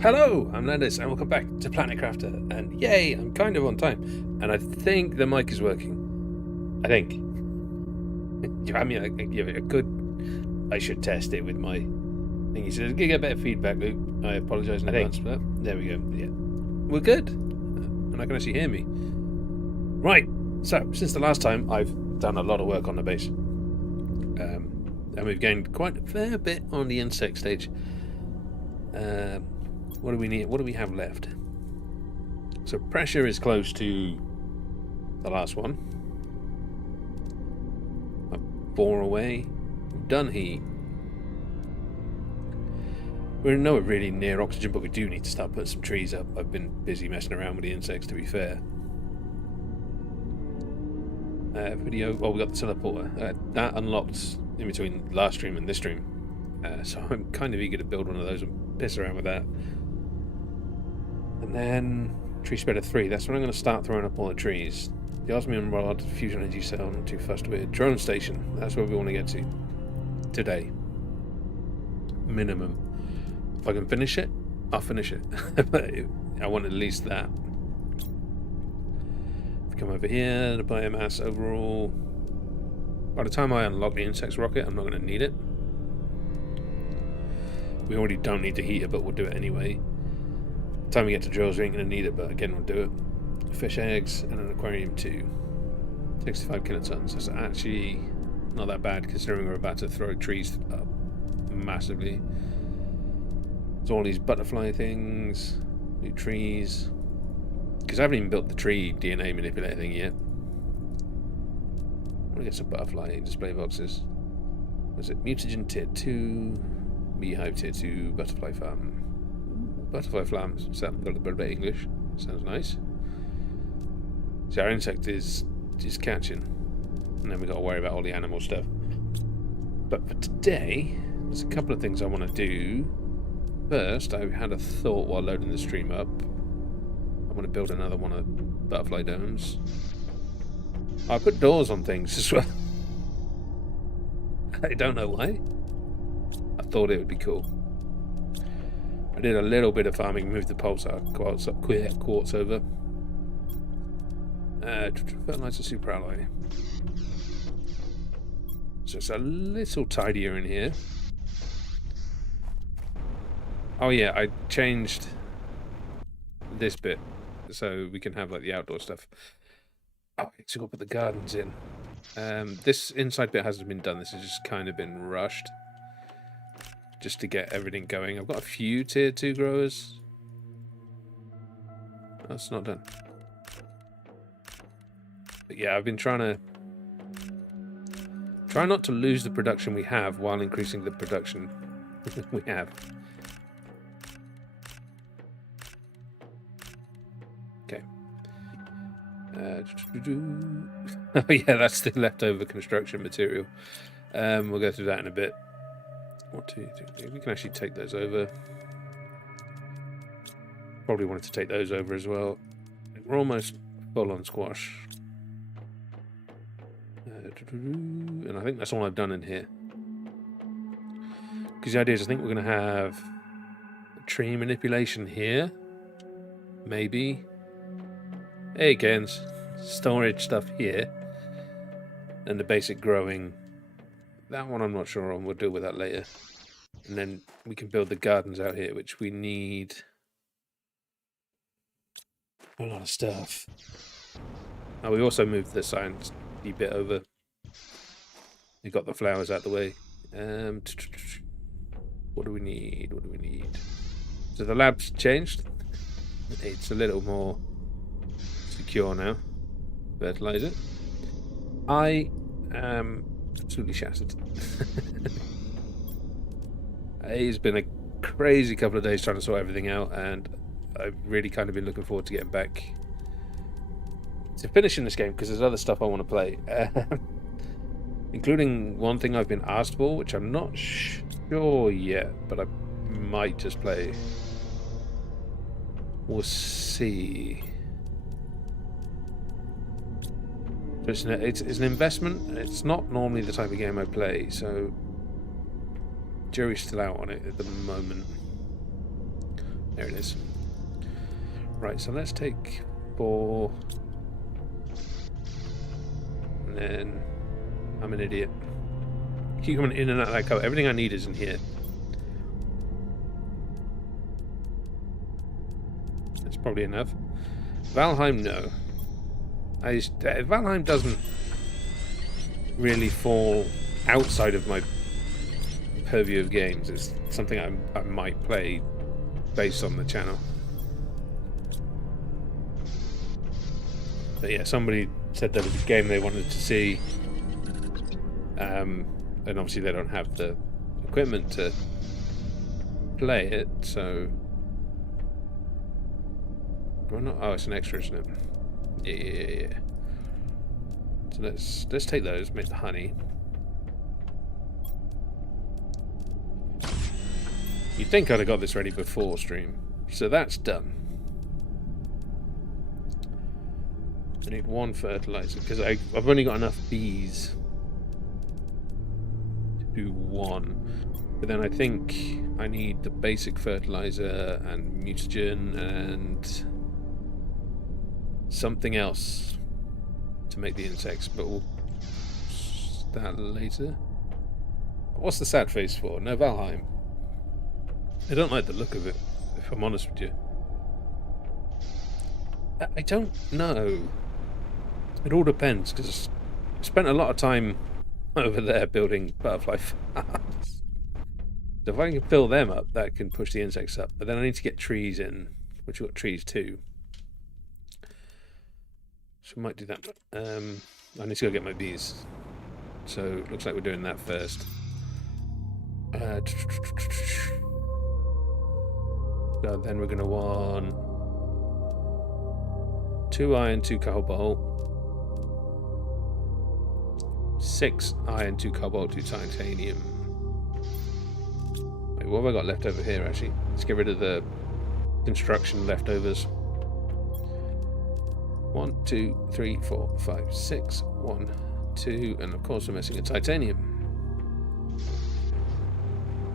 Hello, I'm Landis, and welcome back to Planet Crafter. And yay, I'm kind of on time, and I think the mic is working. I think. I mean, I give it a good. I should test it with my thingy. So get a better feedback, Luke. I apologise in advance for that. There we go. Yeah, we're good, and I can actually hear me. Right. So since the last time, I've done a lot of work on the base, and we've gained quite a fair bit on the insect stage. What do we need? What do we have left? So pressure is close to the last one. A bore away. We've done heat. We're nowhere really near oxygen, but we do need to start putting some trees up. I've been busy messing around with the insects, to be fair. Video. Oh, we got the teleporter. That unlocked in between last stream and this stream. So I'm kind of eager to build one of those and piss around with that. And then tree spreader 3. That's when I'm going to start throwing up all the trees. The osmium rod, fusion energy cell, I'm not too fussed with it. Drone station. That's where we want to get to today. Minimum. If I can finish it, I'll finish it. But I want at least that. If we come over here, the biomass overall. By the time I unlock the insects rocket, I'm not going to need it. We already don't need to heat it, but we'll do it anyway. By the time we get to drills, we ain't going to need it, but again, we'll do it. Fish eggs and an aquarium too. 65 kilotons. That's actually not that bad, considering we're about to throw trees up massively. There's all these butterfly things, new trees. Because I haven't even built the tree DNA manipulator thing yet. I want to get some butterfly display boxes. Was it mutagen tier 2? Beehive tier 2, butterfly farm. Butterfly farm sounds a little bit English. Sounds nice. So our insect is catching. And then we've got to worry about all the animal stuff. But for today, there's a couple of things I want to do. First, I had a thought while loading the stream up. I want to build another one of butterfly domes. I put doors on things as well. I don't know why. I thought it would be cool. I did a little bit of farming, moved the pulsar quartz over. Fertilizer super alloy. So it's a little tidier in here. Oh yeah, I changed this bit so we can have like the outdoor stuff. Oh, so we'll put the gardens in. This inside bit hasn't been done. This has just kind of been rushed. Just to get everything going. I've got a few tier 2 growers. That's not done. But yeah, I've been try not to lose the production we have while increasing the production we have. Okay. Oh yeah, that's the leftover construction material. We'll go through that in a bit. 1, 2, 3. We can actually take those over. Probably wanted to take those over as well. We're almost full on squash. And I think that's all I've done in here. Because the idea is I think we're going to have tree manipulation here. Maybe. Hey, again, storage stuff here. And the basic growing. That one I'm not sure on. We'll deal with that later. And then we can build the gardens out here, which we need a lot of stuff. Oh, we also moved the science bit over. We got the flowers out the way. What do we need? What do we need? So the lab's changed. It's a little more secure now. Fertilizer. I am absolutely shattered. It's been a crazy couple of days trying to sort everything out, and I've really kind of been looking forward to getting back to finishing this game because there's other stuff I want to play, including one thing I've been asked for, which I'm not sure yet, but I might just play. We'll see. It's an investment. It's not normally the type of game I play, so jury's still out on it at the moment. There it is. Right, so let's take 4. And then I'm an idiot. Keep coming in and out of that cover. Everything I need is in here. That's probably enough. Valheim, no. Valheim doesn't really fall outside of my purview of games. It's something I might play based on the channel. But yeah, somebody said there was a game they wanted to see, and obviously they don't have the equipment to play it, so... Why not? Oh, it's an extra, isn't it? Yeah. So let's take those, make the honey. You'd think I'd have got this ready before stream. So that's done. I need 1 fertilizer because I've only got enough bees to do 1. But then I think I need the basic fertilizer and mutagen and something else to make the insects, but we'll start later. What's the sad face for? No, Valheim. I don't like the look of it, if I'm honest with you. I don't know. It all depends, because I spent a lot of time over there building butterfly farms. So if I can fill them up, that can push the insects up. But then I need to get trees in, which we've got trees too. So we might do that. I need to go get my bees. So it looks like we're doing that first. So then we're going to want 2 iron, 2 cobalt, 6 iron, 2 cobalt, 2 titanium. Wait, what have I got left over here actually? Let's get rid of the construction leftovers. 1, 2, 3, 4, 5, 6. 1, 2, and of course we're missing a titanium.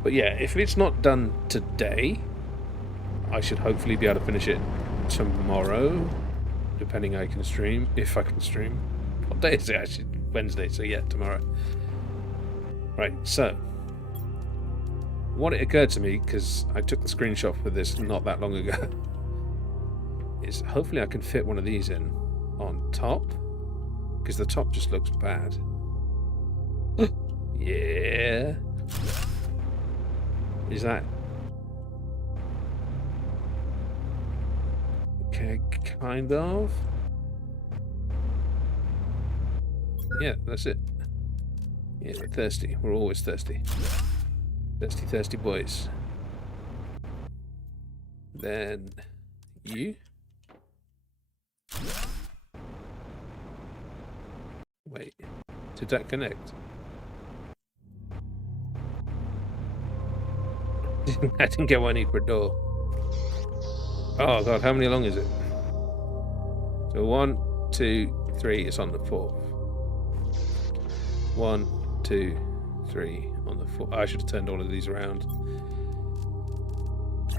But yeah, if it's not done today, I should hopefully be able to finish it tomorrow, depending I can stream, if I can stream. What day is it actually? Wednesday, so yeah, tomorrow. Right, so what it occurred to me, because I took the screenshot for this not that long ago, is hopefully I can fit one of these in on top, because the top just looks bad. Yeah. Is that... Okay, kind of. Yeah, that's it. Yeah, we're thirsty. We're always thirsty. Thirsty, thirsty boys. Then you. Wait, did that connect? I didn't get what I need for a door. Oh god, how many long is it? So 1, 2, 3, it's on the 4th. 1, 2, 3 on the 4th. I should have turned all of these around.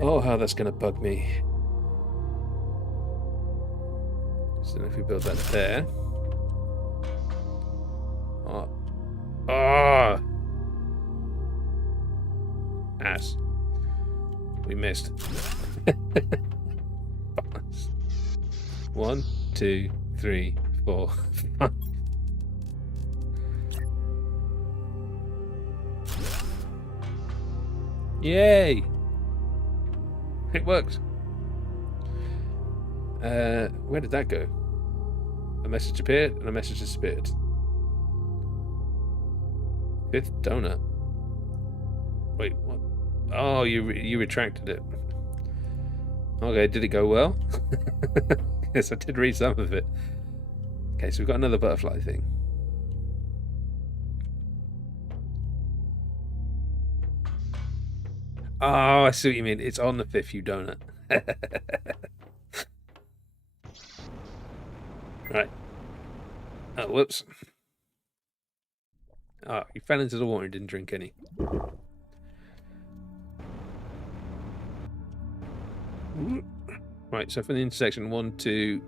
Oh, how that's going to bug me. So if we build that there. Oh. Oh! Ass. We missed. 1, 2, 3, 4, 5. Yay! It worked. Where did that go? A message appeared and a message disappeared. 5th donut. Wait, what? Oh, you retracted it. Okay, did it go well? Yes, I did read some of it. Okay, so we've got another butterfly thing. Oh, I see what you mean. It's on the 5th, you donut. Right. Oh, whoops. Oh, you fell into the water and didn't drink any. Right, so from the intersection 1 to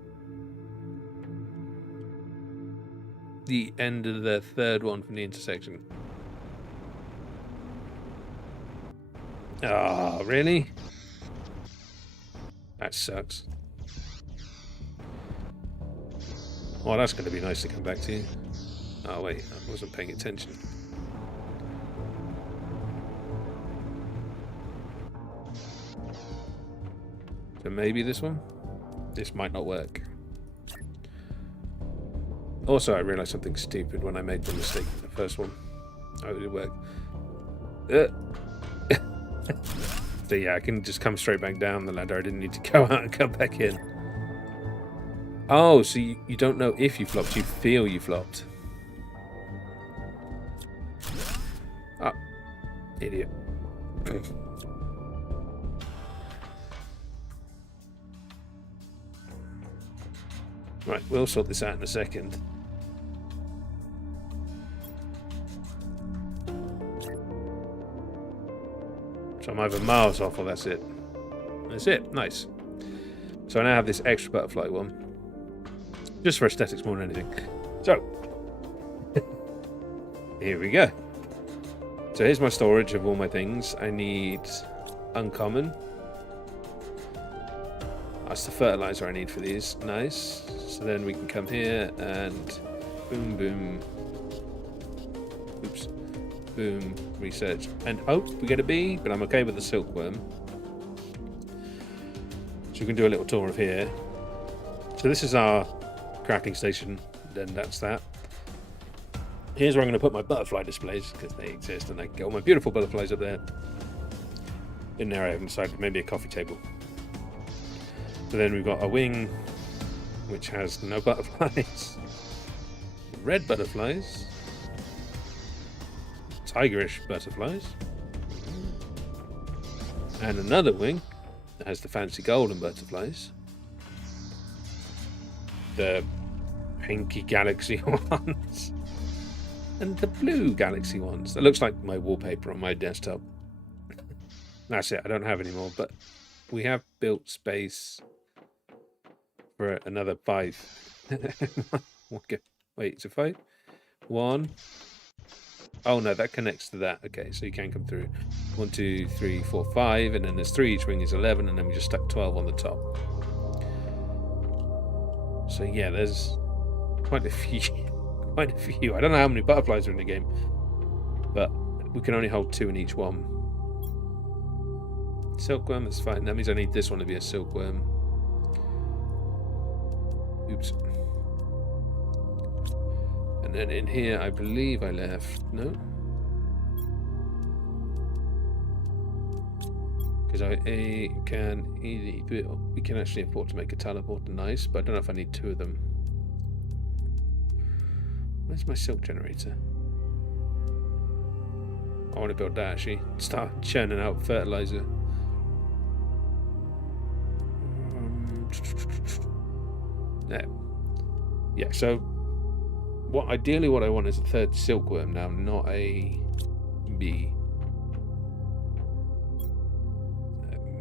the end of the third one from the intersection. Oh, really? That sucks. Oh, that's going to be nice to come back to. Oh, wait, I wasn't paying attention. So maybe this one? This might not work. Also, I realised something stupid when I made the mistake in the first one. Oh, it did work. So yeah, I can just come straight back down the ladder. I didn't need to go out and come back in. Oh, so you don't know if you flopped. You feel you flopped. Oh, idiot. Right, we'll sort this out in a second. So I'm either miles off or that's it. That's it. Nice. So I now have this extra butterfly one. Just for aesthetics more than anything. So, here we go. So here's my storage of all my things. I need uncommon. That's the fertilizer I need for these. Nice. So then we can come here and boom, boom. Oops. Boom. Research. And hope we get a bee, but I'm okay with the silkworm. So we can do a little tour of here. So this is our crafting station. Then that's that. Here's where I'm going to put my butterfly displays, because they exist, and I can get all my beautiful butterflies up there. In there I haven't decided, maybe a coffee table. So then we've got a wing, which has no butterflies. Red butterflies. Tigerish butterflies. And another wing that has the fancy golden butterflies. The pinky galaxy ones. And the blue galaxy ones. That looks like my wallpaper on my desktop. That's it, I don't have any more, but we have built space for another 5. Okay. Wait, is it 5? 1. Oh no, that connects to that. Okay, so you can come through. 1, 2, 3, 4, 5, and then there's 3. Each wing is 11, and then we just stuck 12 on the top. So yeah, there's quite a few. Quite a few. I don't know how many butterflies are in the game, but we can only hold 2 in each one. Silkworm, that's fine. That means I need this one to be a silkworm. Oops. And then in here, I believe I left. No? Because we can actually afford to make a teleporter. Nice, but I don't know if I need 2 of them. Where's my silk generator? I want to build that actually. Start churning out fertilizer. There. Yeah, so ideally what I want is a 3rd silkworm now, not a bee.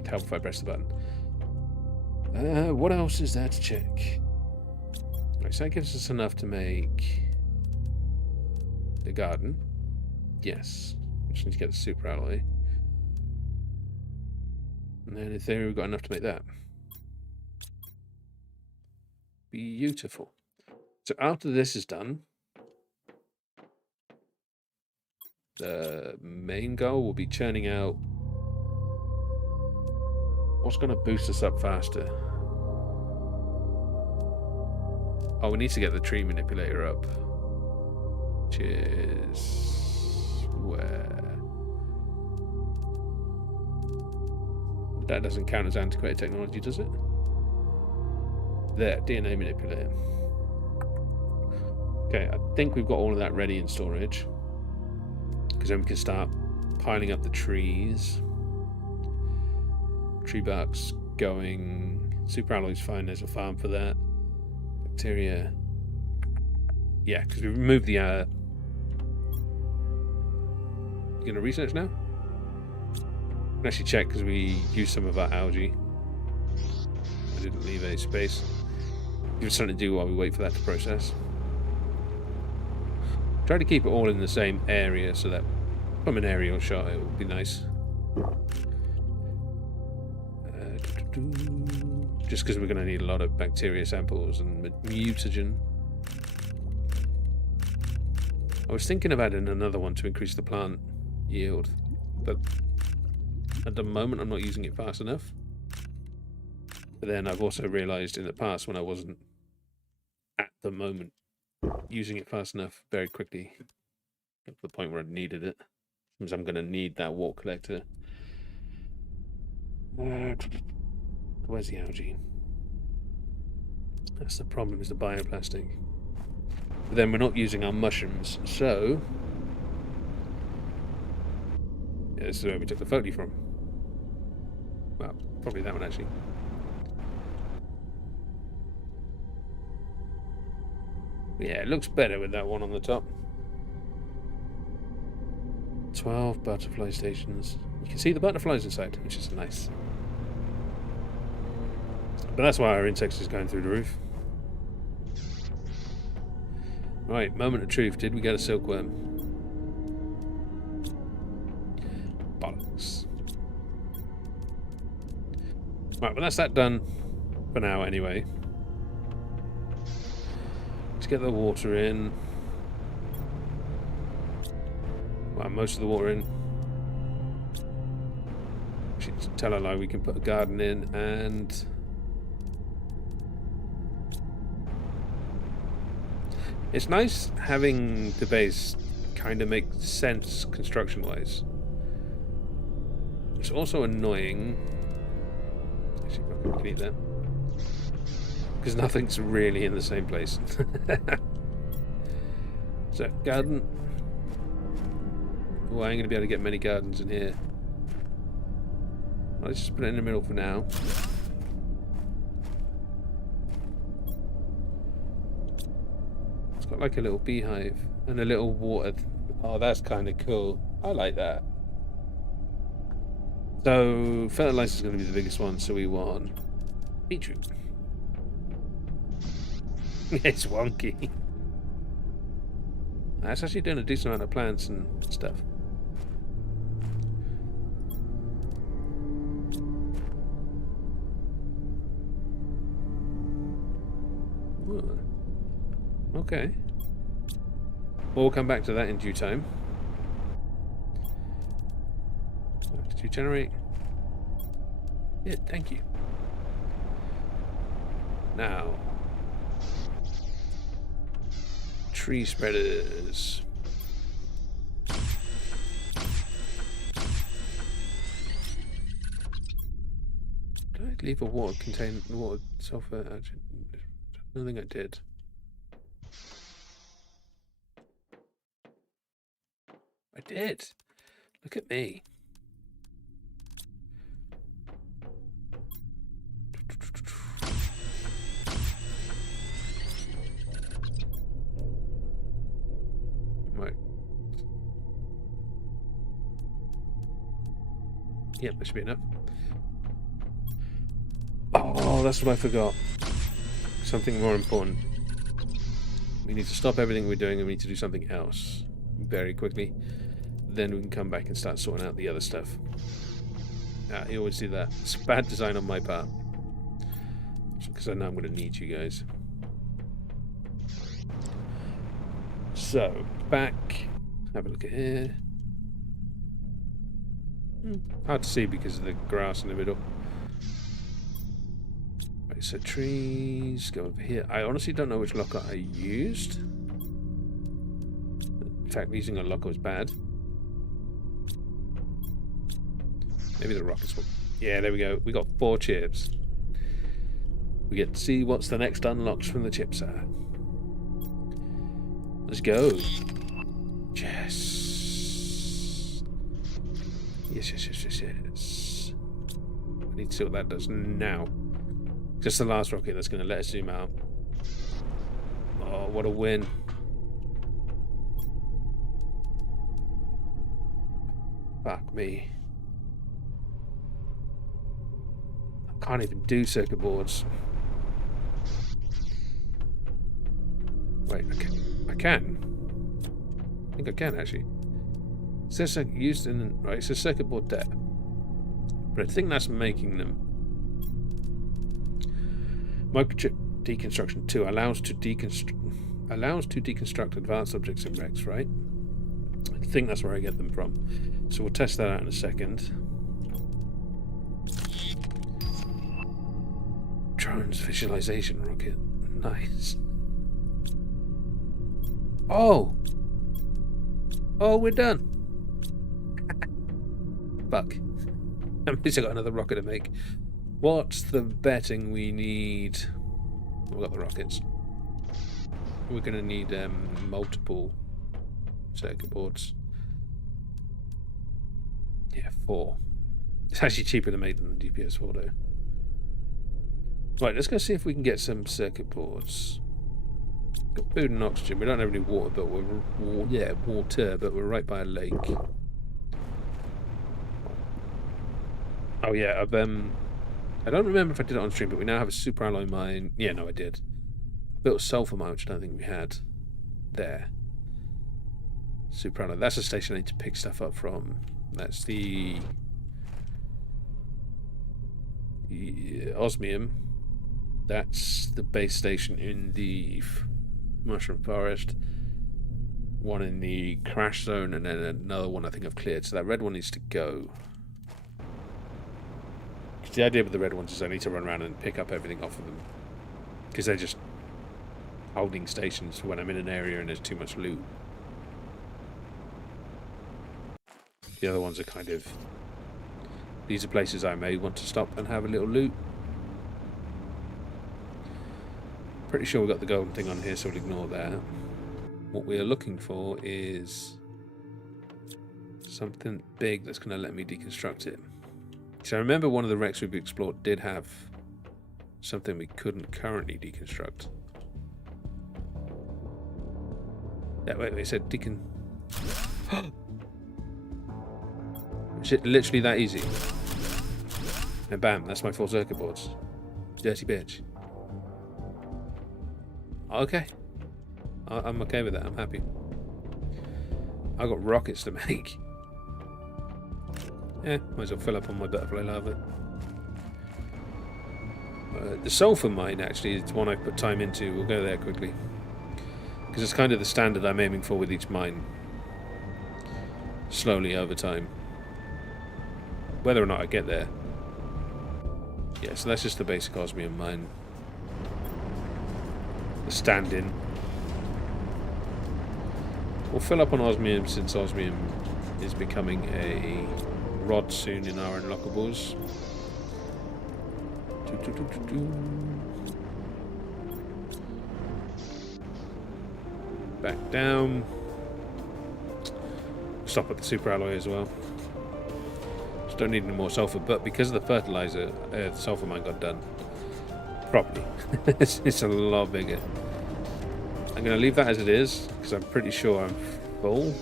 Help if I press the button. What else is there to check? Right, so that gives us enough to make the garden. Yes. We just need to get the super alloy. And then in theory we've got enough to make that. Beautiful. So after this is done, the main goal will be churning out what's going to boost us up faster. Oh, we need to get the tree manipulator up. Which is where? That doesn't count as antiquated technology, does it? There, DNA manipulator. Okay, I think we've got all of that ready in storage. Because then we can start piling up the trees. Tree bark's going. Super alloy's fine, there's a farm for that. Bacteria. Yeah, because we removed the you gonna research now? I can actually check because we used some of our algae. I didn't leave any space. Give us something to do while we wait for that to process. Try to keep it all in the same area so that from an aerial shot it would be nice. Just because we're going to need a lot of bacteria samples and mutagen. I was thinking of adding another one to increase the plant yield, but at the moment I'm not using it fast enough. But then I've also realised in the past when I wasn't at the moment using it fast enough very quickly, at the point where I needed it, because I'm going to need that water collector. Where's the algae? That's the problem, is the bioplastic. But then we're not using our mushrooms, so yeah, this is where we took the photo from. Well, probably that one actually. Yeah, it looks better with that one on the top. 12 butterfly stations. You can see the butterflies inside, which is nice. But that's why our insects is going through the roof. Right, moment of truth. Did we get a silkworm? Bollocks. Right, well that's that done for now anyway. Let's get the water in. Well, most of the water in. Actually, to tell a lie, we can put a garden in and... It's nice having the base kind of make sense construction-wise. It's also annoying. Actually, we can eat that. Because nothing's really in the same place. So, garden. Oh, I ain't going to be able to get many gardens in here. Let's just put it in the middle for now. It's got like a little beehive and a little water. Oh, that's kind of cool. I like that. So, fertilizer is going to be the biggest one, so we want beetroot. It's wonky. That's actually doing a decent amount of plants and stuff. Ooh. Okay. We'll come back to that in due time. Did you generate? Yeah, thank you. Now, tree spreaders. Did I leave a water contain water sulfur? I don't think I did. I did. Look at me. Right. Yep, that should be enough. Oh, that's what I forgot. Something more important. We need to stop everything we're doing and we need to do something else very quickly. Then we can come back and start sorting out the other stuff. You always do that. It's bad design on my part. Because I know I'm going to need you guys. So, back. Have a look at here. Hard to see because of the grass in the middle. Right, so trees. Go over here. I honestly don't know which locker I used. In fact, using a locker was bad. Maybe the rockets one. Yeah, there we go. We got 4 chips. We get to see what's the next unlocks from the chips are. Let's go. Yes. Yes. I need to see what that does now. Just the last rocket that's going to let us zoom out. Oh, what a win. Fuck me. Can't even do circuit boards. Wait, I can. I think I can actually. It says used in right. It says circuit board depth, but I think that's making them. Microchip deconstruction 2 allows to deconstruct advanced objects in Rex, right? I think that's where I get them from. So we'll test that out in a second. Drones visualization rocket. Nice. Oh! Oh, we're done. Fuck. At least I got another rocket to make. What's the betting we need? We've got the rockets. We're going to need multiple circuit boards. Yeah, 4. It's actually cheaper to make than the DPS-4 though. Right, let's go see if we can get some circuit boards. Got food and oxygen. We don't have any water, but we're right by a lake. Oh yeah, I don't remember if I did it on stream, but we now have a super alloy mine. Yeah, no, I did. I built a sulfur mine, which I don't think we had there. Super alloy. That's a station I need to pick stuff up from. That's the osmium. That's the base station in the mushroom forest. One in the crash zone, and then another one I think I've cleared. So that red one needs to go. The idea with the red ones is I need to run around and pick up everything off of them, because they're just holding stations when I'm in an area and there's too much loot. The other ones are kind of, these are places I may want to stop and have a little loot. Pretty sure we got the golden thing on here, so we'll ignore that. What we are looking for is something big that's going to let me deconstruct it. So I remember one of the wrecks we've explored did have something we couldn't currently deconstruct. Yeah, wait, it said decon... Is it literally that easy? And bam, that's my 4 circuit boards. Dirty bitch. Okay. I'm okay with that, I'm happy. I've got rockets to make. Yeah, might as well fill up on my butterfly lava. The sulfur mine actually is one I put time into. We'll go there quickly, because it's kind of the standard I'm aiming for with each mine. Slowly over time. Whether or not I get there. Yeah, so that's just the basic osmium mine. The stand-in. We'll fill up on osmium, since osmium is becoming a rod soon in our unlockables. Back down. Stop at the super alloy as well. Just don't need any more sulfur, but because of the fertilizer, the sulfur mine got done properly. It's a lot bigger. I'm going to leave that as it is, because I'm pretty sure I'm full.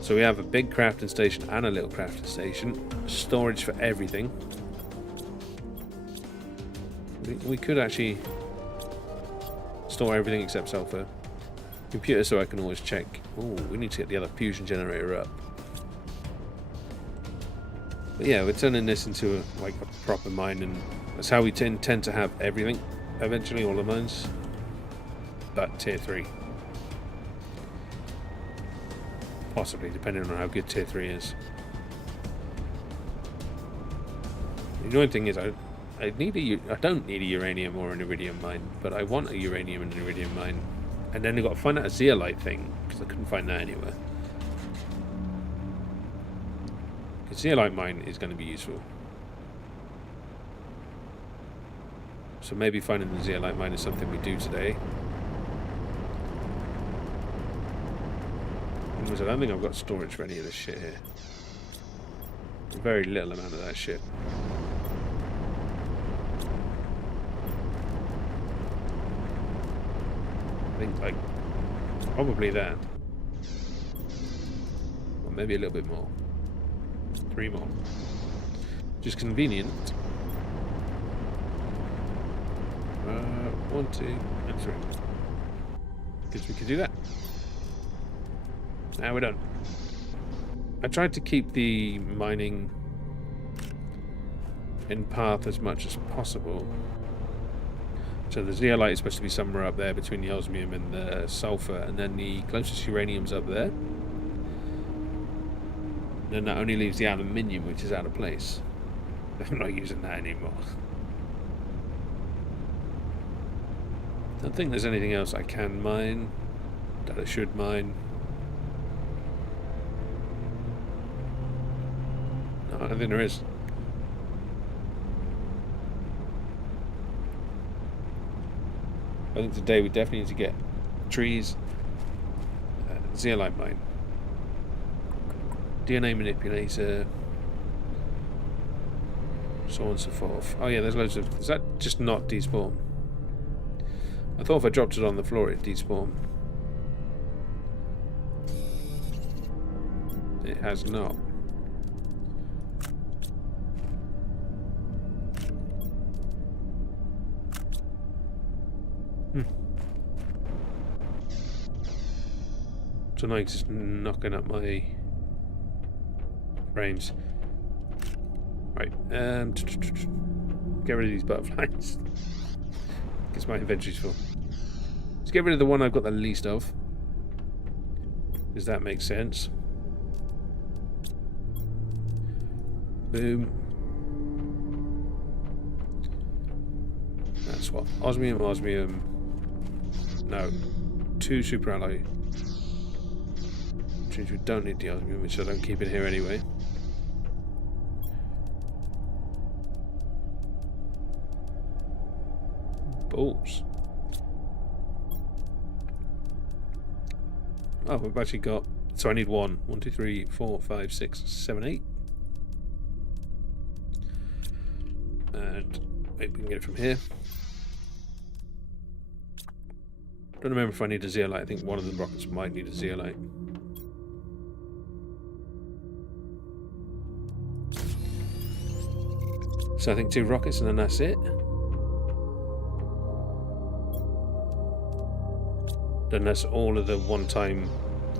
So we have a big crafting station and a little crafting station. Storage for everything. We could actually store everything except sulfur. Computer, so I can always check. Oh, we need to get the other fusion generator up. But yeah, we're turning this into a proper mine, and that's how we tend to have everything eventually, all the mines. But tier 3. Possibly, depending on how good tier 3 is. The annoying thing is I don't need a uranium or an iridium mine, but I want a uranium and an iridium mine. And then I've got to find out a zeolite thing, because I couldn't find that anywhere. The zeolite mine is going to be useful. So maybe finding the zeolite mine is something we do today. I don't think I've got storage for any of this shit here. A very little amount of that shit. I think like probably that. Or maybe a little bit more. 3 more. Just convenient. 1, 2, and 3. Guess we can do that. Now we're done. I tried to keep the mining in path as much as possible. So the zeolite is supposed to be somewhere up there between the osmium and the sulfur, and then the closest uranium's up there. And then that only leaves the aluminium, which is out of place. I'm not using that anymore. Don't think there's anything else I can mine that I should mine. No, I don't think there is. I think today we definitely need to get trees, zeolite mine, DNA manipulator, so on and so forth. Oh yeah, there's loads of... Is that just not despawn? I thought if I dropped it on the floor it'd despawn. It has not. It's annoying 'cause it's knocking up my frames. Right, get rid of these butterflies. Because my inventory's full. Let's get rid of the one I've got the least of. Does that make sense? Boom. That's what. Osmium, osmium. No. 2 super alloy. Which means we don't need the osmium, which I don't keep in here anyway. Balls. Oh, we've actually got... So I need 1. 1, 2, 3, 4, 5, 6, 7, 8. And wait, we can get it from here. Don't remember if I need a zeolite. I think one of the rockets might need a zeolite. So I think 2 rockets and then that's it. Then that's all of the one-time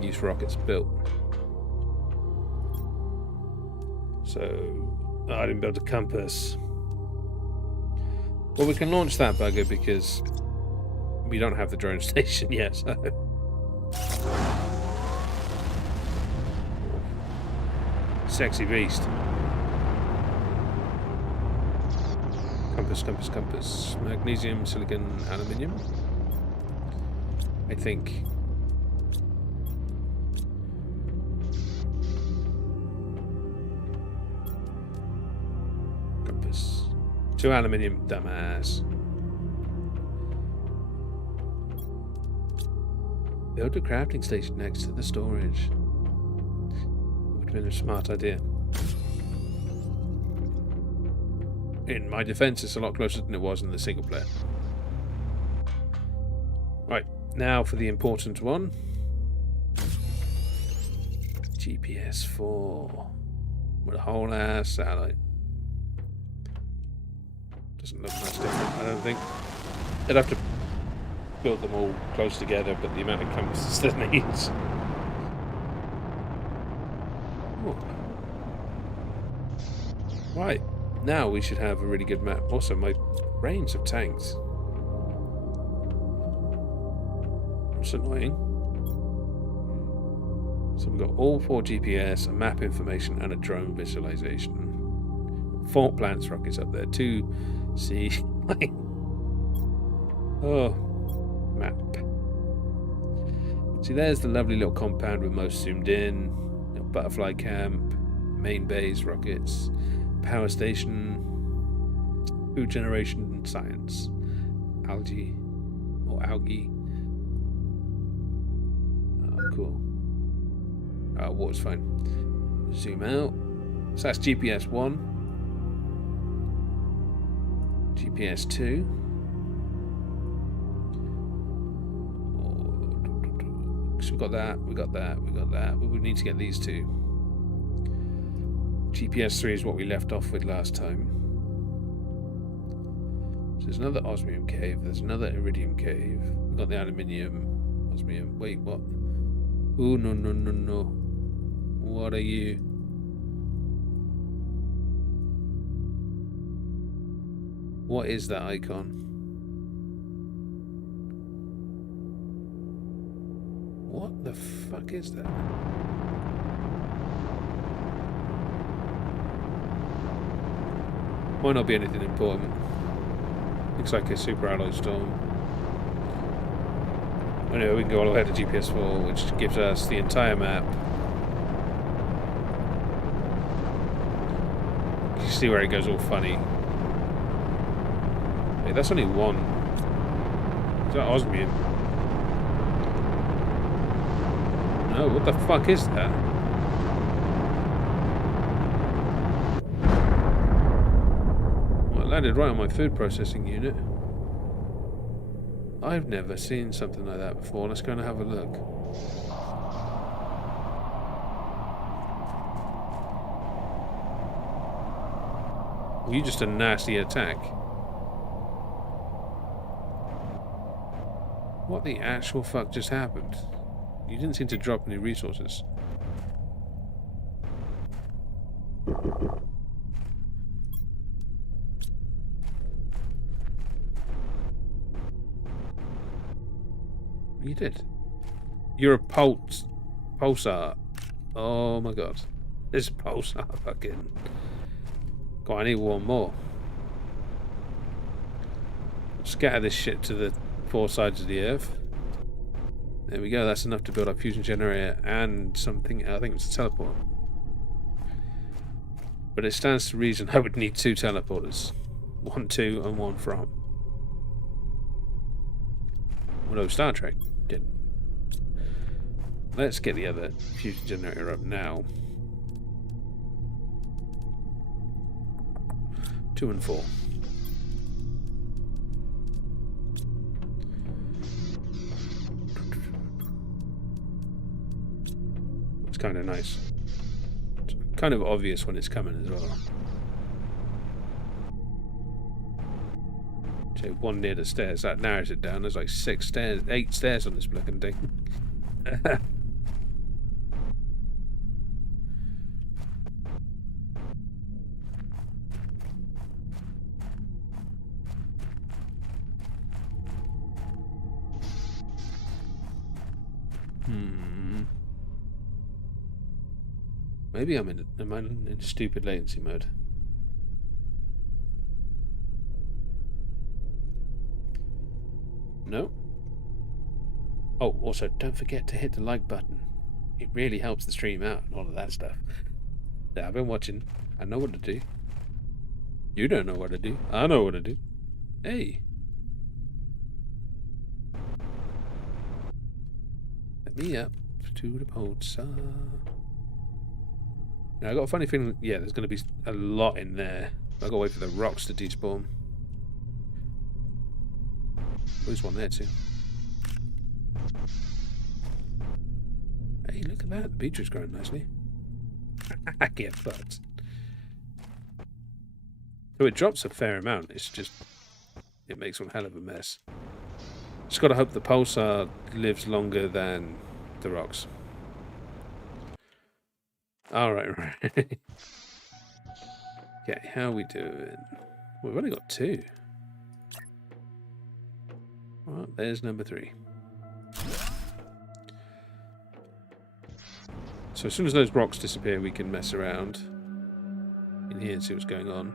use rockets built. So I didn't build a compass. Well, we can launch that bugger because we don't have the drone station yet. So. Sexy beast. Compass, compass, compass. Magnesium, silicon, aluminium. I think. Compass. 2 aluminium, dumbass. Build a crafting station next to the storage. Would have been a smart idea. In my defense, it's a lot closer than it was in the single player. Right. Now for the important one. GPS 4 with a whole ass satellite. Doesn't look much different, I don't think. They'd have to build them all close together, but the amount of compasses that needs. Ooh. Right, now we should have a really good map. Also, my brains have tanked. It's annoying. So we've got all 4 GPS, a map information, and a drone visualization. 4 plants rockets up there. 2 C. Oh, map. See, there's the lovely little compound we're most zoomed in. Little butterfly camp, main base, rockets, power station, food generation, science, algae or algae. Cool. Water's fine. Zoom out. So that's GPS 1. GPS 2. So we got that, we got that, we got that. But we need to get these 2. GPS 3 is what we left off with last time. There's another osmium cave. There's another iridium cave. We've got the aluminium, osmium. Wait, what? Oh, no, no, no, no. What are you? What is that icon? What the fuck is that? Might not be anything important. Looks like a super alloy storm. Anyway, we can go all the way to GPS 4, which gives us the entire map. You see where it goes all funny. Wait, that's only one. Is that osmium? No, what the fuck is that? Well, it landed right on my food processing unit. I've never seen something like that before. Let's go and have a look. Were you just a nasty attack? What the actual fuck just happened? You didn't seem to drop any resources. You did. You're a pulsar. Oh my god. This pulsar fucking... God, I need one more. Scatter this shit to the 4 sides of the Earth. There we go, that's enough to build our fusion generator and something, I think it's a teleporter. But it stands to reason I would need 2 teleporters. 1 to and 1 from. Although Star Trek didn't. Let's get the other fusion generator up now. 2 and 4. It's kind of nice. It's kind of obvious when it's coming as well. So 1 near the stairs, that narrows it down. There's like 6 stairs, 8 stairs on this fucking thing. Maybe am I in stupid latency mode? No. Oh, also, don't forget to hit the like button. It really helps the stream out and all of that stuff. Yeah, I've been watching. I know what to do. You don't know what to do. I know what to do. Hey. Let me up to the pulsar. Now, I got a funny feeling, yeah, there's going to be a lot in there. I've got to wait for the rocks to despawn. There's one there too. Hey, look at that. The beetroot's growing nicely. Get fucked. So it drops a fair amount. It's just, it makes one hell of a mess. Just got to hope the pulsar lives longer than the rocks. Alright, right. Okay, how are we doing? We've only got 2. Well, there's number 3. So as soon as those rocks disappear, we can mess around in here and see what's going on.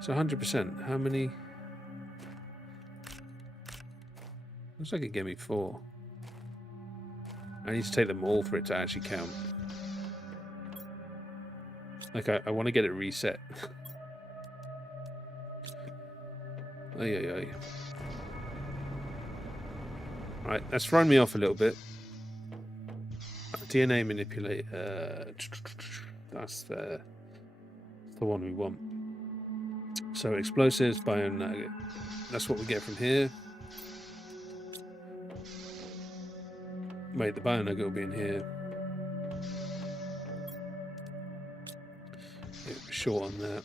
So 100%. How many? Looks like it gave me 4. I need to take them all for it to actually count. Like, I want to get it reset. Ay. Right, that's thrown me off a little bit. DNA manipulator. That's the one we want. So explosives, bio. That's what we get from here. Wait, the bio nugget will be in here. Yeah, we're short on that.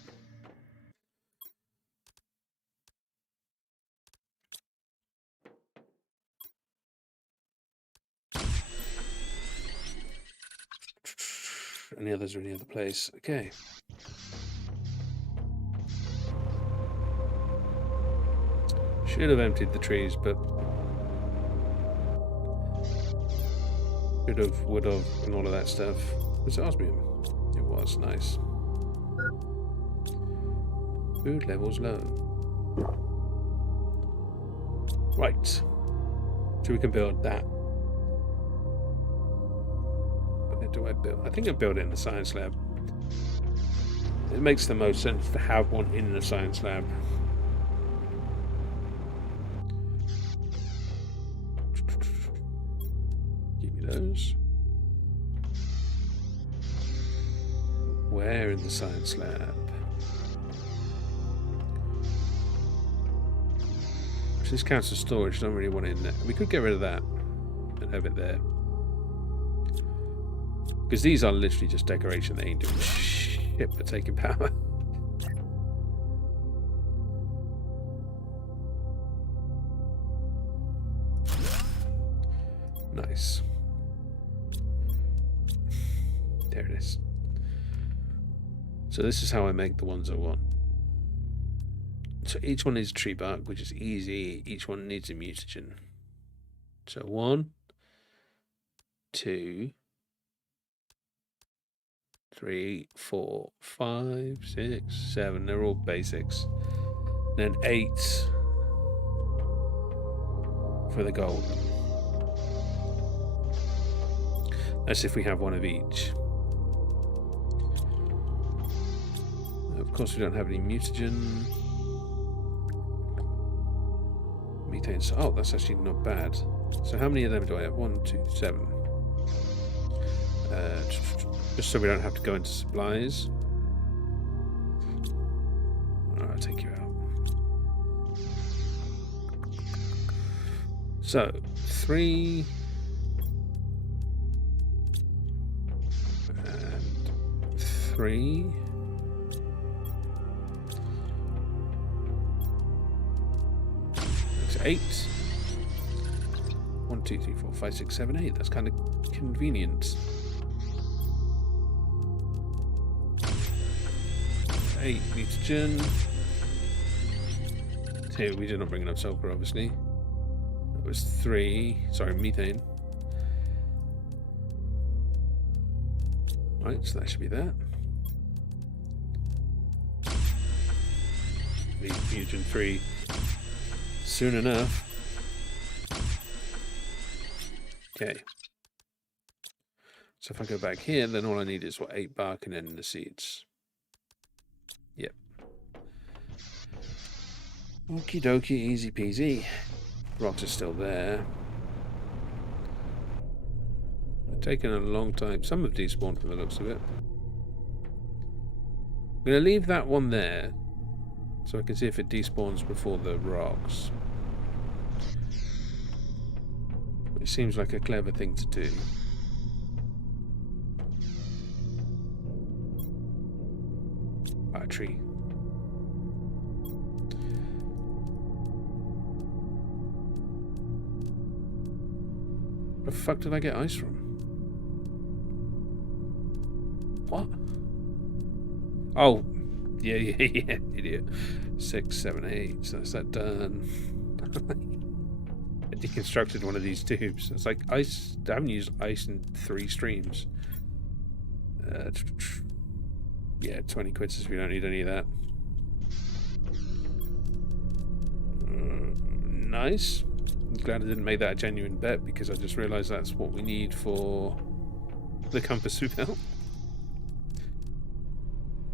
any others are in the other place. Okay. Should have emptied the trees, but could have, would have, and all of that stuff. Was it osmium? It was. Nice. Food levels low. Right. So we can build that. Where do I build? I think I build it in the science lab. It makes the most sense to have one in the science lab. Give me those. Where in the science lab? This counts as storage. Don't really want it in there. We could get rid of that and have it there, because these are literally just decoration. They ain't doing shit for taking power. Nice. There it is. So this is how I make the ones I want. So each one needs tree bark, which is easy. Each one needs a mutagen. So 1, 2, 3, 4, 5, 6, 7. They're all basics. Then 8 for the gold. That's if we have one of each. Of course, we don't have any mutagen. Methane. Oh, that's actually not bad. So how many of them do I have? 1, 2, 7. Just so we don't have to go into supplies. I'll take you out. So 3 and 3. That's 8. 1, 2, 3, 4, 5, 6, 7, 8. That's kind of convenient. 8 mutagen. 2. We did not bring enough sulfur, obviously. That was 3. Sorry, methane. Right, so that should be that. Need mutagen 3 soon enough. Okay. So if I go back here, then all I need is what, 8 bark and then the seeds. Yep. Okie dokie, easy peasy. Rocks are still there. It's taken a long time. Some have despawned from the looks of it. I'm going to leave that one there so I can see if it despawns before the rocks. It seems like a clever thing to do. Battery. Where the fuck did I get ice from? What? Oh, yeah, idiot. 6, 7, 8. So that's that done. I deconstructed one of these tubes. It's like ice. I haven't used ice in 3 streams. Yeah, 20 quid says we don't need any of that. Nice. I'm glad I didn't make that a genuine bet, because I just realised that's what we need for the compass we built.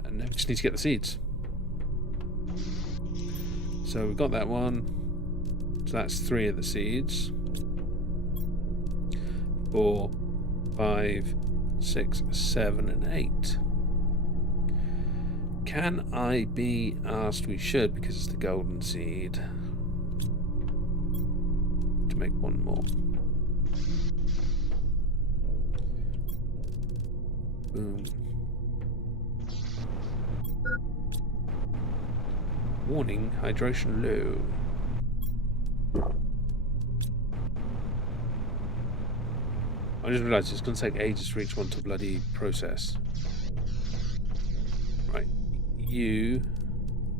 And now we just need to get the seeds. So we've got that one. So that's 3 of the seeds. 4, 5, 6, 7, and 8. Can I be asked? We should, because it's the golden seed. To make one more. Boom. Warning, hydration low. I just realised it's going to take ages for each one to bloody process. Right,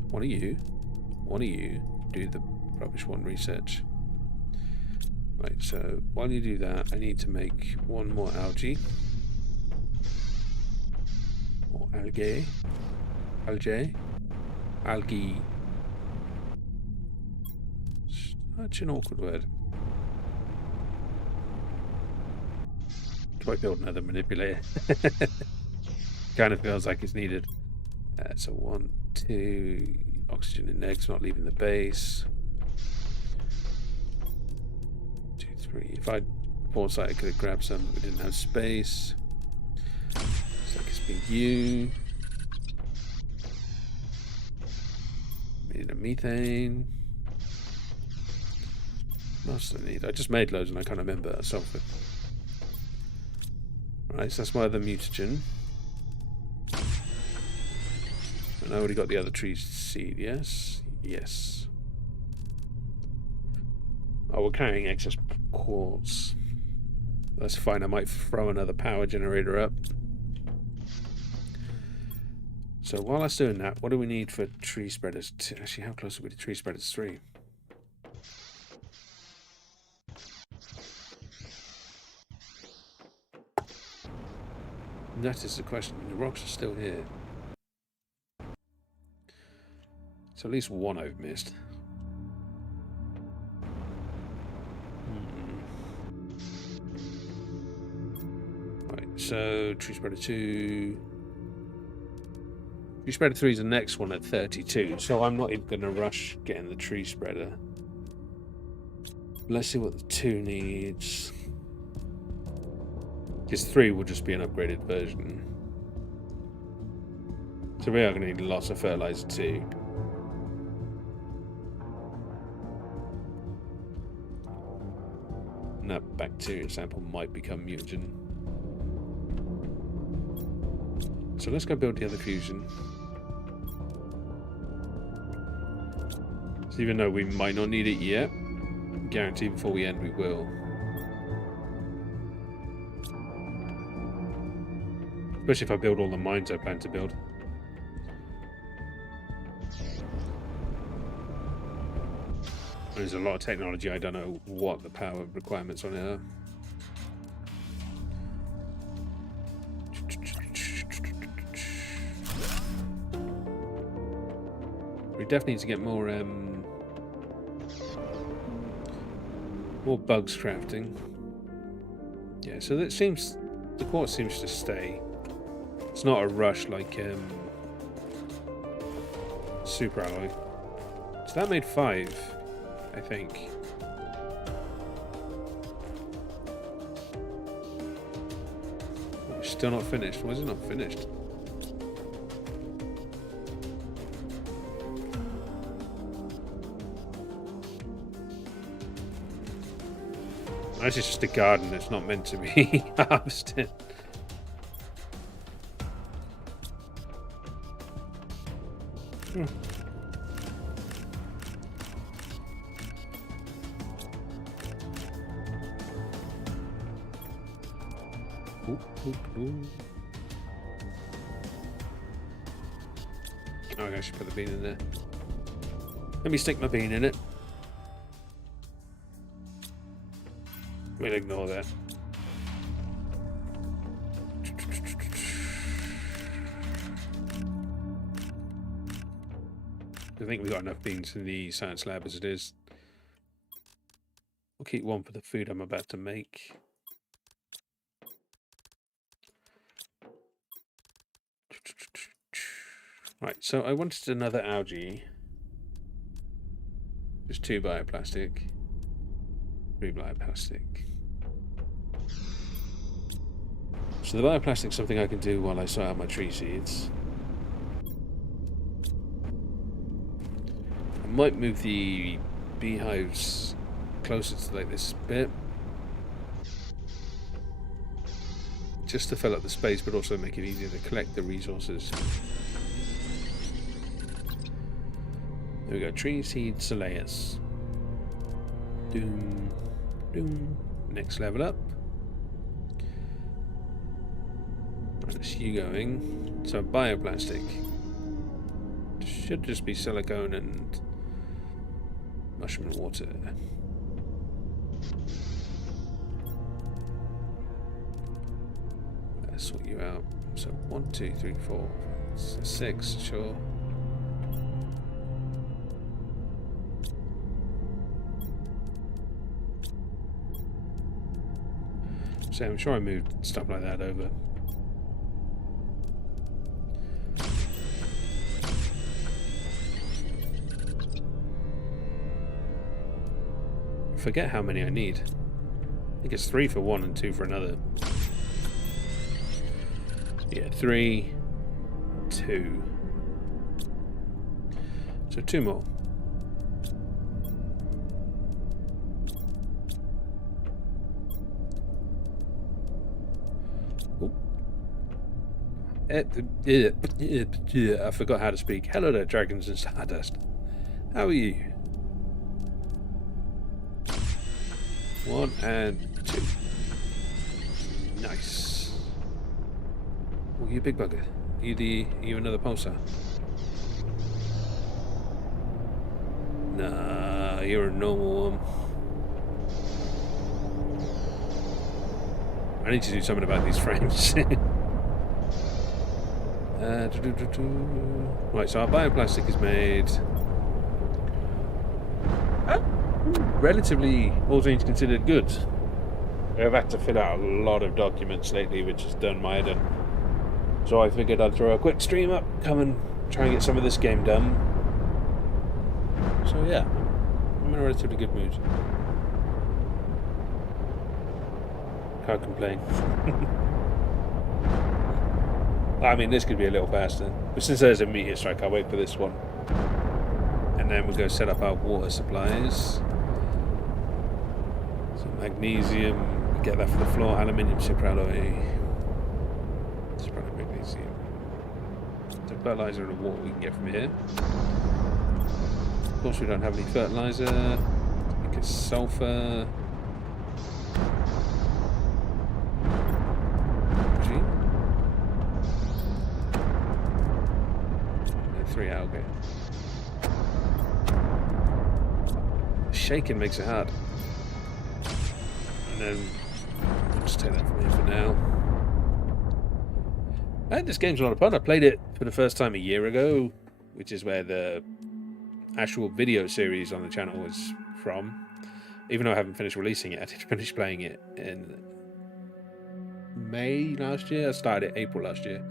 one of you do the rubbish one research. Right, so while you do that, I need to make one more algae. Or algae. Algae. Such an awkward word. Do I build another manipulator? Kind of feels like it's needed. So 1, 2, oxygen in eggs, not leaving the base. 2, 3. If I'd foresight, I could have grabbed some, but we didn't have space. So it's been you. We need a methane. What else do I need? I just made loads and I can't remember. Sulfur. Right, so that's my other mutagen. And I already got the other tree seed, yes? Yes. Oh, we're carrying excess quartz. That's fine, I might throw another power generator up. So while that's doing that, what do we need for tree spreaders? Actually, how close are we to tree spreaders 3? That is the question. The rocks are still here. So at least one I've missed. Right, so tree spreader 2. Tree spreader 3 is the next one at 32, so I'm not even going to rush getting the tree spreader. Let's see what the 2 needs. Because 3 will just be an upgraded version. So we are going to need lots of fertilizer too. And that bacteria sample might become mutagen. So let's go build the other fusion. So even though we might not need it yet, guarantee before we end we will. Especially if I build all the mines I plan to build. There's a lot of technology, I don't know what the power requirements on it are. We definitely need to get more bugs crafting. Yeah, so that seems, the quartz seems to stay. It's not a rush like super alloy. So that made 5, I think. We're still not finished. Why is it not finished? This is just a garden. It's not meant to be harvested. Oh, I should put the bean in there. Let me stick my bean in it. We'll ignore that. I think we've got enough beans in the science lab as it is. We'll keep one for the food I'm about to make. Right, so I wanted another algae. Just 2 bioplastic. 3 bioplastic. So the bioplastic is something I can do while I sort out my tree seeds. I might move the beehives closer to like this bit. Just to fill up the space, but also make it easier to collect the resources. There we go, tree seed Soleus. Doom, doom. Next level up. That's you going. So bioplastic. Should just be silicone and mushroom and water. Let's sort you out. So 1, 2, 3, 4, 5, 6, sure. So I'm sure I moved stuff like that over. Forget how many I need. I think it's 3 for one and 2 for another. Yeah, 3, 2. So 2 more. I forgot how to speak. Hello there, dragons and stardust. How are you? 1 and 2. Nice. Oh, you big bugger. You another pulsar? Nah, you're a normal one. I need to do something about these frames. Right, so our bioplastic is made. Relatively, all things considered, good. I've had to fill out a lot of documents lately, which has done my head in. So I figured I'd throw a quick stream up, come and try and get some of this game done. So yeah, I'm in a relatively good mood. Can't complain. I mean, this could be a little faster, but since there's a meteor strike, I'll wait for this one. And then we'll go set up our water supplies. So magnesium, get that for the floor, aluminium superalloy, magnesium. So fertilizer and water we can get from here. Of course we don't have any fertilizer, because sulfur. 3 algae. Shaking makes it hard. And then I'll just take that from here for now. This game's a lot of fun. I played it for the first time a year ago, which is where the actual video series on the channel was from. Even though I haven't finished releasing it, I did finish playing it in May last year. I started it April last year.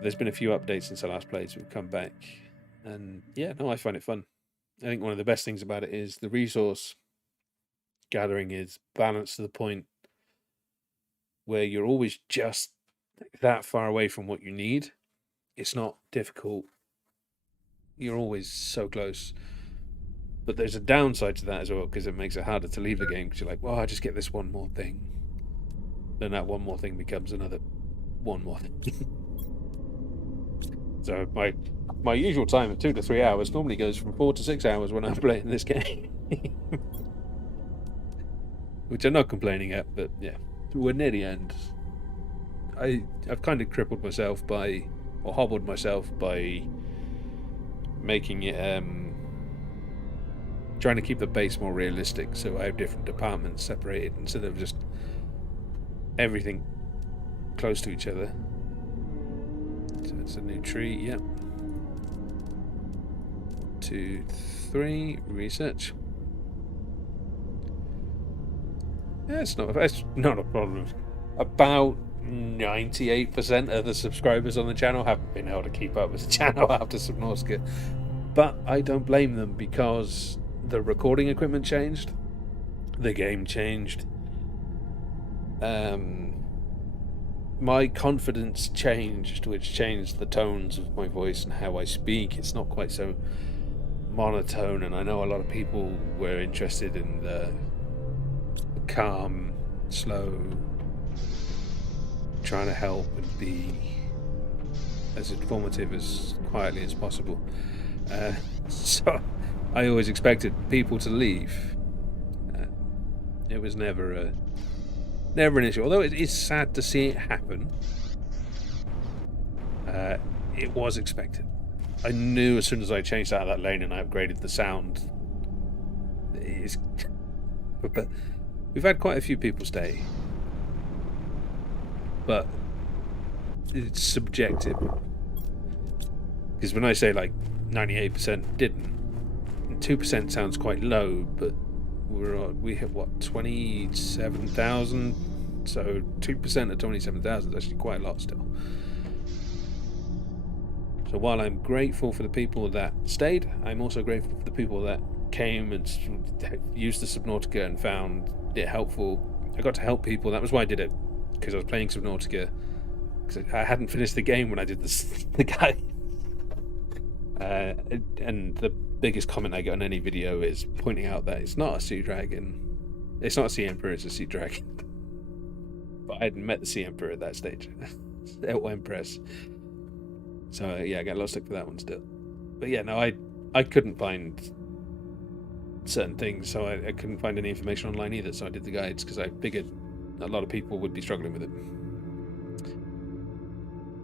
There's been a few updates since I last played, so we've come back. And yeah, no, I find it fun. I think one of the best things about it is the resource gathering is balanced to the point where you're always just that far away from what you need. It's not difficult. You're always so close. But there's a downside to that as well, because it makes it harder to leave the game, because you're like, well, I just get this one more thing. Then that one more thing becomes another one more thing. So my usual time of 2 to 3 hours normally goes from 4 to 6 hours when I'm playing this game. Which I'm not complaining at, but yeah, we're near the end. I've kind of crippled myself or hobbled myself by making it, trying to keep the base more realistic, so I have different departments separated instead of just everything close to each other. So it's a new tree, yep. 2, 3, research. Yeah, it's not a problem. About 98% of the subscribers on the channel haven't been able to keep up with the channel after Subnautica. But I don't blame them, because the recording equipment changed, the game changed, my confidence changed, which changed the tones of my voice and how I speak. It's not quite so monotone, and I know a lot of people were interested in the calm, slow, trying to help and be as informative as quietly as possible. So I always expected people to leave. It was never an issue, although it is sad to see it happen. It was expected. I knew as soon as I changed out of that lane and I upgraded the sound. But we've had quite a few people stay, but it's subjective. Because when I say like 98% didn't, 2% sounds quite low, but we hit what, 27,000? So 2% of 27,000 is actually quite a lot still. So while I'm grateful for the people that stayed, I'm also grateful for the people that came and used the Subnautica and found it helpful. I got to help people. That was why I did it, because I was playing Subnautica. Because I hadn't finished the game when I did the guy. And the biggest comment I get on any video is pointing out that it's not a sea dragon. It's not a sea emperor, it's a sea dragon. But I hadn't met the sea emperor at that stage. Or empress. So yeah, I got a lot of stick for that one still. But yeah, no, I couldn't find certain things, so I couldn't find any information online either, so I did the guides, because I figured a lot of people would be struggling with it.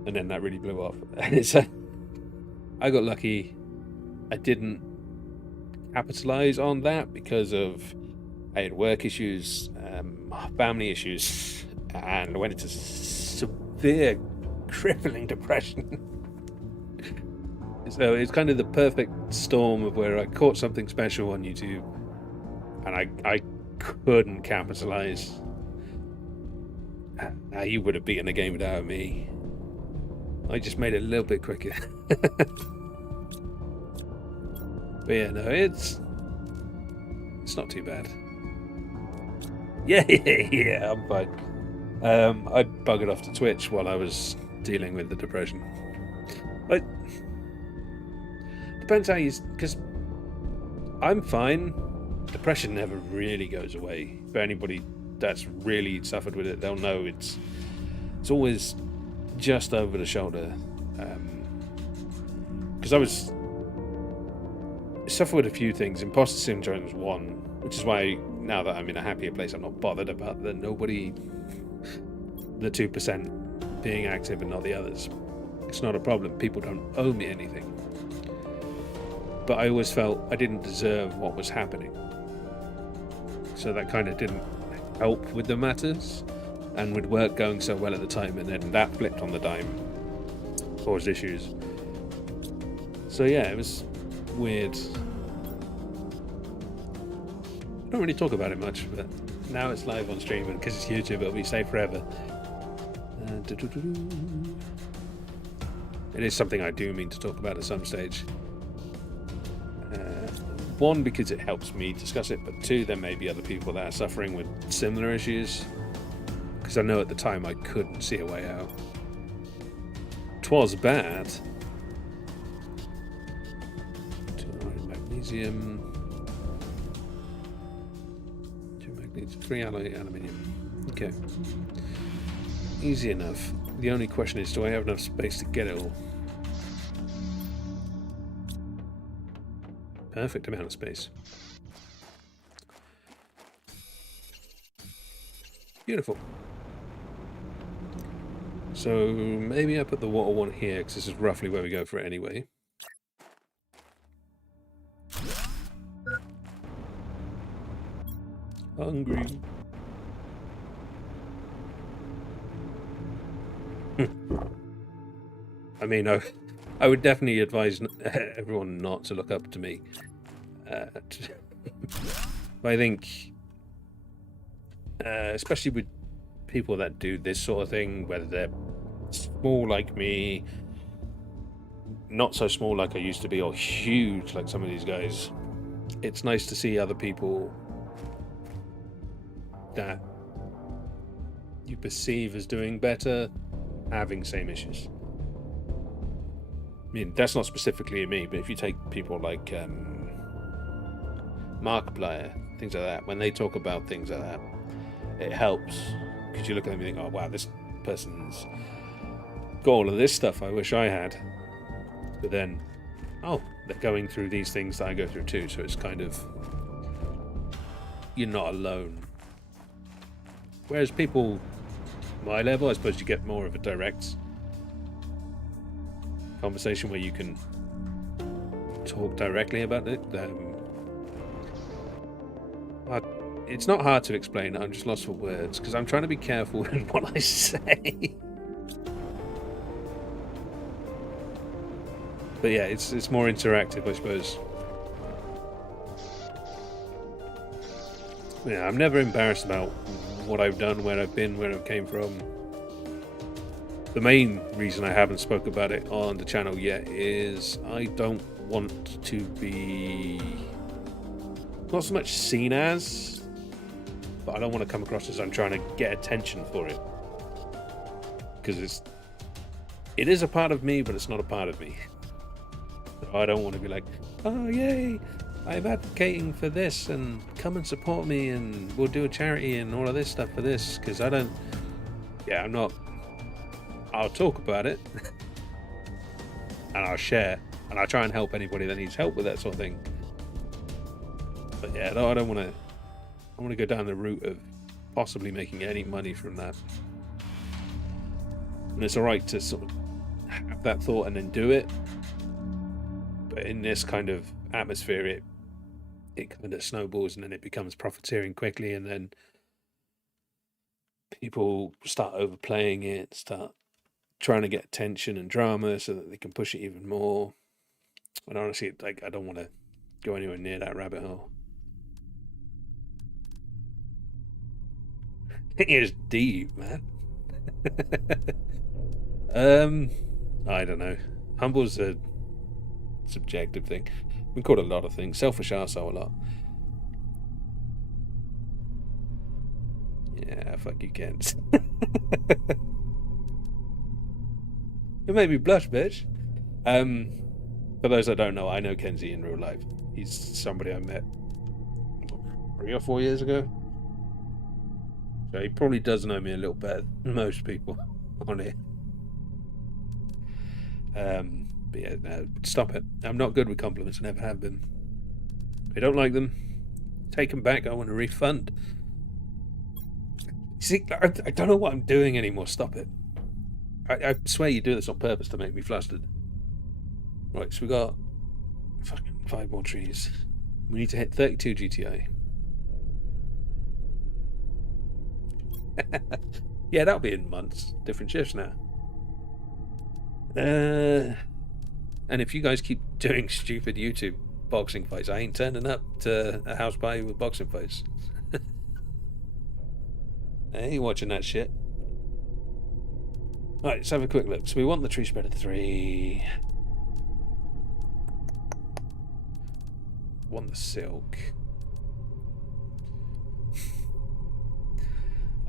And then that really blew off. So I got lucky. I didn't capitalize on that because of I had work issues, family issues, and I went into severe crippling depression. So it's kind of the perfect storm of where I caught something special on YouTube and I couldn't capitalize. You would have beaten the game without me. I just made it a little bit quicker. But yeah, no, it's not too bad. Yeah, I'm fine. I buggered off to Twitch while I was dealing with the depression. But depends how you, because I'm fine. Depression never really goes away. For anybody that's really suffered with it, they'll know it's always just over the shoulder. Because I suffered with a few things. Imposter syndrome is one, which is why now that I'm in a happier place, I'm not bothered about the 2% being active and not the others. It's not a problem. People don't owe me anything. But I always felt I didn't deserve what was happening. So that kind of didn't help with the matters. And with work going so well at the time, and then that flipped on the dime, caused issues. So yeah, it was weird. I don't really talk about it much, but now it's live on stream, and because it's YouTube, it'll be safe forever. It is something I do mean to talk about at some stage. One, because it helps me discuss it, but two, there may be other people that are suffering with similar issues. Because I know at the time I couldn't see a way out. 'Twas bad. Magnesium. 2 magnesium, 3 alloy aluminium. Okay. Easy enough. The only question is, do I have enough space to get it all? Perfect amount of space. Beautiful. So maybe I put the water one here, because this is roughly where we go for it anyway. Hungry. I mean, I would definitely advise everyone not to look up to me. But I think, especially with people that do this sort of thing, whether they're small like me, not so small like I used to be, or huge like some of these guys, it's nice to see other people that you perceive as doing better having same issues. I mean, that's not specifically me, but if you take people like Markiplier, things like that, when they talk about things like that, it helps, because you look at them and think, oh wow, this person's got all of this stuff I wish I had. But then, oh, they're going through these things that I go through too, so it's kind of, you're not alone. Whereas people my level, I suppose you get more of a direct conversation where you can talk directly about it. It's not hard to explain. I'm just lost for words because I'm trying to be careful with what I say. But yeah, it's more interactive, I suppose. Yeah, I'm never embarrassed about what I've done, where I've been, where I came from. The main reason I haven't spoke about it on the channel yet is I don't want to be not so much seen as, but I don't want to come across as I'm trying to get attention for it, because it is a part of me, but it's not a part of me. So I don't want to be like, oh yay, I'm advocating for this and come and support me and we'll do a charity and all of this stuff for this, because I'm not. I'll talk about it and I'll share and I'll try and help anybody that needs help with that sort of thing. But yeah, I don't want to. I want to go down the route of possibly making any money from that. And it's alright to sort of have that thought and then do it. But in this kind of atmosphere, it kind of snowballs and then it becomes profiteering quickly, and then people start overplaying it, start trying to get attention and drama so that they can push it even more. And honestly, like, I don't want to go anywhere near that rabbit hole. It's deep, man. I don't know. Humble's a subjective thing. We call it a lot of things. Selfish arsehole a lot. Yeah, fuck you, Kent. You made me blush, bitch. For those that don't know, I know Kenzie in real life. He's somebody I met 3 or 4 years ago. So he probably does know me a little better than most people on it. But yeah, no, stop it. I'm not good with compliments. I never have been. If I don't like them, take them back. I want a refund. See, I don't know what I'm doing anymore. Stop it. I swear you do this on purpose to make me flustered. Right, so we got fucking 5 more trees. We need to hit 32 GTI. Yeah, that'll be in months. Different shifts now. And if you guys keep doing stupid YouTube boxing fights, I ain't turning up to a house party with boxing fights. I ain't watching that shit. Right, let's have a quick look. So we want the tree spreader 3. Want the silk.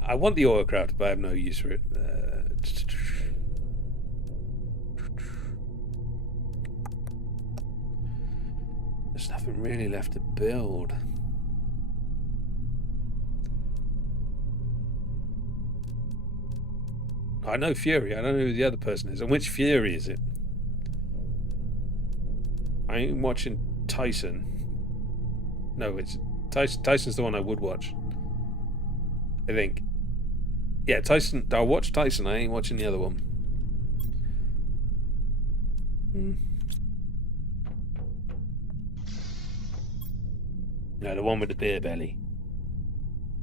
I want the oilcraft, but I have no use for it. There's nothing really left to build. I know Fury. I don't know who the other person is. And which Fury is it? I ain't watching Tyson. No, it's Tyson. Tyson's the one I would watch, I think. Yeah, Tyson. I'll watch Tyson. I ain't watching the other one. No, the one with the beer belly.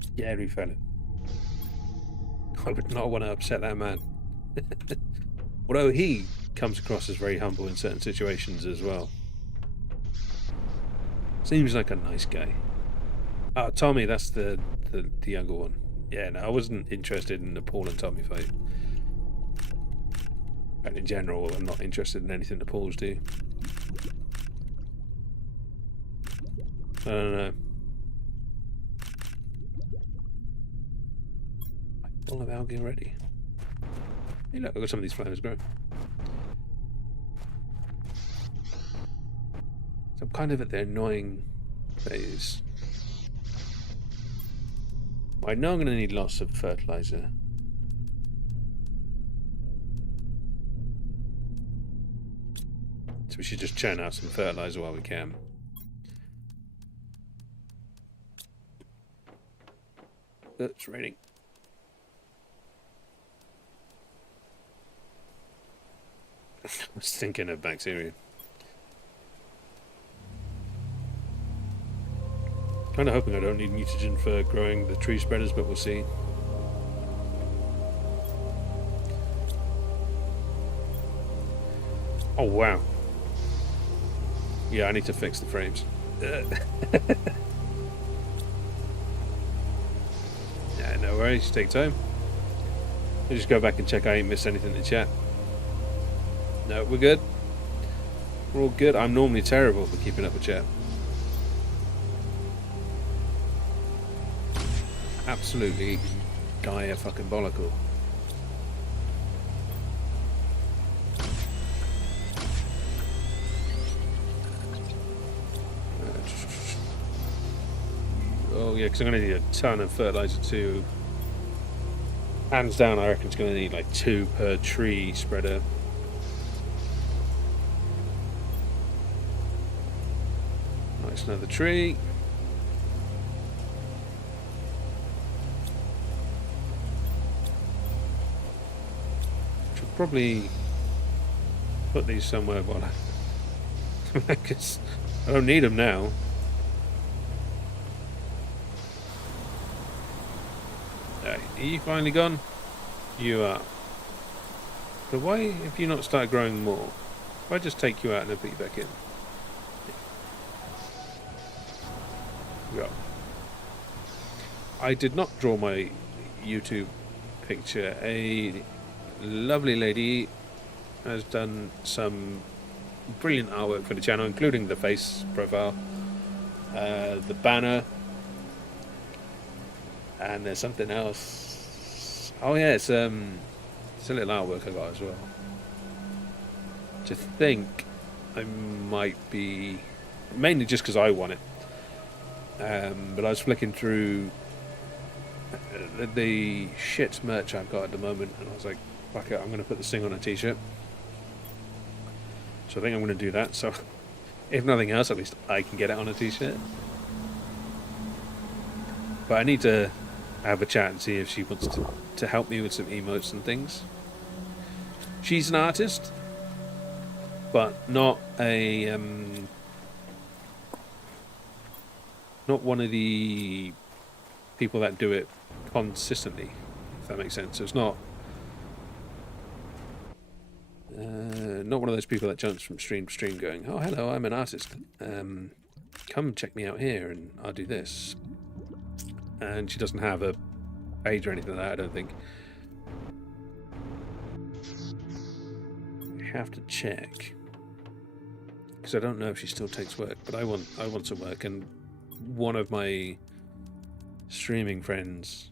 Scary fella. I would not want to upset that man. Although he comes across as very humble in certain situations as well. Seems like a nice guy. Oh, Tommy, that's the younger one. Yeah, no, I wasn't interested in the Paul and Tommy fight. And in general, I'm not interested in anything the Pauls do. I don't know. Full of algae already. Hey look, I've got some of these flowers growing. So I'm kind of at the annoying phase. I know I'm going to need lots of fertilizer. So we should just churn out some fertilizer while we can. It's raining. I was thinking of bacteria. Kind of hoping I don't need mutagen for growing the tree spreaders, but we'll see. Oh wow. Yeah, I need to fix the frames. Yeah, no worries, take time. I'll just go back and check I ain't missed anything in the chat. No, we're good. We're all good. I'm normally terrible for keeping up with chat. Absolutely Gaia fucking bollicle. Oh yeah, because I'm going to need a ton of fertilizer too. Hands down, I reckon it's going to need like 2 per tree spreader. Nice, another tree. Should probably put these somewhere while because I don't need them now. Are you finally gone? You are. But why have you not started growing more? If I just take you out and then put you back in. Yeah. I did not draw my YouTube picture. A lovely lady has done some brilliant artwork for the channel, including the face profile, the banner, and there's something else. Oh yeah, it's a little artwork I got as well. To think I might be, mainly just because I want it. But I was flicking through the shit merch I've got at the moment, and I was like, fuck it, I'm going to put this thing on a t-shirt. So I think I'm going to do that. So if nothing else, at least I can get it on a t-shirt. But I need to have a chat and see if she wants to help me with some emotes and things. She's an artist, but not a not one of the people that do it consistently, if that makes sense. So it's not one of those people that jumps from stream to stream going, oh hello, I'm an artist, come check me out here and I'll do this. And she doesn't have a page or anything like that, I don't think. I have to check, because I don't know if she still takes work, but I want some work, and one of my streaming friends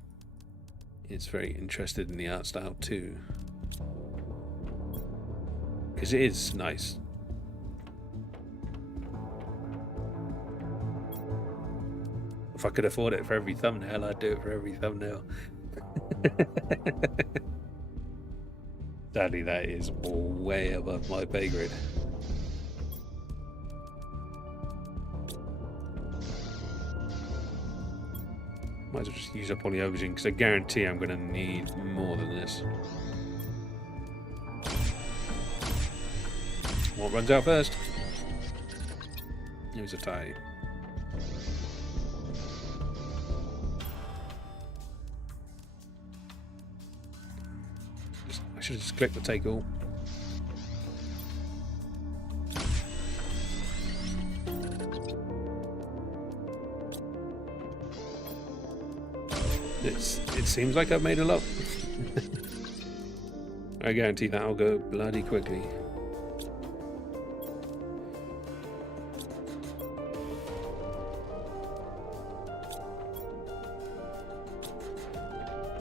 is very interested in the art style too, because it is nice. If I could afford it for every thumbnail, I'd do it for every thumbnail. Sadly, that is way above my pay grade. Might as well just use up all the aubergine, because I guarantee I'm going to need more than this. What runs out first? Here's a tie. I should have just clicked the take all. It seems like I've made a lot. I guarantee that'll go bloody quickly.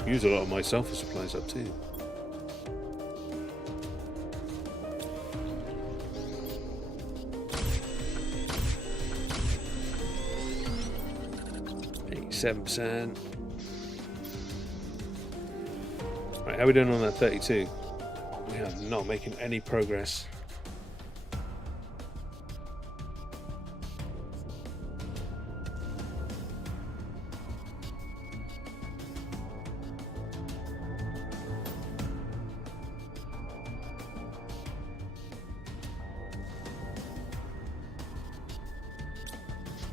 Use a lot of my sulfur supplies up too. %. Right, how are we doing on that 32? We are not making any progress.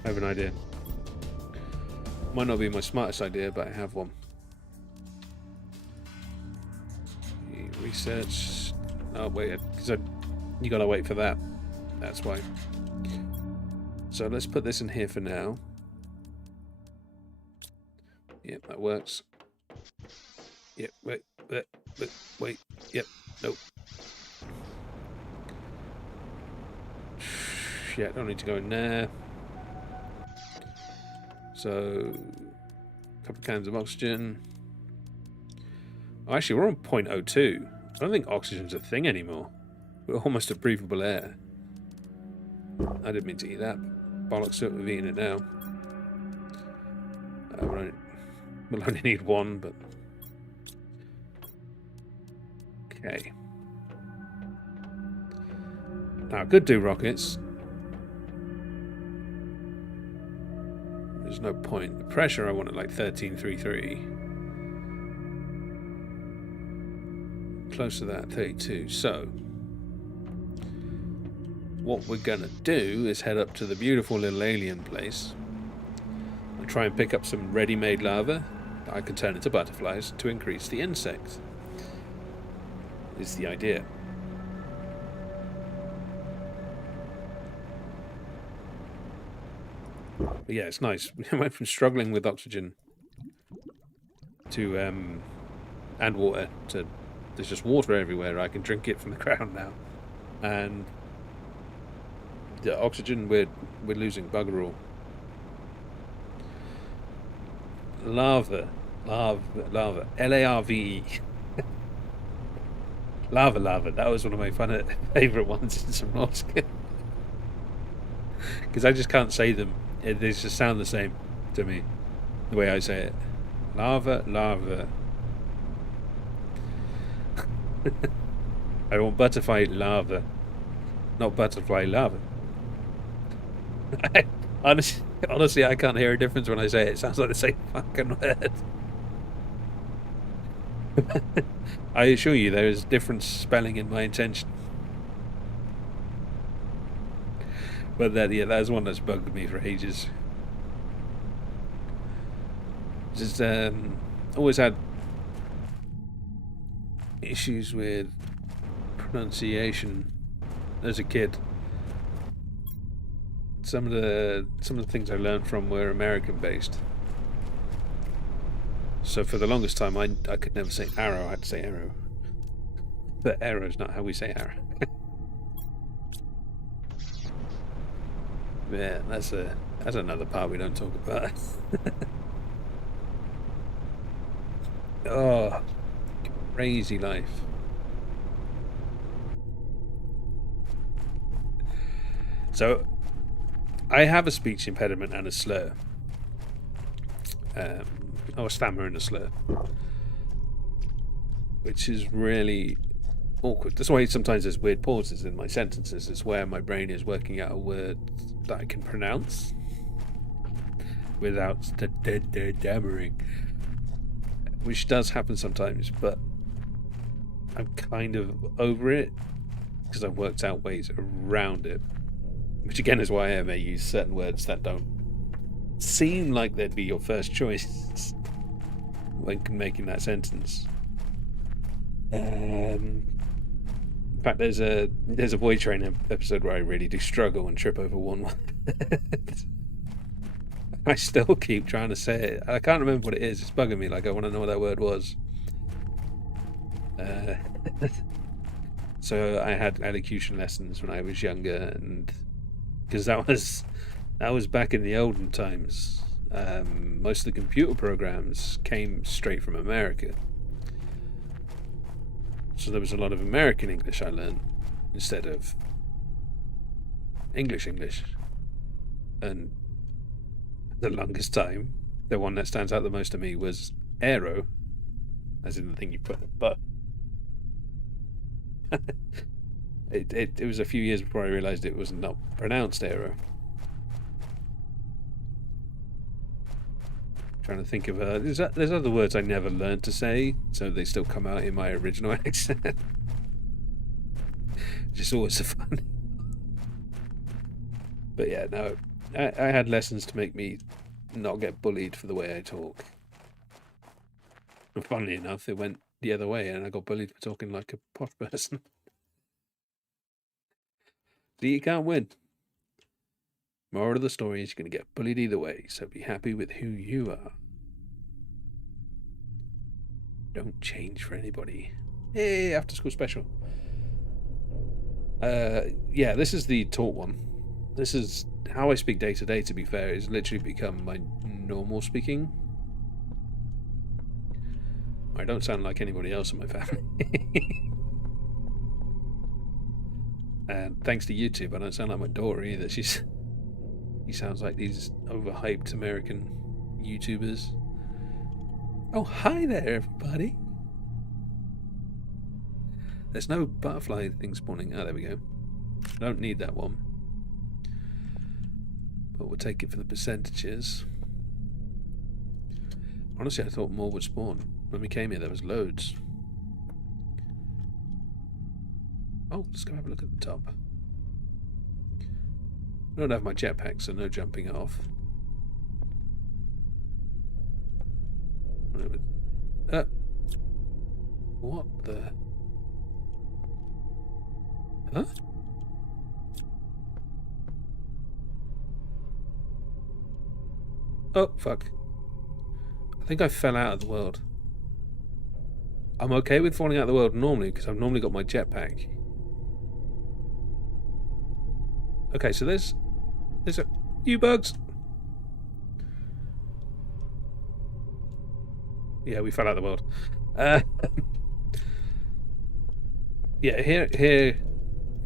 I have an idea. Might not be my smartest idea, but I have one. Research. Oh wait, because you gotta wait for that. That's why. So let's put this in here for now. Yep, that works. Yep, wait. Yep, nope. Yeah, don't need to go in there. So, a couple of cans of oxygen. Oh, actually, we're on 0.02. I don't think oxygen's a thing anymore. We're almost at breathable air. I didn't mean to eat that. Bollocks to it, we've eaten it now. We'll only need one, but... Okay. Now, I could do rockets. There's no point. The pressure I want at like 1333. Close to that, 32. So, what we're gonna do is head up to the beautiful little alien place and try and pick up some ready-made lava that I can turn into butterflies to increase the insects. Is the idea. But yeah, it's nice. We went from struggling with oxygen to and water to there's just water everywhere. I can drink it from the ground now, and the oxygen we're losing bugger all. Lava, L-A-R-V-E. Lava. That was one of my favourite ones in some law skill. Because I just can't say them. They just sound the same to me, the way I say it. Lava. I want butterfly lava, not butterfly lava. Honestly, I can't hear a difference when I say it. It sounds like the same fucking word. I assure you there is different spelling in my intention. But that's one that's bugged me for ages. Just always had issues with pronunciation as a kid. Some of the things I learned from were American based. So for the longest time I could never say arrow, I had to say arrow. But arrow's not how we say arrow. Yeah, that's another part we don't talk about. Oh, crazy life. So, I have a speech impediment and a slur. A stammer and a slur. Which is really awkward. That's why sometimes there's weird pauses in my sentences. It's where my brain is working out a word that I can pronounce without stammering, which does happen sometimes, but I'm kind of over it because I've worked out ways around it, which again is why I may use certain words that don't seem like they'd be your first choice when making that sentence. In fact, there's a Void Train episode where I really do struggle and trip over one word. I still keep trying to say it. I can't remember what it is. It's bugging me. Like, I want to know what that word was. So I had elocution lessons when I was younger, and because that was back in the olden times. Most of the computer programs came straight from America. So there was a lot of American English I learned instead of English. And the longest time, the one that stands out the most to me was aero, as in the thing you put in the butt. It was a few years before I realised it was not pronounced aero. Trying to think of there's other words I never learned to say, so they still come out in my original accent. Just always so fun. But yeah, no, I had lessons to make me not get bullied for the way I talk. And funnily enough, it went the other way, and I got bullied for talking like a posh person. See, you can't win. Moral of the story is you're going to get bullied either way, so be happy with who you are. Don't change for anybody. Hey, after school special. Yeah, this is the taught one. This is how I speak day to day, to be fair. It's literally become my normal speaking. I don't sound like anybody else in my family. And thanks to YouTube, I don't sound like my daughter either. She sounds like these overhyped American YouTubers. Oh, hi there, everybody. There's no butterfly thing spawning. Oh, there we go. I don't need that one. But we'll take it for the percentages. Honestly, I thought more would spawn. When we came here, there was loads. Oh, let's go have a look at the top. I don't have my jetpack, so no jumping off. What the? Huh? Oh, fuck. I think I fell out of the world. I'm okay with falling out of the world normally, because I've normally got my jetpack. Okay, so there's a few bugs. Yeah, we fell out of the world. Yeah, here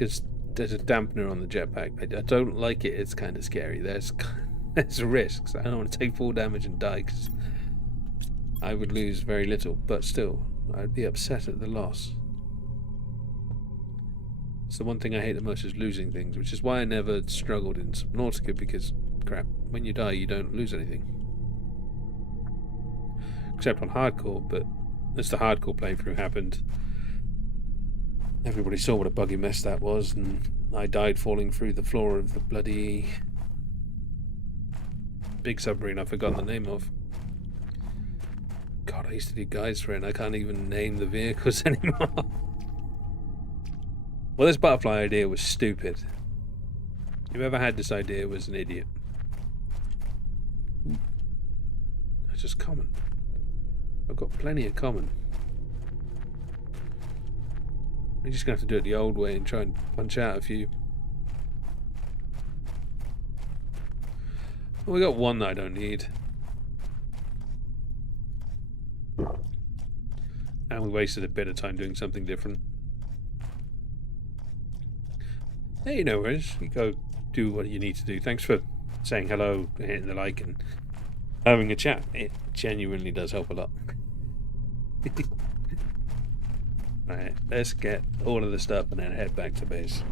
is there's a dampener on the jetpack. I don't like it. It's kind of scary. There's risks. I don't want to take full damage and die because I would lose very little, but still, I'd be upset at the loss. It's the one thing I hate the most is losing things, which is why I never struggled in Subnautica, because, crap, when you die, you don't lose anything. Except on hardcore, but as the hardcore playthrough happened, everybody saw what a buggy mess that was, and I died falling through the floor of the bloody big submarine I've forgotten the name of. God, I used to do guides for it, and I can't even name the vehicles anymore. Well, this butterfly idea was stupid. Whoever had this idea was an idiot. It's just common. I've got plenty of common. We're just going to have to do it the old way and try and punch out a few. Well, we got one that I don't need. And we wasted a bit of time doing something different. Hey, no worries. You go do what you need to do. Thanks for saying hello, hitting the like, and having a chat. It genuinely does help a lot. Right, let's get all of the stuff and then head back to base.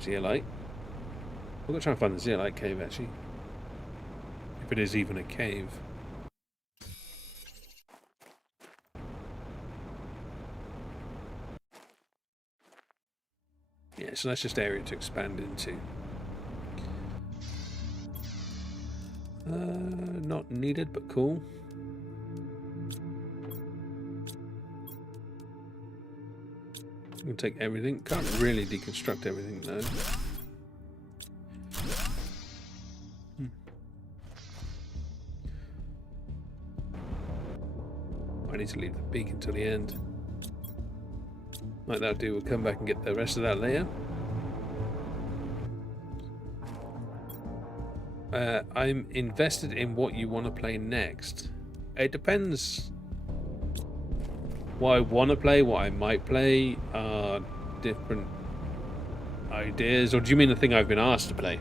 Zeolite. We're going to try and find the Zeolite cave, actually. If it is even a cave. Yeah, so that's just area to expand into. Not needed, but cool. I'm gonna take everything. Can't really deconstruct everything though. I need to leave the beacon till the end. Like that do, we'll come back and get the rest of that later. I'm invested in what you want to play next. It depends what I want to play, what I might play, different ideas. Or do you mean the thing I've been asked to play?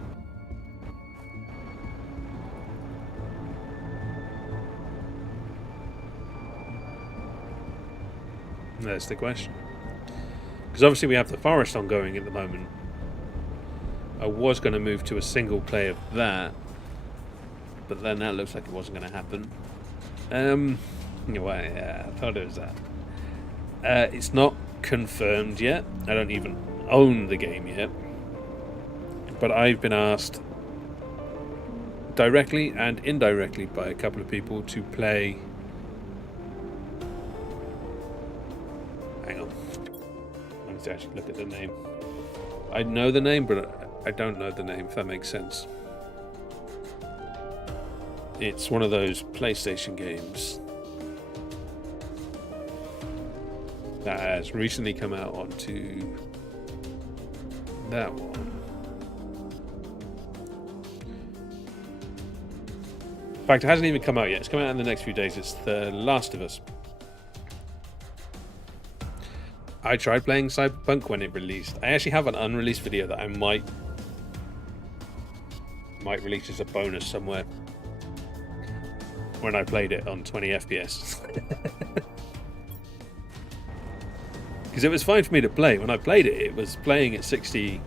That's the question. Because obviously we have the forest ongoing at the moment. I was going to move to a single play of that, but then that looks like it wasn't going to happen. Well, yeah, I thought it was that. It's not confirmed yet. I don't even own the game yet. But I've been asked directly and indirectly by a couple of people to play. Hang on. I need to actually look at the name. I know the name, but I don't know the name, if that makes sense. It's one of those PlayStation games that has recently come out onto that one. In fact, it hasn't even come out yet. It's coming out in the next few days. It's The Last of Us. I tried playing Cyberpunk when it released. I actually have an unreleased video that I might release as a bonus somewhere when I played it on 20 FPS. Because it was fine for me to play. When I played it, it was playing at 60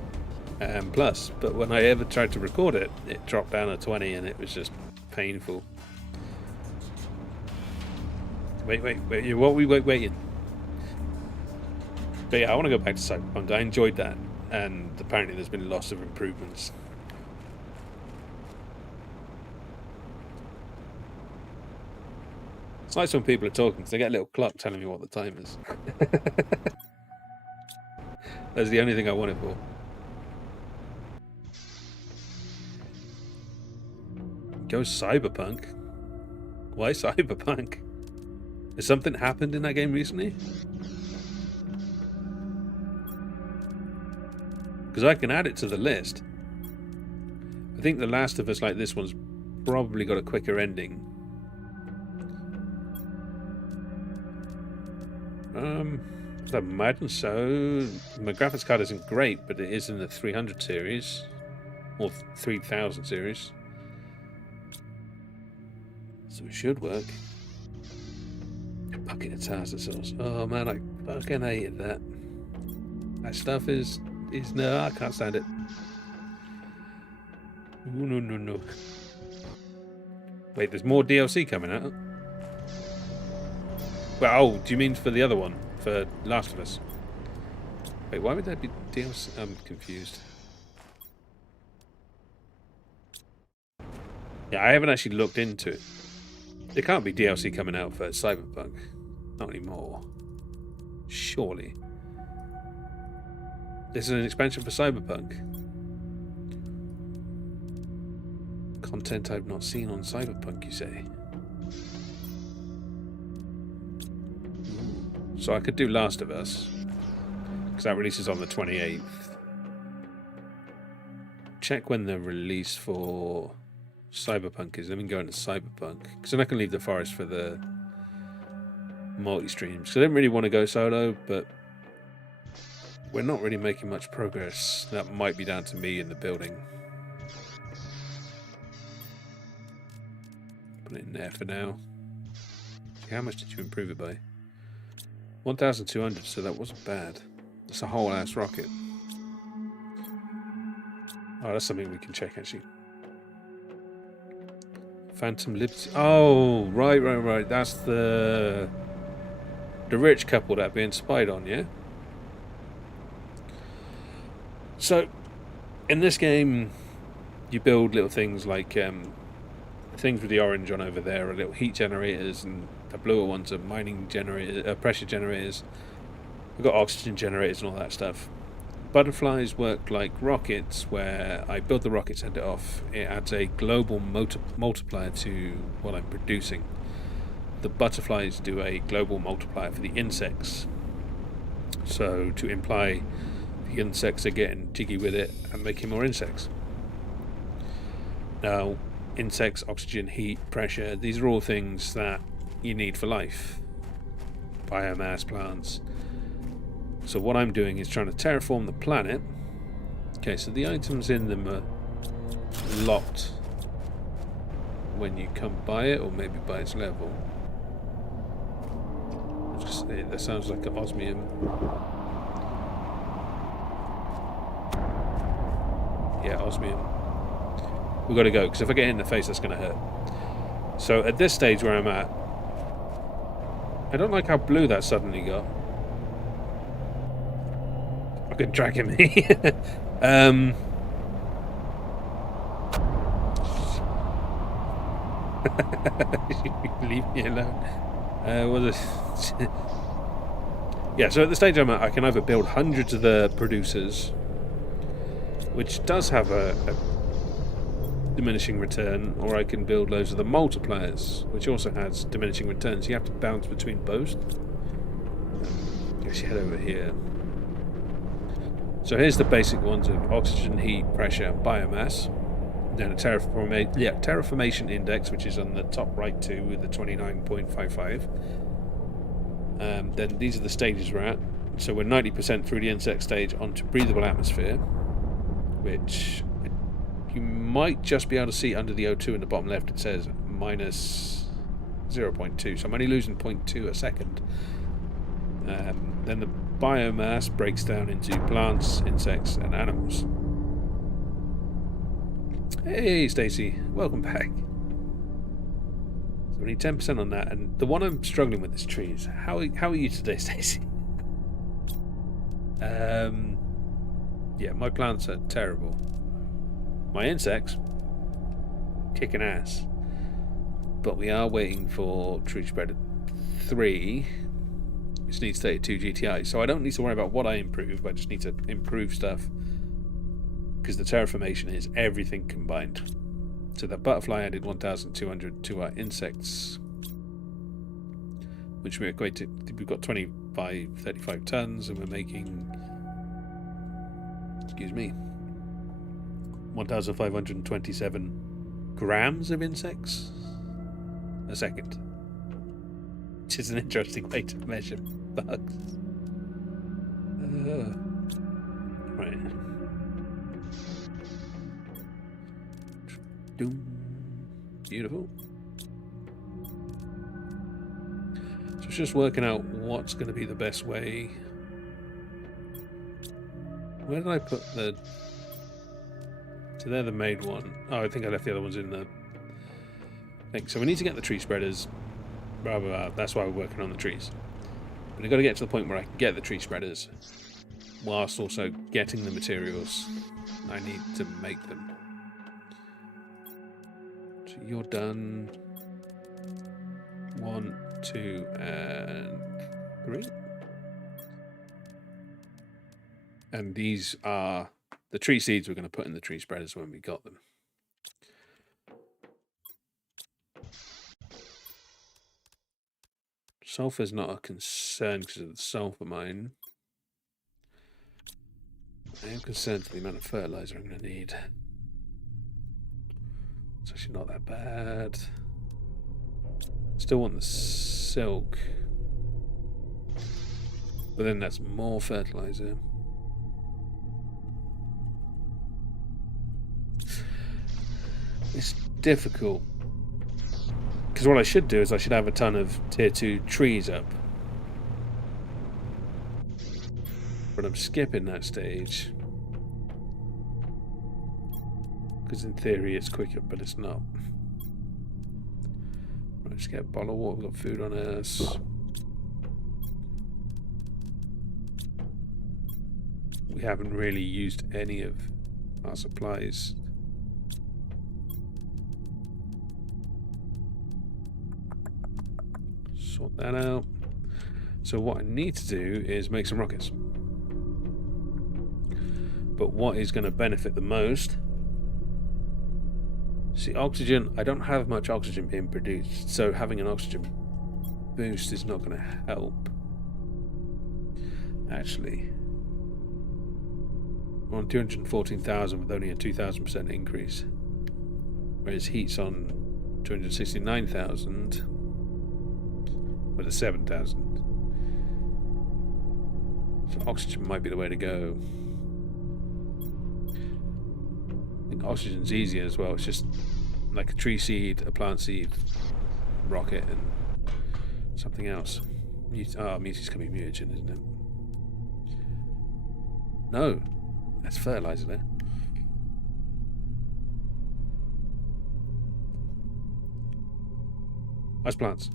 plus. But when I ever tried to record it, it dropped down to 20 and it was just painful. Wait, what are we waiting? But yeah, I want to go back to Cyberpunk. I enjoyed that, and apparently there's been lots of improvements. It's nice when people are talking because they get a little clock telling me what the time is. That's the only thing I want it for. Go Cyberpunk? Why Cyberpunk? Has something happened in that game recently? Because I can add it to the list. I think The Last of Us, like this one's probably got a quicker ending. I imagine so. My graphics card isn't great, but it is in the 300 series. Or 3000 series. So it should work. A bucket of tartar sauce. Oh man, I fucking hated that. That stuff is no, I can't stand it. Ooh, no. Wait, there's more DLC coming out? Well, oh, do you mean for the other one? For Last of Us? Wait, why would that be DLC? I'm confused. Yeah, I haven't actually looked into it. There can't be DLC coming out for Cyberpunk. Not anymore. Surely. This is an expansion for Cyberpunk. Content I've not seen on Cyberpunk, you say? So I could do Last of Us, because that releases on the 28th. Check when the release for Cyberpunk is. Let me go into Cyberpunk, because then I can leave the forest for the multi-streams. So I don't really want to go solo, but we're not really making much progress. That might be down to me in the building. Put it in there for now. How much did you improve it by? 1,200, so that wasn't bad. That's a whole ass rocket. Oh, that's something we can check actually. Phantom Liberty. Oh, right. That's the rich couple that being spied on, yeah? So, in this game, you build little things like things with the orange on over there are little heat generators, and the bluer ones are mining generators, pressure generators. We've got oxygen generators and all that stuff. Butterflies work like rockets, where I build the rocket, send it off. It adds a global multiplier to what I'm producing. The butterflies do a global multiplier for the insects. So to imply the insects are getting jiggy with it and making more insects. Now, insects, oxygen, heat, pressure, these are all things that you need for life. Biomass, plants. So what I'm doing is trying to terraform the planet. Okay, so the items in them are locked when you come by it, or maybe by its level. That sounds like an osmium. Yeah, osmium. We've got to go, because if I get hit in the face, that's going to hurt. So at this stage where I'm at, I don't like how blue that suddenly got. Good tracking me. Leave me alone. Yeah, so at the stage I'm at, I can either build hundreds of the producers, which does have a diminishing return, or I can build loads of the multipliers, which also has diminishing returns. You have to bounce between both. Let's head over here. So here's the basic ones of oxygen, heat, pressure, biomass. Then a terraformation index, which is on the top right too, with the 29.55. Then these are the stages we're at. So we're 90% through the insect stage onto breathable atmosphere, which you might just be able to see under the O2 in the bottom left. It says minus 0.2, so I'm only losing 0.2 a second. Then the biomass breaks down into plants, insects, and animals. Hey, Stacey, welcome back. So we need 10% on that, and the one I'm struggling with is trees. How are you today, Stacey? Yeah, my plants are terrible. My insects, kicking ass. But we are waiting for Tree Spreader 3, which needs 32 GTI. So I don't need to worry about what I improve. I just need to improve stuff, because the terraformation is everything combined. So the butterfly added 1,200 to our insects, which we equate to, we've got 35 tons, and we're making, excuse me, 1,527 grams of insects a second, which is an interesting way to measure bugs. Right. Beautiful. So it's just working out what's going to be the best way. Where did I put the... So they're the made one. Oh, I think I left the other ones in the thing. So we need to get the tree spreaders. Blah, blah, blah. That's why we're working on the trees. But I've got to get to the point where I can get the tree spreaders, whilst also getting the materials I need to make them. So you're done. 1, 2, and 3. And these are the tree seeds we're going to put in the tree spreaders when we got them. Sulfur is not a concern because of the sulfur mine. I am concerned for the amount of fertilizer I'm going to need. It's actually not that bad. Still want the silk, but then that's more fertilizer. It's difficult, because what I should do is I should have a ton of tier 2 trees up, but I'm skipping that stage because in theory it's quicker, but it's not. Right, just get a bottle of water. We've got food on us. We haven't really used any of our supplies. Sort that out. So what I need to do is make some rockets. But what is going to benefit the most? See, oxygen, I don't have much oxygen being produced, so having an oxygen boost is not going to help. Actually, we're on 214,000 with only a 2,000% increase, whereas heat's on 269,000 with a 7,000. So oxygen might be the way to go. I think oxygen's easier as well. It's just like a tree seed, a plant seed, rocket, and something else. Muty's going to be mutagen, isn't it? No, that's fertilizer there. Nice plants.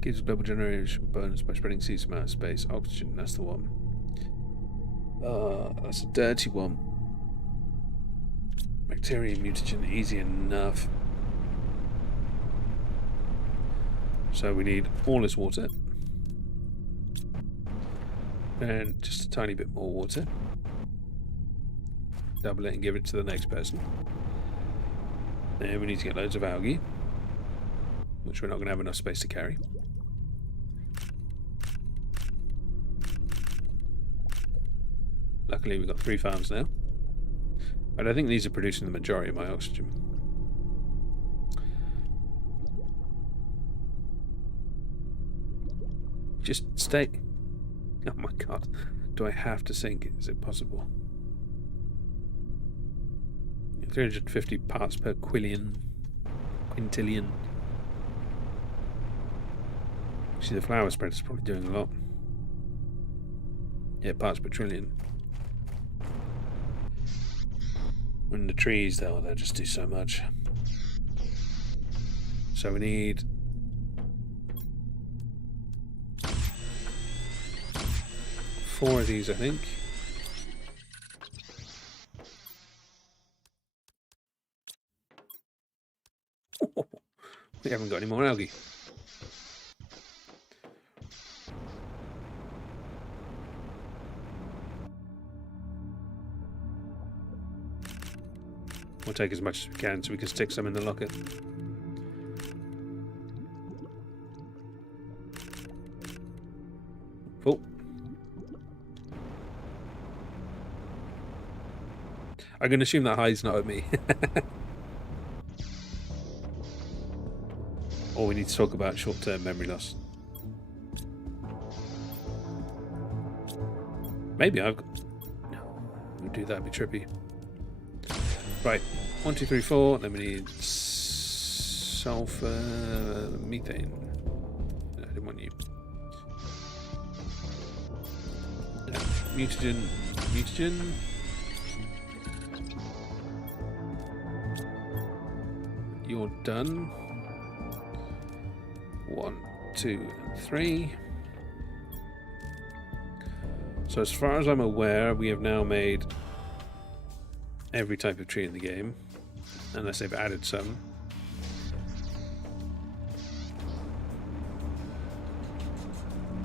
Gives global generation bonus by spreading seeds from outer space. Oxygen, that's the one. That's a dirty one. Bacteria, mutagen, easy enough. So we need all this water. And just a tiny bit more water. Double it and give it to the next person. Then we need to get loads of algae, which we're not going to have enough space to carry. Luckily we've got 3 farms now. But I think these are producing the majority of my oxygen. Just stay. Oh my god. Do I have to sink it? Is it possible? 350 parts per quintillion. See, the flower spread is probably doing a lot. Yeah, parts per trillion. When the trees, though, they'll just do so much. So we need 4 of these, I think. We haven't got any more algae. We'll take as much as we can so we can stick some in the locker. Cool. I'm going to assume that high's not at me. Or we need to talk about short-term memory loss. Maybe I've got... No, we'll do that, it'd be trippy. Right, 1, 2, 3, 4. Then we need sulfur, methane. No, I didn't want you. Mutagen. You're done. 1, 2, 3. So as far as I'm aware, we have now made every type of tree in the game, unless they've added some.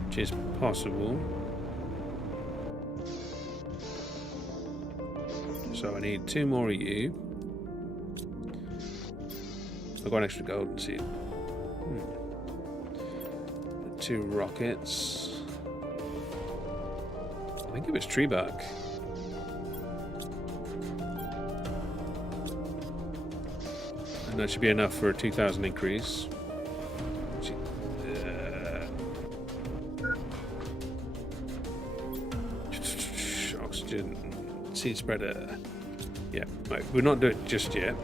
Which is possible. So I need 2 more of you. I've got an extra golden seed. 2 rockets. I think it was tree bark. And that should be enough for a 2,000 increase. Oxygen. Seed spreader. Yeah, right. We're not doing it just yet.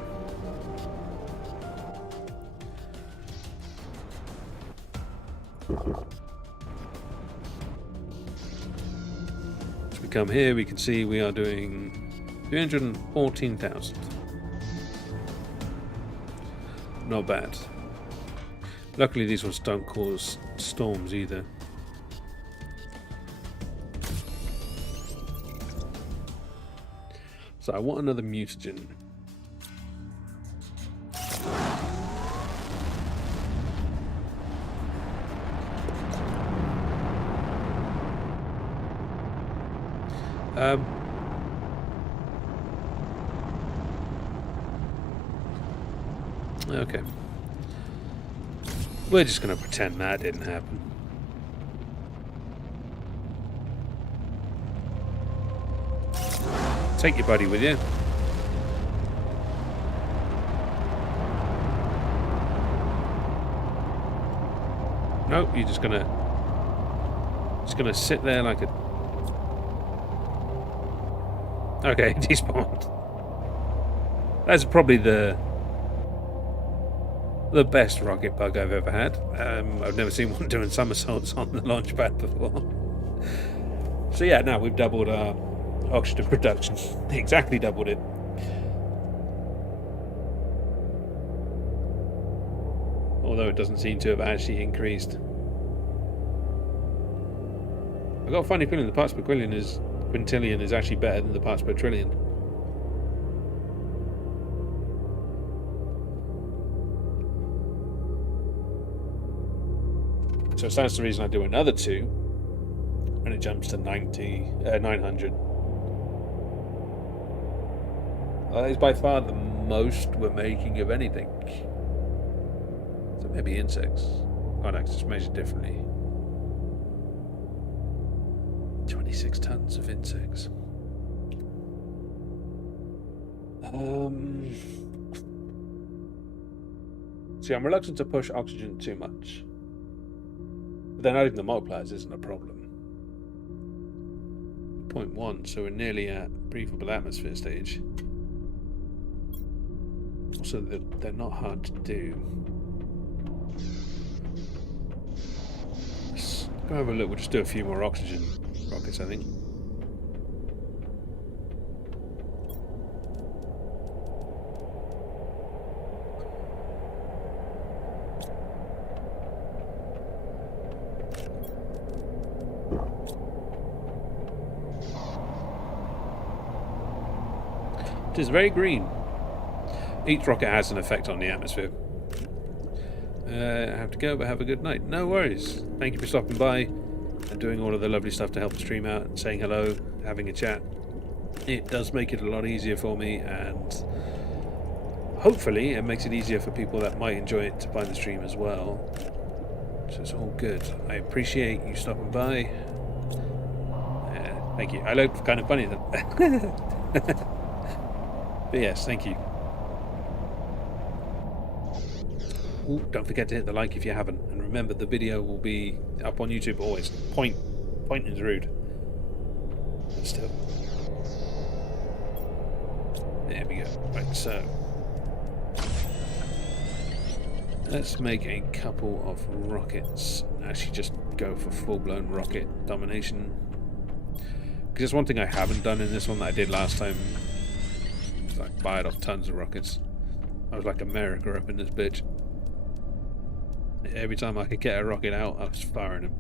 As we come here, we can see we are doing 314,000. Not bad. Luckily, these ones don't cause storms either. So I want another mutagen. Okay. We're just going to pretend that didn't happen. Take your buddy with you. Nope, you're just gonna sit there like a... Okay, despawned. That's probably the best rocket bug I've ever had. I've never seen one doing somersaults on the launch pad before. So yeah, now we've doubled our oxygen production. Exactly doubled it. Although it doesn't seem to have actually increased. I've got a funny feeling the parts per quintillion is actually better than the parts per trillion. So that's the reason I do another 2, and it jumps to 900. That is by far the most we're making of anything. So maybe insects. Oh no, it's measured differently. 26 tons of insects. See, I'm reluctant to push oxygen too much. But then adding the multipliers isn't a problem. 0.1, so we're nearly at breathable atmosphere stage. Also, they're not hard to do. Let's go have a look. We'll just do a few more oxygen rockets, I think. It is very green. Each rocket has an effect on the atmosphere. I have to go, but have a good night. No worries. Thank you for stopping by and doing all of the lovely stuff to help the stream out, and saying hello, having a chat. It does make it a lot easier for me, and hopefully it makes it easier for people that might enjoy it to find the stream as well. So it's all good. I appreciate you stopping by. Thank you. I look kind of funny then. But yes, thank you. Ooh, don't forget to hit the like if you haven't, and remember the video will be up on YouTube always. Point is rude. But still. There we go. Right, so let's make a couple of rockets. Actually, just go for full-blown rocket domination. Because there's one thing I haven't done in this one that I did last time. It's like fired off tons of rockets. I was like America up in this bitch. Every time I could get a rocket out, I was firing him.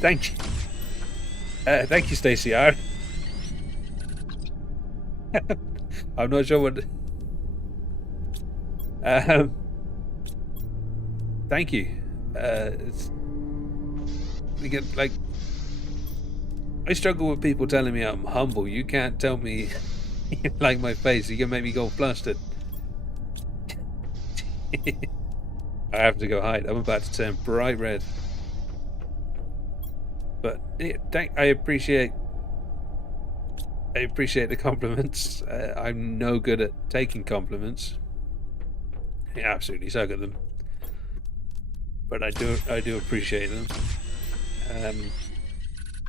Thank you. Thank you, Stacey. I'm not sure what. Thank you. We get like. I struggle with people telling me I'm humble. You can't tell me. Like my face, you can make me go flustered. I have to go hide. I'm about to turn bright red. But I appreciate the compliments. I'm no good at taking compliments. I absolutely suck at them. But I do appreciate them.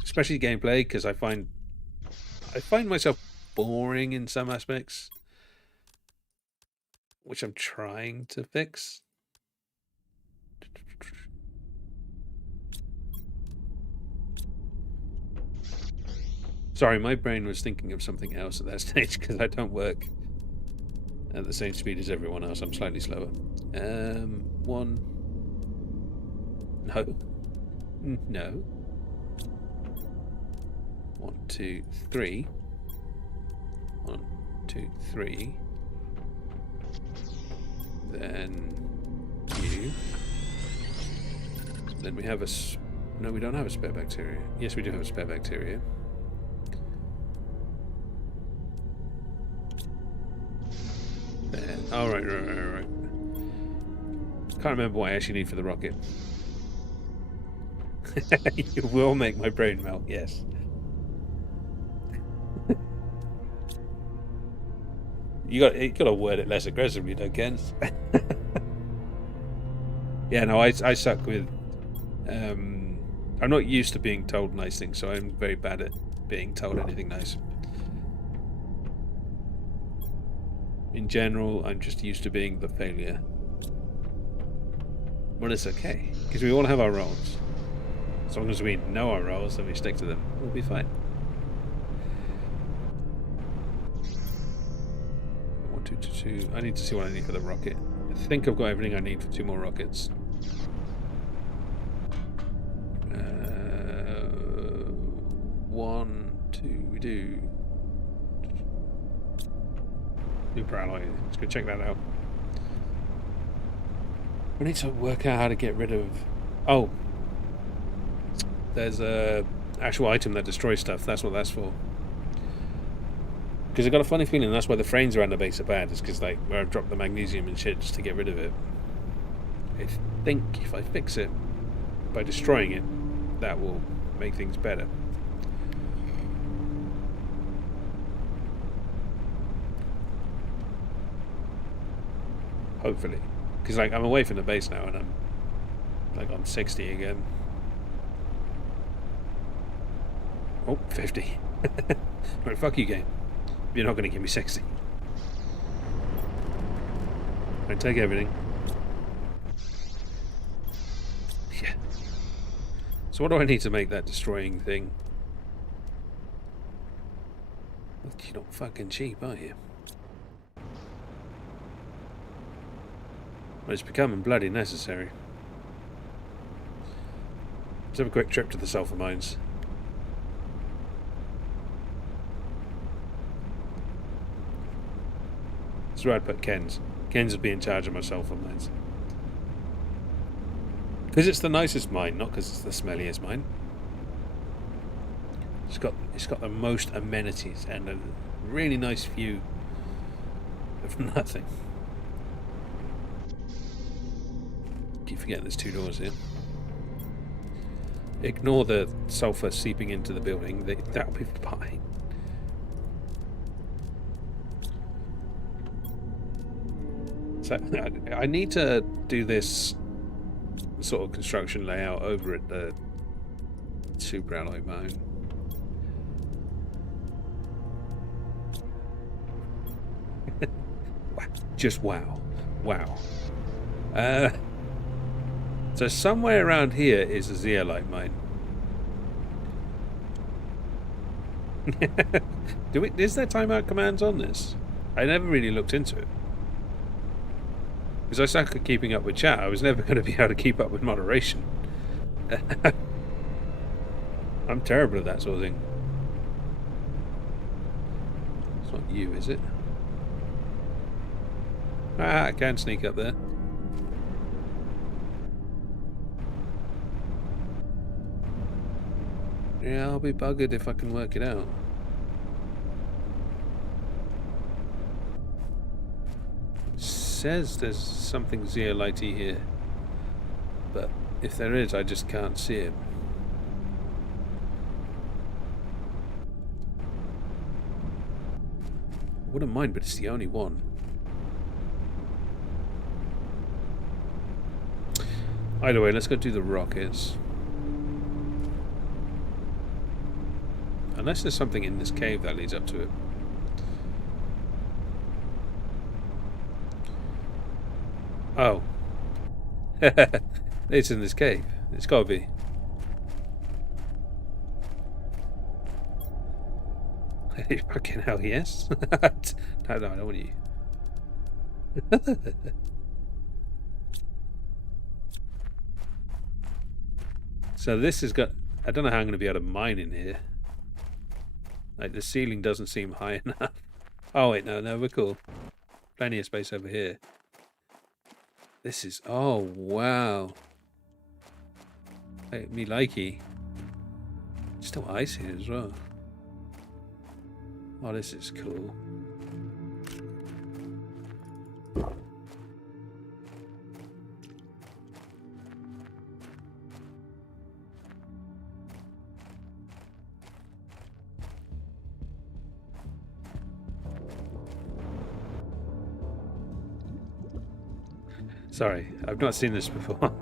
Especially gameplay, because I find myself boring in some aspects, which I'm trying to fix. Sorry, my brain was thinking of something else at that stage because I don't work at the same speed as everyone else. I'm slightly slower. One. No. 1, 2, 3. 1, 2, 3. Then you. Then we have a. No, we don't have a spare bacteria. Yes, we do have a spare bacteria. Then. Oh, right. Can't remember what I actually need for the rocket. You will make my brain melt, yes. You got to word it less aggressively, though, Ken. Yeah, no, I suck with. I'm not used to being told nice things, so I'm very bad at being told anything nice. In general, I'm just used to being the failure. Well, it's okay, because we all have our roles. As long as we know our roles and we stick to them, we'll be fine. 1, 2, 2, 2. I need to see what I need for the rocket. I think I've got everything I need for 2 more rockets. One, two, we do. Super alloy. Let's go check that out. We need to work out how to get rid of... Oh. There's a actual item that destroys stuff. That's what that's for. Because I've got a funny feeling that's why the frames around the base are bad. Is because like where I've dropped the magnesium and shit just to get rid of it. I think if I fix it by destroying it, that will make things better. Hopefully. Because like I'm away from the base now and I'm like on 60 again. Oh, 50. Right, fuck you, game. You're not going to give me 60. Right, take everything. Yeah. So what do I need to make that destroying thing? You're not fucking cheap, are you? Well, it's becoming bloody necessary. Let's have a quick trip to the sulfur mines. That's where I'd put Ken's. Ken's would be in charge of my sulfur mines. Because it's the nicest mine, not because it's the smelliest mine. It's got the most amenities and a really nice view of nothing. Keep forgetting there's 2 doors here. Ignore the sulfur seeping into the building. That'll be fine. So I need to do this sort of construction layout over at the super alloy mine. Just wow. Wow. So somewhere around here is a zeolite mine. Is there timeout commands on this? I never really looked into it. Because I suck at keeping up with chat, I was never going to be able to keep up with moderation. I'm terrible at that sort of thing. It's not you, is it? Ah, I can sneak up there. Yeah, I'll be buggered if I can work it out. Says there's something zeolite-y here, but if there is, I just can't see it. I wouldn't mind, but it's the only one. Either way, let's go do the rockets. Unless there's something in this cave that leads up to it. Oh. It's in this cave. It's gotta be. Fucking hell, yes. No, I don't want you. So this has got... I don't know how I'm going to be able to mine in here. Like, the ceiling doesn't seem high enough. Oh, wait, no, we're cool. Plenty of space over here. This is... Oh, wow. Hey, me likey. Still ice here as well. Oh, this is cool. Sorry, I've not seen this before.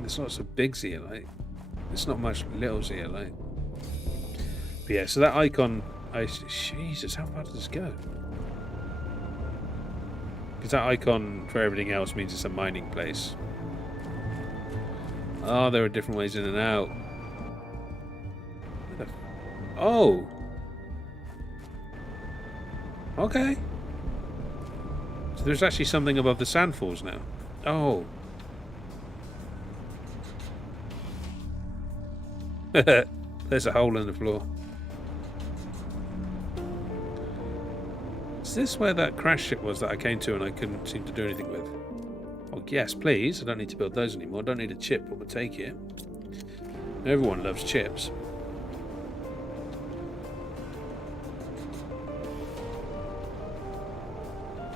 There's lots of big zeolite. There's not much little zeolite. But yeah, so that icon... Jesus, how far does this go? Because that icon for everything else means it's a mining place. Oh, there are different ways in and out. Oh. Okay. So there's actually something above the sandfalls now. Oh. There's a hole in the floor. Is this where that crash ship was that I came to and I couldn't seem to do anything with? Oh, yes, please. I don't need to build those anymore. I don't need a chip. What would take it? Everyone loves chips.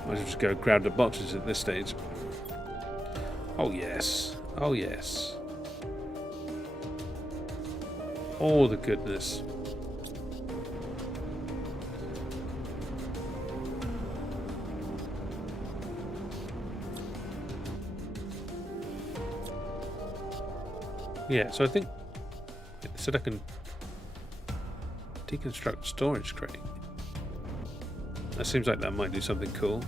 Might as well just go grab the boxes at this stage. Oh, yes. Oh, yes. Oh, the goodness. Yeah, so I think it said I can deconstruct storage crate. That seems like that might do something cool.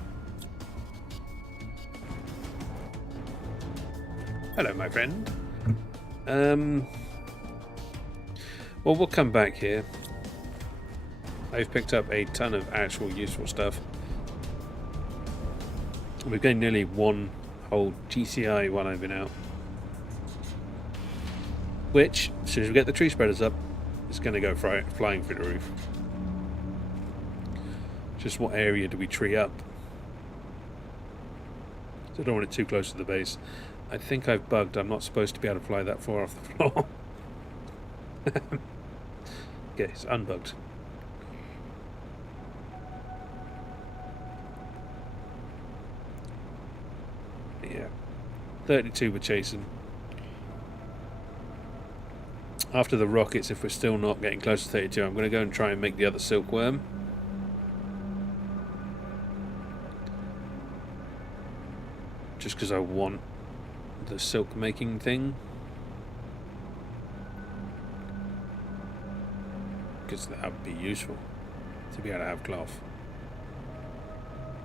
Hello, my friend. Well, we'll come back here. I've picked up a ton of actual useful stuff. We've gained nearly one whole GCI while I've been out. Which, as soon as we get the tree spreaders up, it's going to go flying through the roof. Just what area do we tree up? So I don't want it too close to the base. I think I've bugged. I'm not supposed to be able to fly that far off the floor. Okay, it's unbugged. Yeah. 32 we're chasing. After the rockets, if we're still not getting close to 32, I'm going to go and try and make the other silkworm. Just because I want the silk making thing. Because that would be useful to be able to have cloth.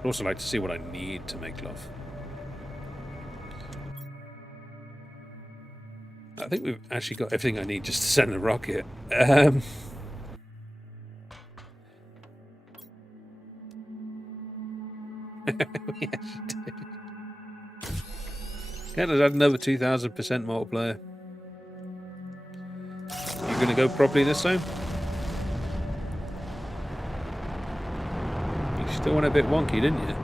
I'd also like to see what I need to make cloth. I think we've actually got everything I need just to send a rocket. Yes, you do. Okay, let's add another 2000% multiplier. You going to go properly this time? You still went a bit wonky, didn't you?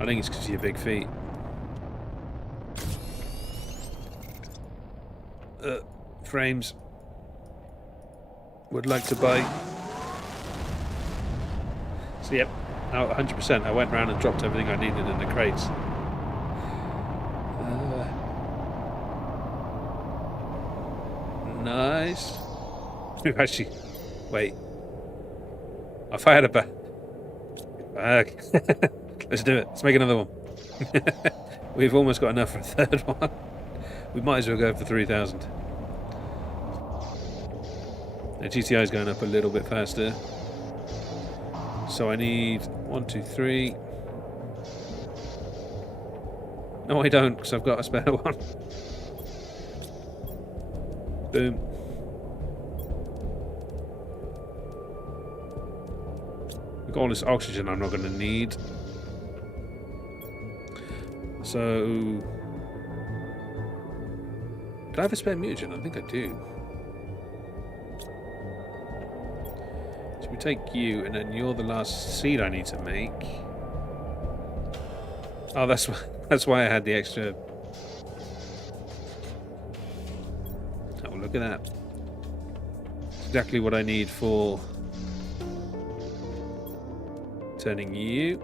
I think it's because of your big feet. Frames. Would like to buy. So yep, 100%. I went round and dropped everything I needed in the crates. Nice. We've actually. Wait. I fired a bat. Let's do it. Let's make another one. We've almost got enough for a third one. We might as well go for 3,000. The GTI is going up a little bit faster. So I need 1, 2, 3. No, I don't, because I've got a spare one. Boom. I've got all this oxygen I'm not going to need. So... do I have a spare mutagen? I think I do. So we take you, and then you're the last seed I need to make. Oh, that's why I had the extra. Oh, look at that. It's exactly what I need for turning you.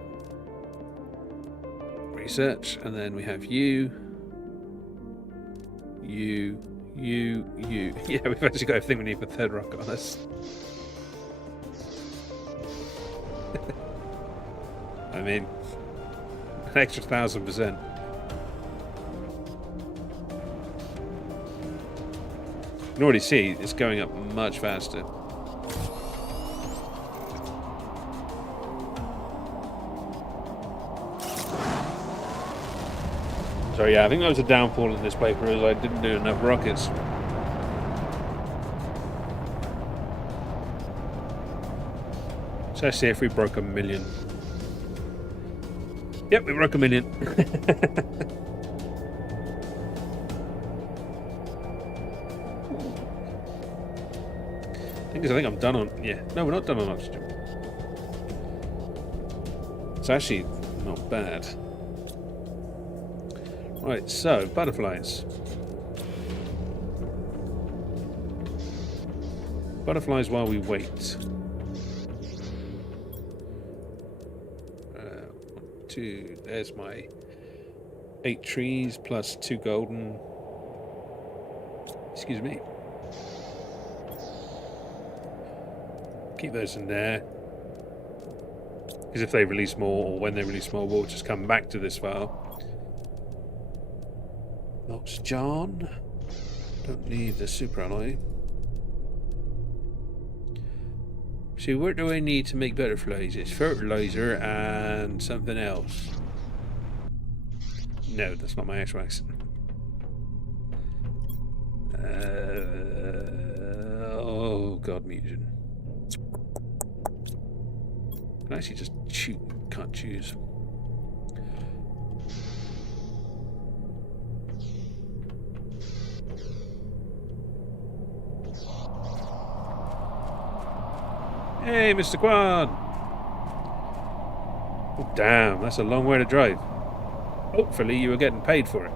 Research, and then we have you. You. Yeah, we've actually got everything we need for third rocket on us. I mean, an extra 1,000%. You can already see it's going up much faster. So yeah, I think that was a downfall in this paper, as I didn't do enough rockets. So let's see if we broke 1 million. Yep, we broke 1 million. I think I'm done on... Yeah. No, we're not done on oxygen. It's actually not bad. Right, so, butterflies. Butterflies while we wait. 1, 2, there's my 8 trees plus 2 golden. Excuse me. Keep those in there. Because if they release more, or when they release more, we'll just come back to this file. Knox John. Don't need the super alloy. So what do I need to make butterflies? It's fertilizer and something else. No, that's not my actual accent. Oh god, Miju. Can I actually just shoot? Can't choose. Hey, Mr. Quan! Oh, damn, that's a long way to drive. Hopefully you were getting paid for it.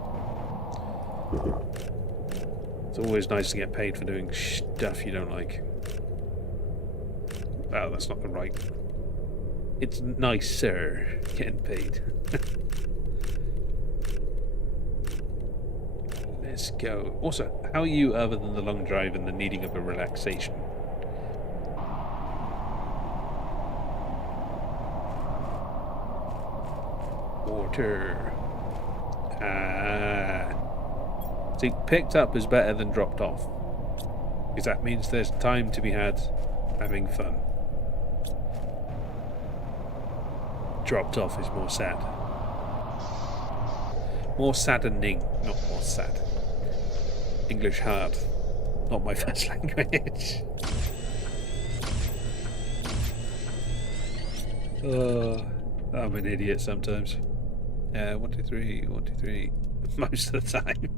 It's always nice to get paid for doing stuff you don't like. Oh, that's not the right... It's nicer getting paid. Let's go. Also, how are you other than the long drive and the needing of a relaxation? Water. See, picked up is better than dropped off. Because that means there's time to be had having fun. Dropped off is more sad. More saddening, not more sad. English hard. Not my first language. I'm an idiot sometimes. 1, 2, 3, 1, 2, 3. Most of the time.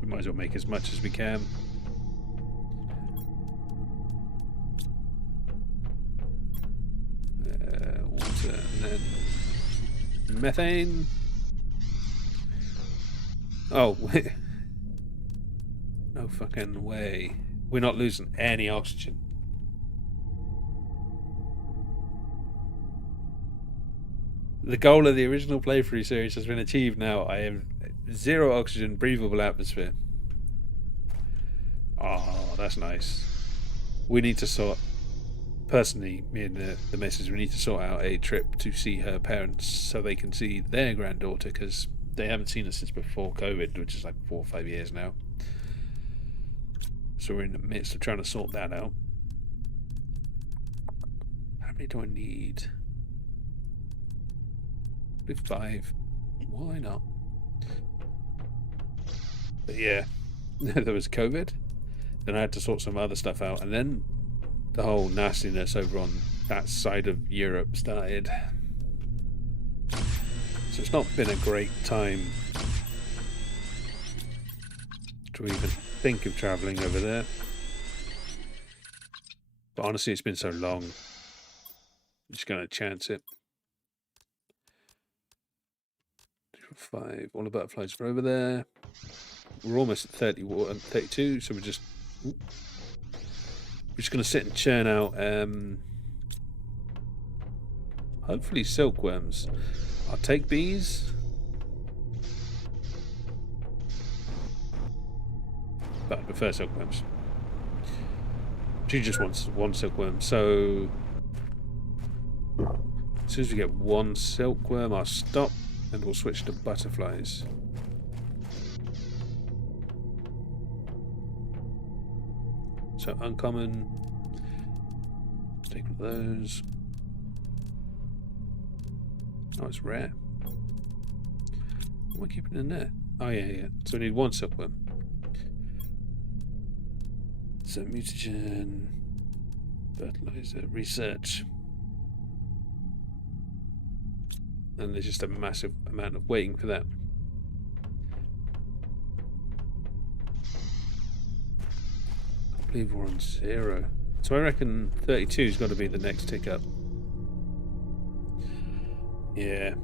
We might as well make as much as we can. Water and then methane. Oh, no fucking way. We're not losing any oxygen. The goal of the original playthrough series has been achieved now. I have 0 oxygen, breathable atmosphere. Oh, that's nice. We need to sort... Personally, me and the missus, we need to sort out a trip to see her parents so they can see their granddaughter, because they haven't seen us since before COVID, which is like 4 or 5 years now. So we're in the midst of trying to sort that out. How many do I need? 5. Why not? But yeah, there was COVID. Then I had to sort some other stuff out, and then the whole nastiness over on that side of Europe started. So it's not been a great time to even think of travelling over there. But honestly, it's been so long. I'm just going to chance it. 5. All the butterflies are over there. We're almost at 32, so we're just going to sit and churn out hopefully silkworms. I'll take bees. But I prefer silkworms. She just wants 1 silkworm, so as soon as we get 1 silkworm, I'll stop and we'll switch to butterflies. So uncommon. Let's take one of those. Oh, it's rare. What am I keeping in there? Oh yeah, yeah. So we need one silkworm. So mutagen, fertilizer, research. And there's just a massive amount of waiting for that. I believe we're on 0. So I reckon 32's got to be the next tick up. Yeah.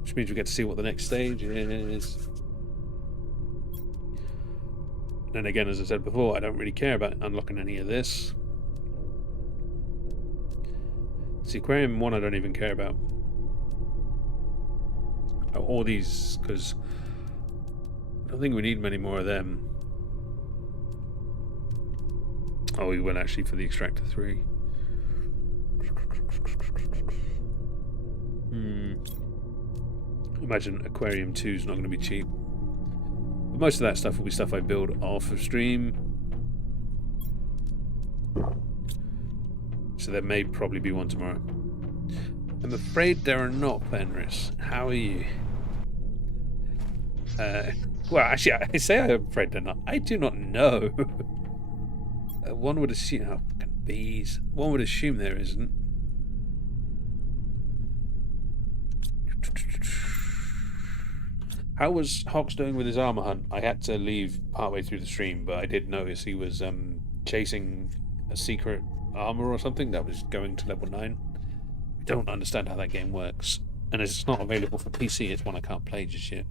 Which means we get to see what the next stage is. And again, as I said before, I don't really care about unlocking any of this. See, Aquarium 1 I don't even care about. All these, because I don't think we need many more of them. Oh, we will actually for the Extractor 3. Imagine Aquarium 2 is not going to be cheap. But most of that stuff will be stuff I build off of stream. So there may probably be one tomorrow. I'm afraid there are not, Fenris. How are you? Well, actually, I say I'm afraid they're not. I do not know. One would assume... Oh, fucking bees. One would assume there isn't. How was Hawks doing with his armor hunt? I had to leave partway through the stream, but I did notice he was chasing a secret armor or something that was going to level 9. I don't understand how that game works. And as it's not available for PC, it's one I can't play just yet.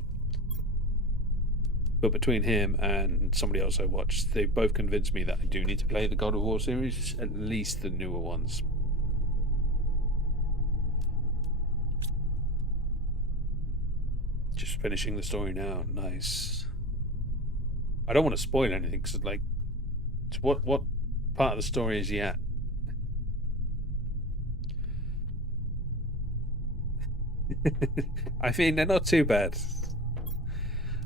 But between him and somebody else I watched, they've both convinced me that I do need to play the God of War series, at least the newer ones. Just finishing the story now. Nice. I don't want to spoil anything because, like, what part of the story is he at? I mean, they're not too bad.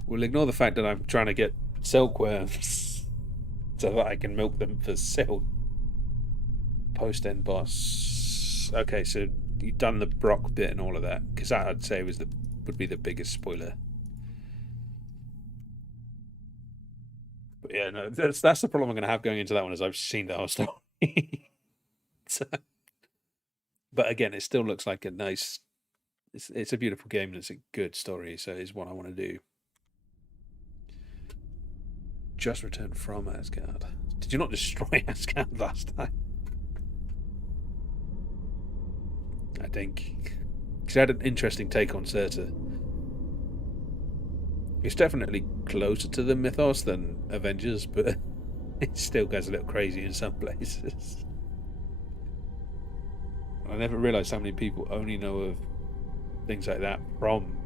We'll ignore the fact that I'm trying to get silkworms so that I can milk them for silk. Post-end boss. Okay, so you've done the Brock bit and all of that, because that I'd say would be the biggest spoiler. But yeah, no, that's the problem I'm going to have going into that one, is I've seen the whole story. So, but again, it still looks like a nice. It's a beautiful game and it's a good story, so it's what I want to do. Just returned from Asgard. Did you not destroy Asgard last time? I think. Because I had an interesting take on Serta. It's definitely closer to the mythos than Avengers, but it still goes a little crazy in some places. I never realised how many people only know of things like that from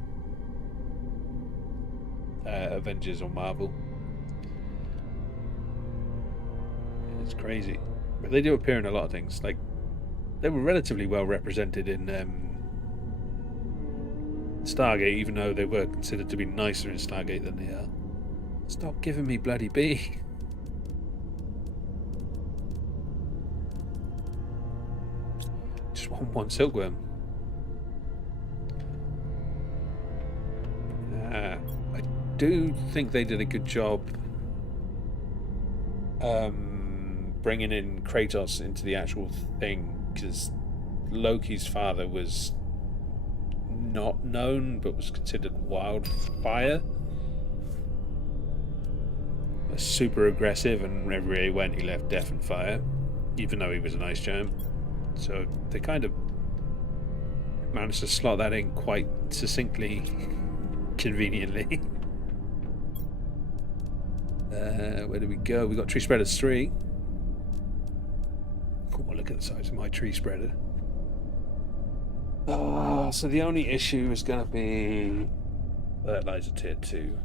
Avengers or Marvel. It's crazy. But they do appear in a lot of things. Like, they were relatively well represented in Stargate, even though they were considered to be nicer in Stargate than they are. Stop giving me bloody bee. Just want one silkworm. I do think they did a good job bringing in Kratos into the actual thing, because Loki's father was not known but was considered wildfire, super aggressive, and wherever he went he left death and fire, even though he was an ice giant. So they kind of managed to slot that in quite succinctly, conveniently. Where do we go? We got Tree Spreaders 3. Oh, look at the size of my tree spreader. So the only issue is going to be fertilizer tier 2.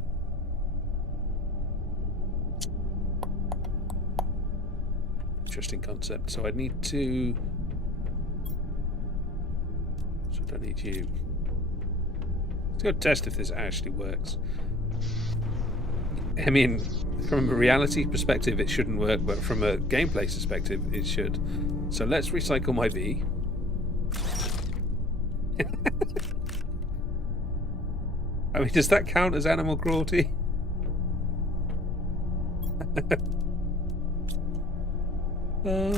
Interesting concept. So I'd need to... So I don't need you. Let's go test if this actually works. I mean, from a reality perspective it shouldn't work, but from a gameplay perspective it should. So let's recycle my bee. I mean, does that count as animal cruelty? Oh,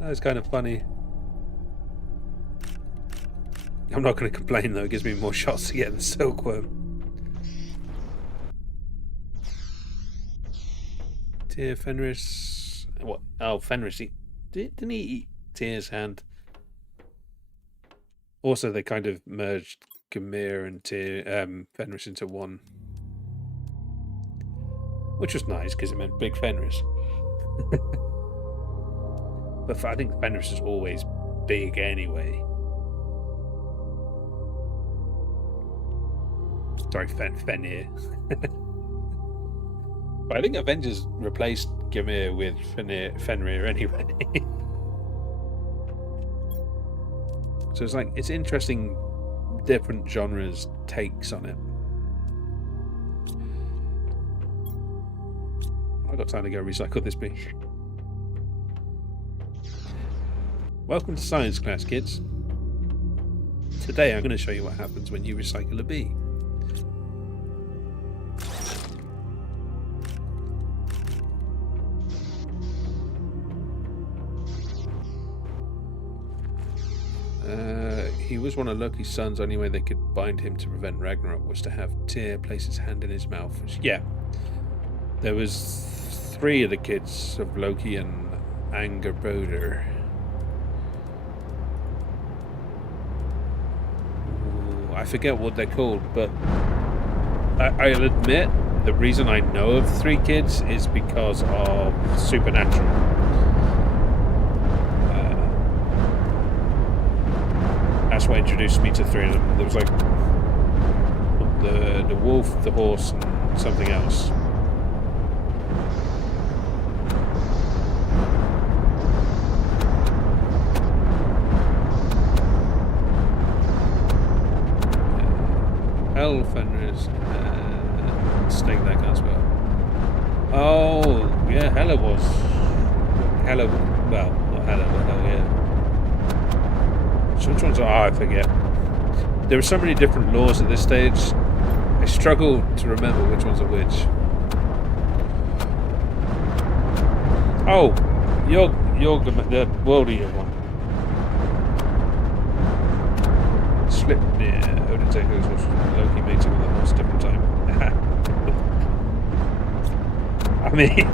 that was kind of funny. I'm not going to complain though, it gives me more shots to get the silkworm. Tyr Fenris. What? Oh, Fenris. Didn't he eat Tyr's hand? Also, they kind of merged Gamir and Fenris into one. Which was nice because it meant big Fenris. But I think Fenris is always big anyway. Sorry, Fenrir. But I think Avengers replaced Gamir with Fenrir anyway. So it's like, it's interesting, different genres takes on it. I've got time to go recycle this bee. Welcome to science class, kids. Today I'm going to show you what happens when you recycle a bee. He was one of Loki's sons. Only way they could bind him to prevent Ragnarok was to have Tyr place his hand in his mouth. Yeah. There was 3 of the kids of Loki and Angerboder. I forget what they're called, but I'll admit the reason I know of 3 kids is because of Supernatural. That's what introduced me to 3 of them. There was like the wolf, the horse, and something else. Hell, Fenris, snake that as well. Oh, yeah, Hela was. Hela, well, not Hela, but hell, yeah. So which ones are? Oh, I forget. There are so many different laws at this stage. I struggle to remember which ones are which. Oh, you're the worldy one. Slip near Odin Takeo's horse. Loki mating with a horse different time. I mean,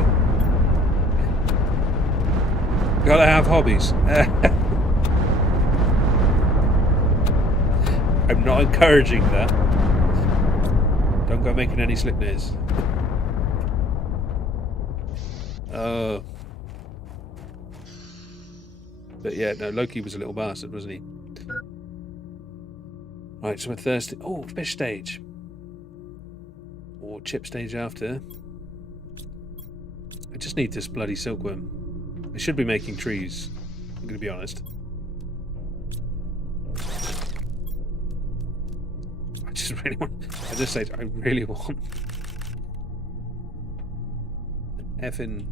gotta have hobbies. I'm not encouraging that. Don't go making any Slipneers. But yeah, no, Loki was a little bastard, wasn't he? Right, so we're thirsty. Oh, fish stage. Or chip stage after. I just need this bloody silkworm. I should be making trees, I'm going to be honest. I just really want... At this stage, I really want... an effing...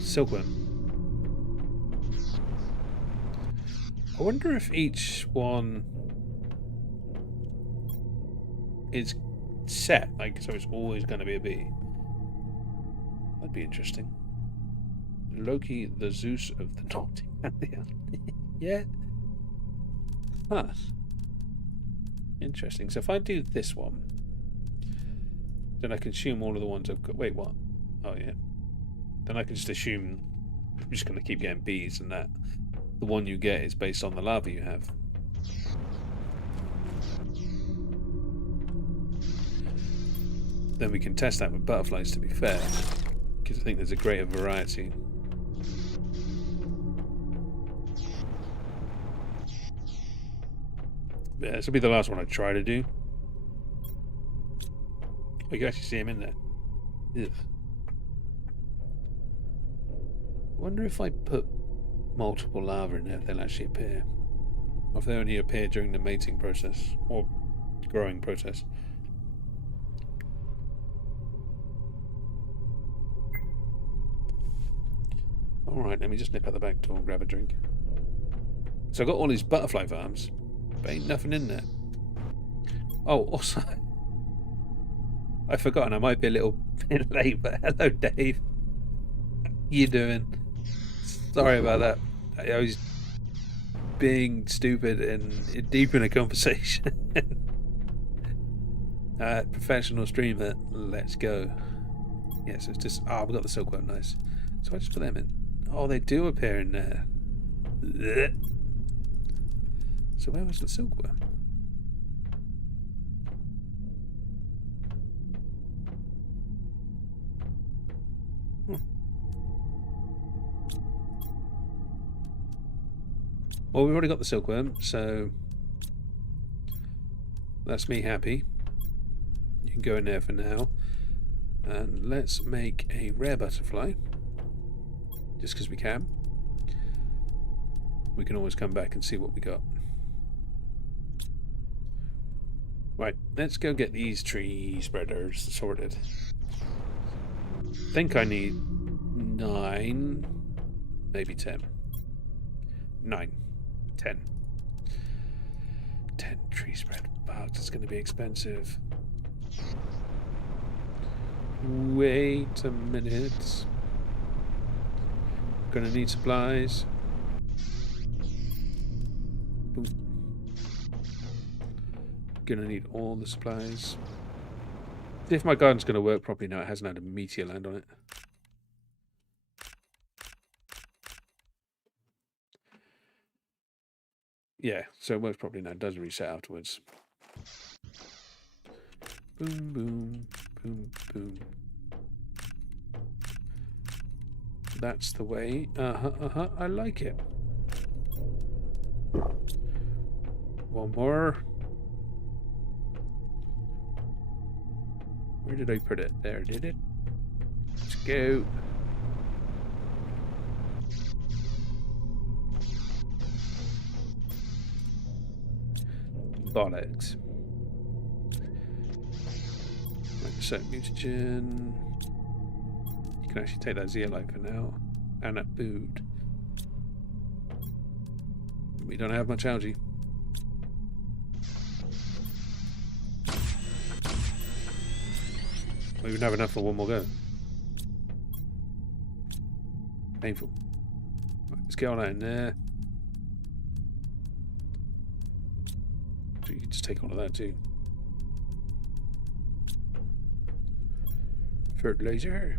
silkworm. I wonder if each one is set, like, so it's always going to be a bee. That'd be interesting. Loki, the Zeus of the Nordic Pantheon. Yeah. Huh. Interesting. So if I do this one, then I can assume all of the ones I've got. Wait, what? Oh, yeah. Then I can just assume I'm just going to keep getting bees, and that the one you get is based on the larva you have. Then we can test that with butterflies, to be fair, because I think there's a greater variety. Yeah, this will be the last one I try to do. Oh, you can actually see him in there. Ugh. I wonder if I put multiple larvae in there, if they'll actually appear. Or if they only appear during the mating process, or growing process. Alright, let me just nip out the back door and grab a drink. So I've got all these butterfly farms. But ain't nothing in there. Oh, also, I've forgotten. I might be a little bit late, but hello, Dave. How you doing? Sorry about that. I was being stupid and deep in a conversation. Professional streamer, let's go. Yes, it's just... Oh, we got the silkworm, nice. So I just put them in. Oh, they do appear in there. So where was the silkworm? Well, we've already got the silkworm, so that's me happy. You can go in there for now. And let's make a rare butterfly. Just because we can. We can always come back and see what we got. Right, let's go get these tree spreaders sorted. I think I need 9, maybe 10. 9, 10. 10 tree spread bugs. It's going to be expensive. Wait a minute. Gonna need supplies. Boom. Gonna need all the supplies. See if my garden's gonna work properly now. It hasn't had a meteor land on it. Yeah, so it works properly now. It does reset afterwards. Boom, boom, boom, boom. That's the way. I like it. One more. Where did I put it? There, did it? Let's go. Bollocks. Right, so mutagen. You can actually take that zeolite for now. And that food. We don't have much algae. We would have enough for one more go. Painful. Right, let's get all that in there. So you can just take all of that too. Fertilizer.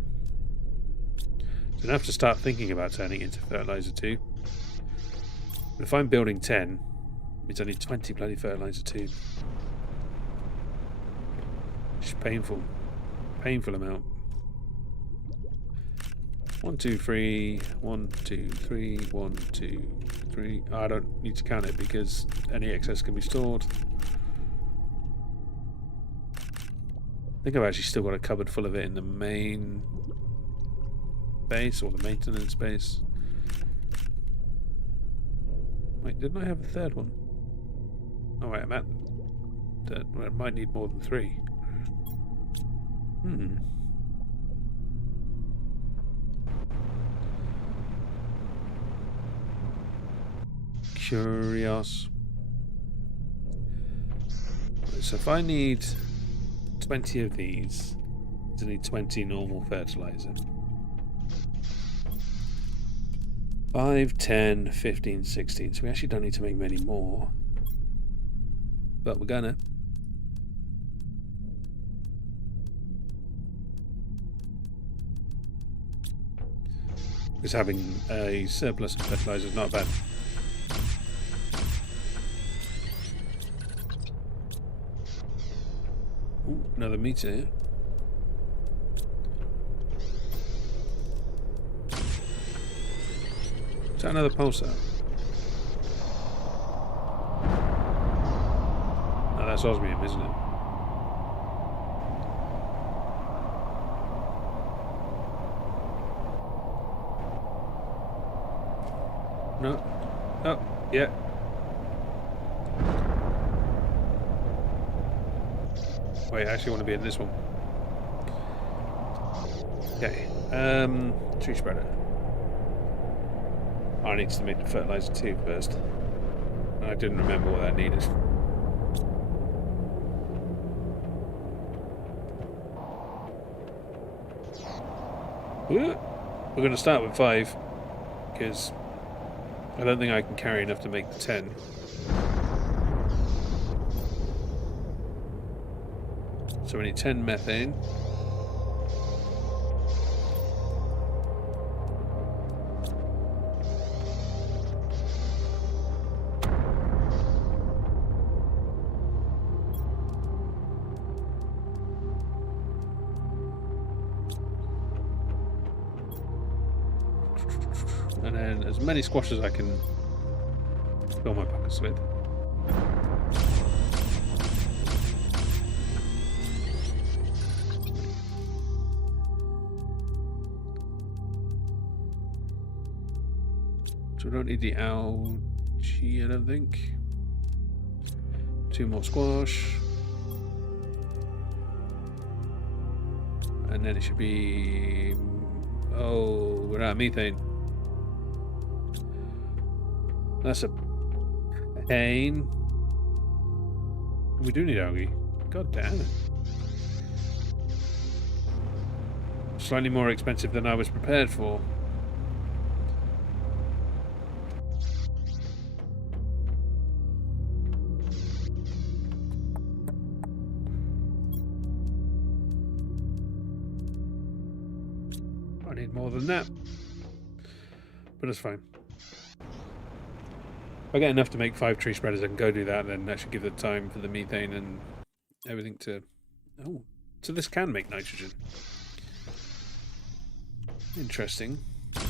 It's enough to start thinking about turning it into fertilizer too. But if I'm building 10, it's only 20 bloody fertilizer too. It's painful. Painful amount. 1, 2, 3, 1, 2, 3, 1, 2, 3. I don't need to count it because any excess can be stored. I think I've actually still got a cupboard full of it in the main base or the maintenance base. Wait, didn't I have a third one? Oh wait, I'm at that. I might need more than 3. Curious. So if I need 20 of these, I need 20 normal fertilizer. 5, 10, 15, 16. So we actually don't need to make many more. But we're gonna. Because having a surplus of fertilizer is not bad. Ooh, another meter here. Is that another pulsar? No, that's osmium, isn't it? No. Oh, yeah. Wait, I actually want to be in this one. Okay. Tree spreader. I need to make the fertilizer too first. I didn't remember what that needed. We're going to start with 5 because I don't think I can carry enough to make the 10. So we need 10 methane. And then as many squashes I can fill my pockets with. So we don't need the algae, I don't think. 2 more squash. And then it should be... Oh, we're out of methane. That's a pain. We do need algae. God damn it. Slightly more expensive than I was prepared for. I need more than that. But it's fine. If I get enough to make 5 tree spreaders, I can go do that, and then that should give the time for the methane and everything to... Oh, so this can make nitrogen. Interesting. So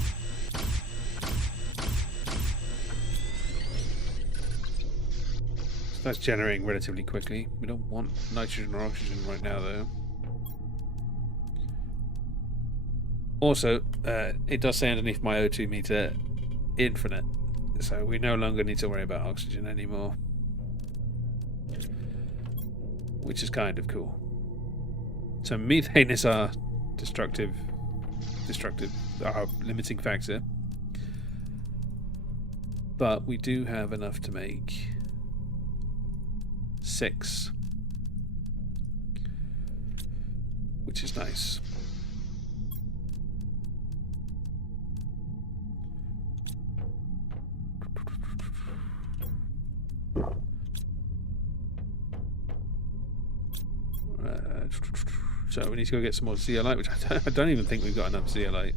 that's generating relatively quickly. We don't want nitrogen or oxygen right now, though. Also, it does say underneath my O2 meter, infinite. So we no longer need to worry about oxygen anymore. Which is kind of cool. So methane is our our limiting factor. But we do have enough to make 6. Which is nice. So we need to go get some more zeolite, which I don't even think we've got enough zeolite.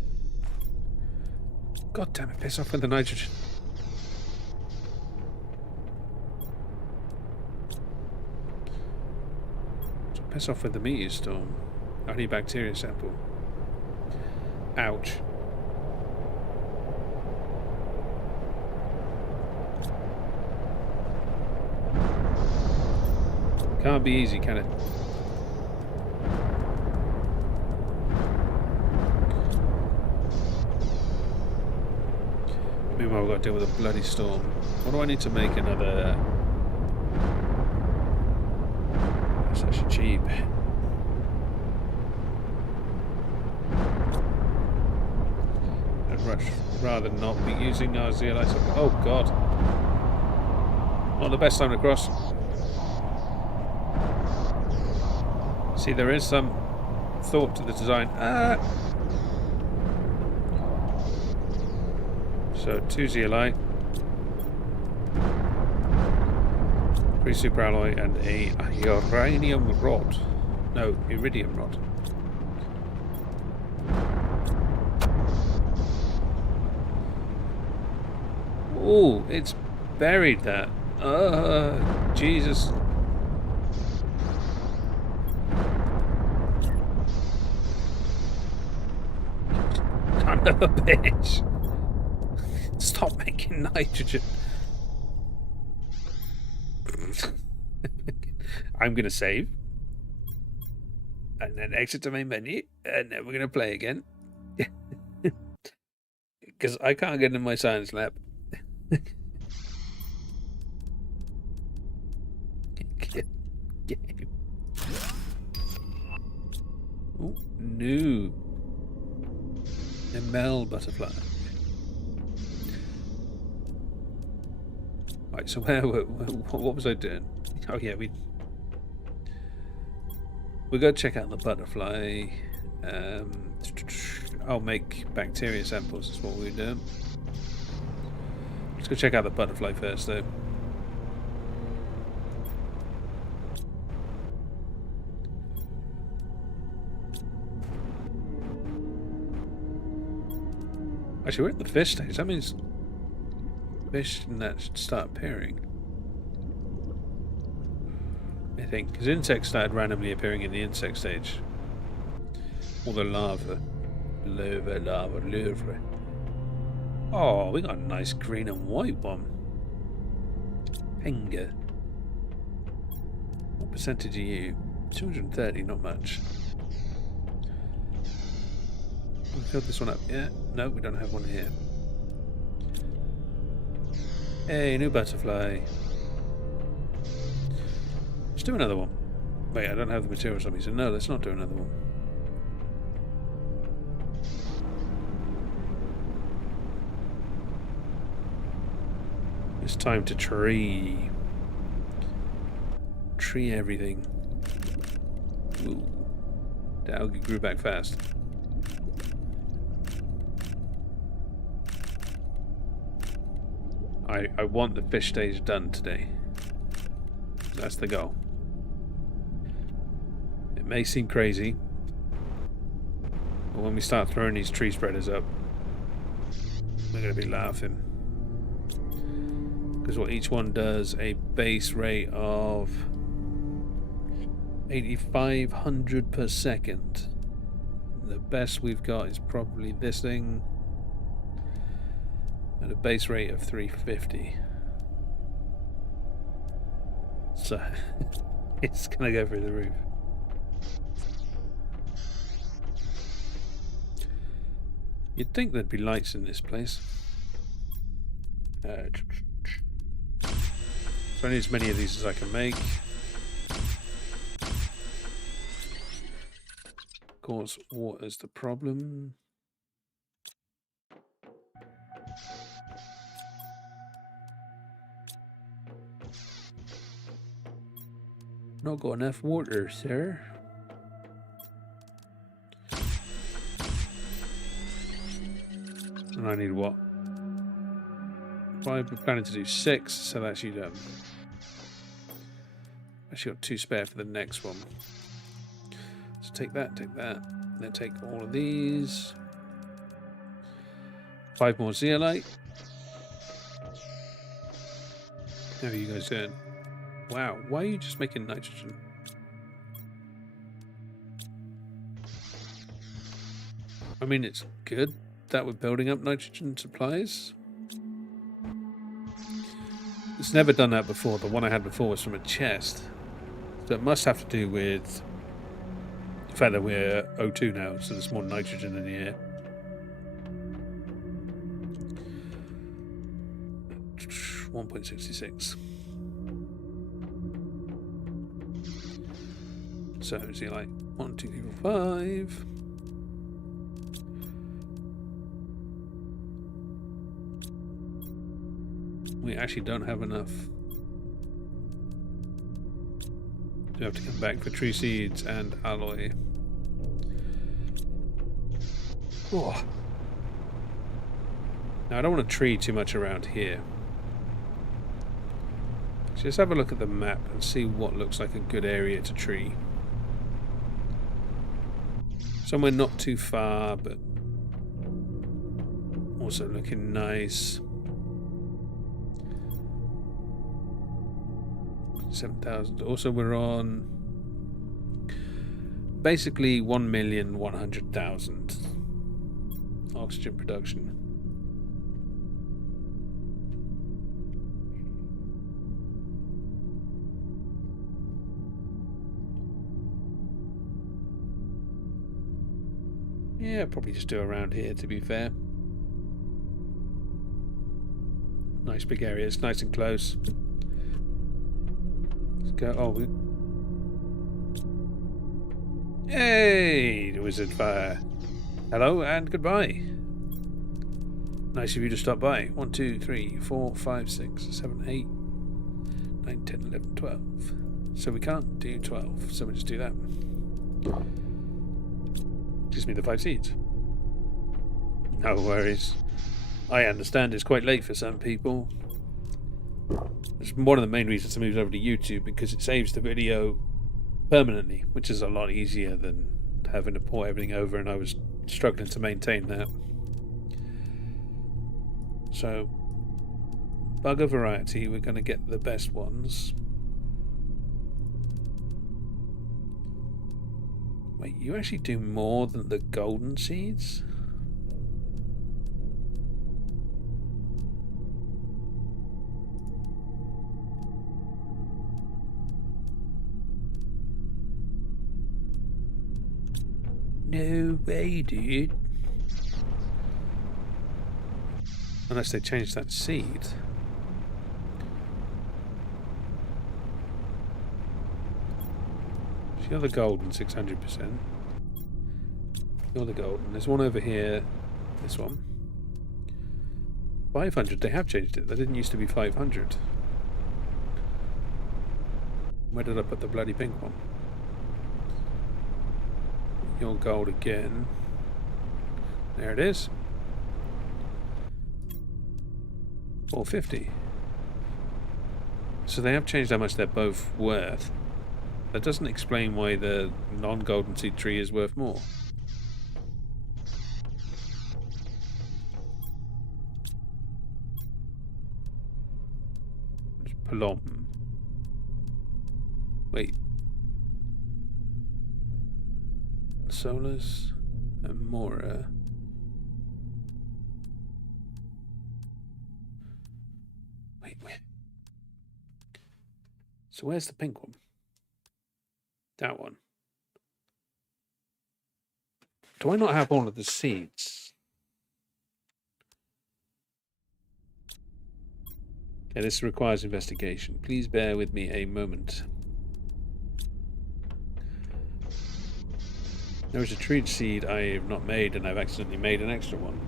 God damn it, piss off with the nitrogen. So piss off with the meteor storm. I need bacteria sample. Ouch. Can't be easy, can it? Meanwhile, we've got to deal with a bloody storm. What do I need to make another... That's actually cheap. I'd rather not be using our zeolites. Oh god. Not the best time to cross. See, there is some thought to the design. So 2 zeolite, 3 superalloy, and a uranium rod. No, iridium rod. Oh, it's buried that. Jesus. Son of a bitch. Stop making nitrogen. I'm going to save. And then exit the main menu. And then we're going to play again. Because I can't get in my science lab. Game. Oh, new. ML butterfly. Right, so what was I doing? Oh yeah, we go check out the butterfly. I'll make bacteria samples. Is what we're doing. Let's go check out the butterfly first, though. Actually, we're at the fish stage. That means fish and that should start appearing. I think, because insects started randomly appearing in the insect stage. Or the larva. Larva. Oh, we got a nice green and white one. Penga. What percentage are you? 230, not much. We filled this one up. Yeah, no, we don't have one here. Hey, new butterfly. Let's do another one. Wait, I don't have the materials on me, so no, let's not do another one. It's time to tree. Tree everything. Ooh. The algae grew back fast. I want the fish stage done today. That's the goal. It may seem crazy, but when we start throwing these tree spreaders up, we're going to be laughing. Because what each one does, a base rate of 8,500 per second. The best we've got is probably this thing at a base rate of 350. So it's gonna go through the roof. You'd think there'd be lights in this place. So I need as many of these as I can make. Of course, water's the problem. Not got enough water, sir. And I need what? Well, I'm planning to do 6, so that's you done. Actually got 2 spare for the next one. So take that, then take all of these. 5 more zeolite. How are you guys doing? Wow, why are you just making nitrogen? I mean, it's good that we're building up nitrogen supplies. It's never done that before. The one I had before was from a chest. So it must have to do with the fact that we're O2 now, so there's more nitrogen in the air. .66. So is he like 1, 2, 3, 4, 5? We actually don't have enough. We have to come back for tree seeds and alloy. Oh. Now I don't want to tree too much around here. So let's have a look at the map and see what looks like a good area to tree. Somewhere not too far, but also looking nice. 7,000. Also, we're on basically 1,100,000 oxygen production. Yeah, probably just do around here, to be fair. Nice big area. It's nice and close. Let's go. Oh, hey, the wizard fire. Hello and goodbye. Nice of you to stop by. 1, 2, 3, 4, 5, 6, 7, 8. 9, 10, 11, 12. So we can't do 12, so we'll just do that. Gives me the 5 seeds. No worries. I understand it's quite late for some people. It's one of the main reasons I moved over to YouTube, because it saves the video permanently, which is a lot easier than having to port everything over, and I was struggling to maintain that. So, bugger variety, we're going to get the best ones. Wait, you actually do more than the golden seeds? No way, dude. Unless they change that seed. You're the golden, 600%. You're the golden. There's one over here. This one. 500. They have changed it. That didn't used to be 500. Where did I put the bloody pink one? Your gold again. There it is. 450. So they have changed how much they're both worth. That doesn't explain why the non-golden seed tree is worth more. Palom. Wait. Solus and Mora. Wait. So where's the pink one? That one. Do I not have all of the seeds? Okay, this requires investigation. Please bear with me a moment. There is a treat seed I have not made, and I've accidentally made an extra one.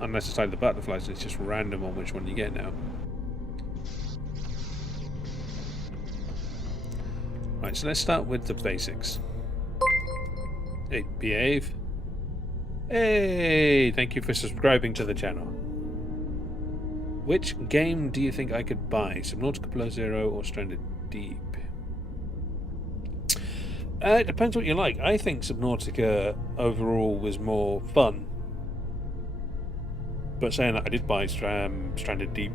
Unless it's like the butterflies, it's just random on which one you get now. Right, so let's start with the basics. Hey, behave. Hey, thank you for subscribing to the channel. Which game do you think I could buy? Subnautica Below Zero or Stranded Deep? It depends what you like. I think Subnautica overall was more fun. But saying that, I did buy Stranded Deep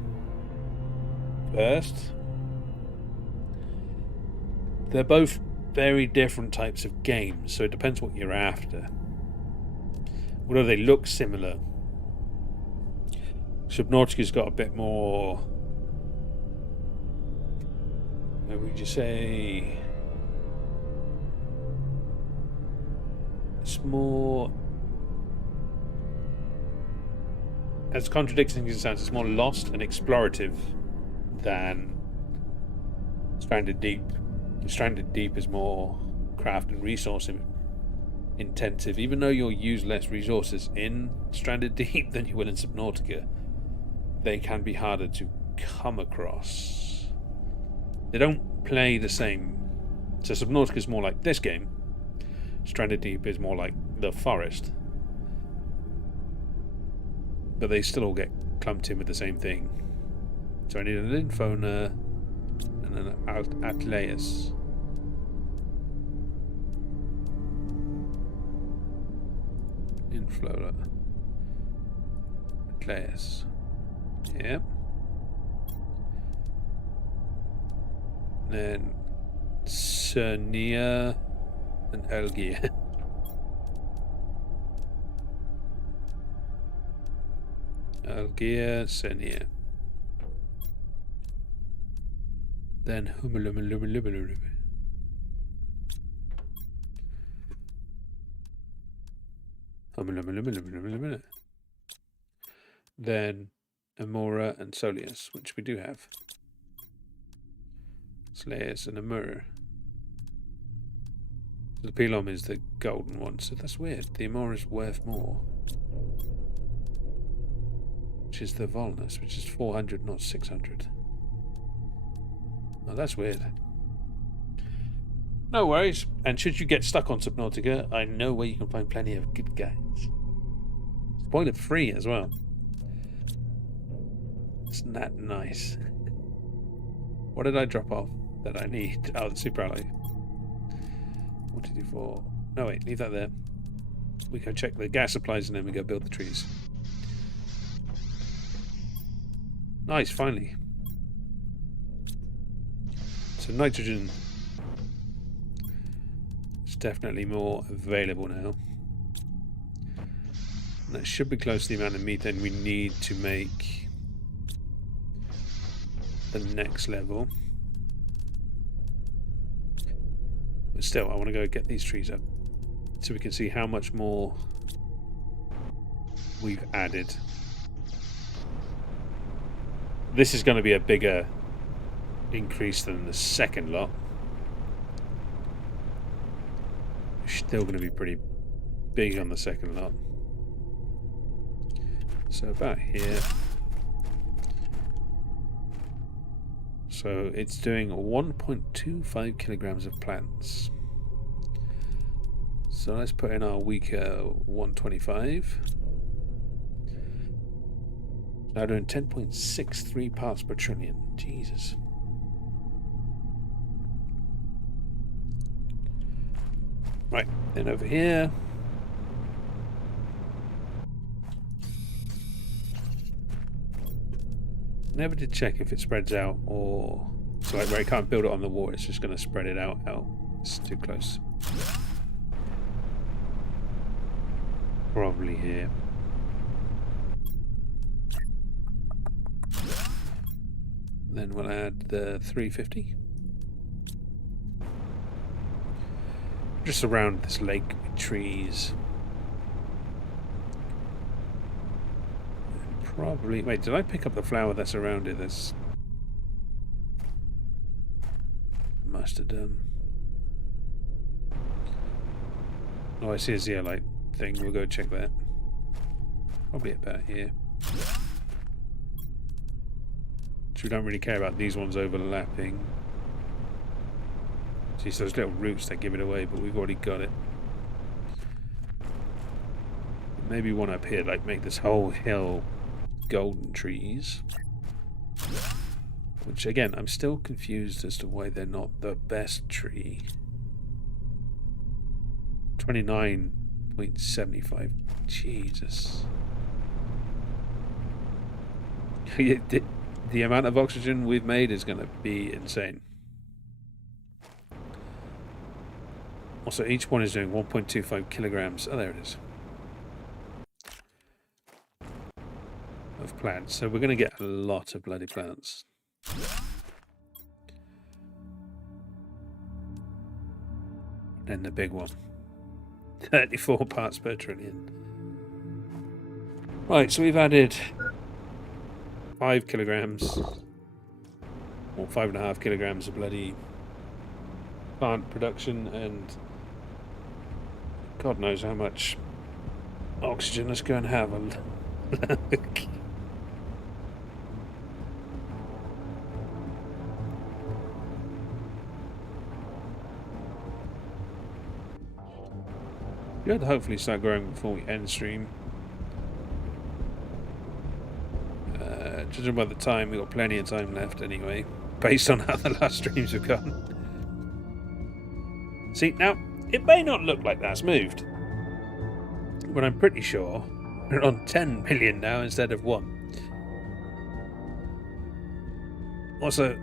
first. They're both very different types of games, so it depends what you're after. Although they look similar, Subnautica's got a bit more, how would you say, it's more, as contradicting as it sounds, it's more lost and explorative than Stranded Deep. Stranded Deep is more craft and resource intensive, even though you'll use less resources in Stranded Deep than you will in Subnautica. They can be harder to come across. They don't play the same. So Subnautica is more like this game. Stranded Deep is more like the forest. But they still all get clumped in with the same thing. So I need an Infona and an Atleus. Inflola. Atleus. Yep. Then Cernia and Elgia. Elgia, Cernia. Then Humulumulumulumulum. Then Amora and Soleus, which we do have. Slaeus and Amur. The Pilum is the golden one, so that's weird. The Amora is worth more. Which is the Volnus, which is 400, not 600. Oh, that's weird. No worries. And should you get stuck on Subnautica, I know where you can find plenty of good guides. Spoiler free as well. Isn't that nice? What did I drop off that I need? Oh, the super alloy. 1, 2, 3, 4. No, wait, leave that there. We go check the gas supplies and then we go build the trees. Nice, finally. So nitrogen is definitely more available now. And that should be close to the amount of methane we need to make the next level. But still, I want to go get these trees up so we can see how much more we've added. This is going to be a bigger increase than the second lot. Still going to be pretty big on the second lot. So about here. So it's doing 1.25 kilograms of plants. So let's put in our weaker 125. Now doing 10.63 parts per trillion. Jesus. Right, then over here. Never did check if it spreads out or... So like where I can't build it on the wall, it's just going to spread it out. Oh, it's too close. Probably here. Then we'll add the 350. Just around this lake with trees. Probably... Wait, did I pick up the flower that's around it? That's... Must have done. Oh, I see a zeolite thing. We'll go check that. Probably about here. So we don't really care about these ones overlapping. See, so those little roots that give it away, but we've already got it. Maybe one up here, like make this whole hill golden trees. Which again, I'm still confused as to why they're not the best tree. 29.75. Jesus. The amount of oxygen we've made is going to be insane. Also, each one is doing 1.25 kilograms. Oh, there it is. Of plants. So we're going to get a lot of bloody plants. Then the big one. 34 parts per trillion. Right, so we've added 5 kilograms or 5.5 kilograms of bloody plant production, and God knows how much oxygen. Let's go and have a look. Good, hopefully start growing before we end stream. Judging by the time, we've got plenty of time left anyway, based on how the last streams have gone. See, now, it may not look like that's moved, but I'm pretty sure we're on 10 million now instead of 1. Also,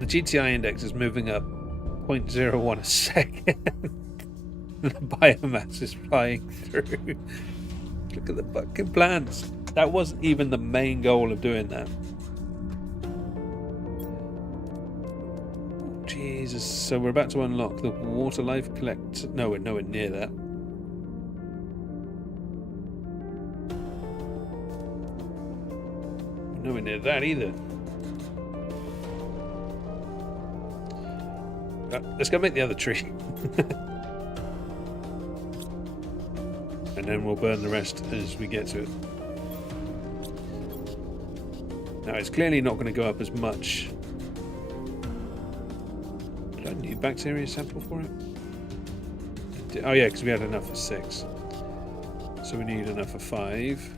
the GTI index is moving up 0.01 a second. The biomass is flying through. Look at the fucking plants. That wasn't even the main goal of doing that. Jesus. So we're about to unlock the water life collect. No, we're nowhere near that. We're nowhere near that either. Let's go make the other tree. and then we'll burn the rest as we get to it. Now it's clearly not going to go up as much. Do I need bacteria sample for it? Oh yeah, because we had enough for 6. So we need enough for 5.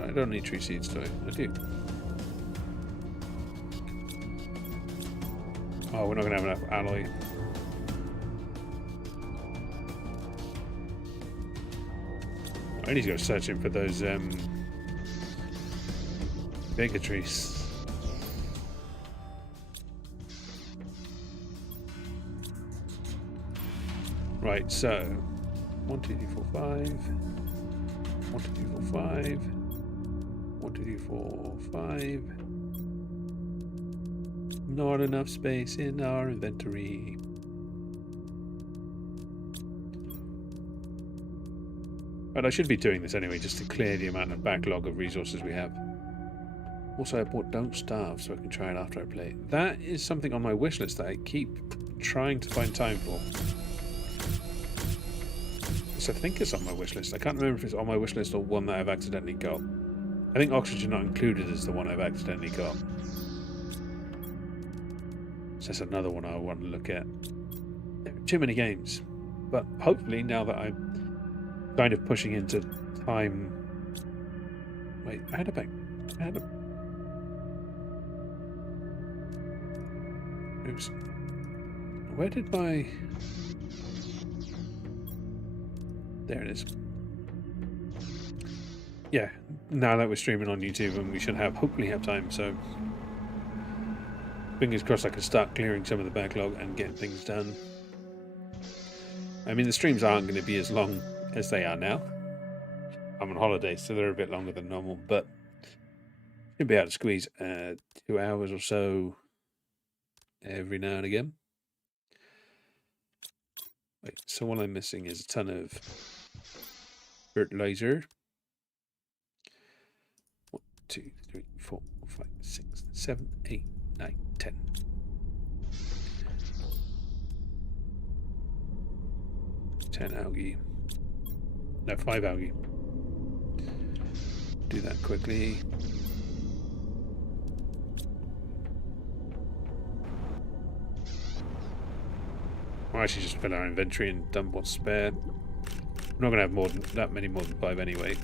I don't need tree seeds, do I? I do. Oh, we're not going to have enough alloy. I need to go searching for those bigger trees. Right, so 1, 2, 3, 4, 5. 1, 2, 3, 4, 5. 1, 2, 3, 4, 5. Not enough space in our inventory. But I should be doing this anyway, just to clear the amount of backlog of resources we have. Also, I bought Don't Starve, so I can try it after I play. That is something on my wish list that I keep trying to find time for. So I think it's on my wish list. I can't remember if it's on my wish list or one that I've accidentally got. I think Oxygen Not Included is the one I've accidentally got. So that's another one I want to look at. Too many games. But hopefully, now that I'm kind of pushing into time... Wait, I had a... Oops. Where did my... There it is. Yeah, now that we're streaming on YouTube, and we should hopefully have time, so fingers crossed I can start clearing some of the backlog and get things done. I mean, the streams aren't going to be as long as they are now. I'm on holiday, so they're a bit longer than normal, but should be able to squeeze 2 hours or so every now and again. Wait, so what I'm missing is a ton of fertilizer. 1, 2, 3, 4, 5, 6, 7, 8, 9, 10. Algae. No, 5 algae. Do that quickly. I'll actually just fill our inventory and dump what's spare. I'm not going to have many more than 5 anyway.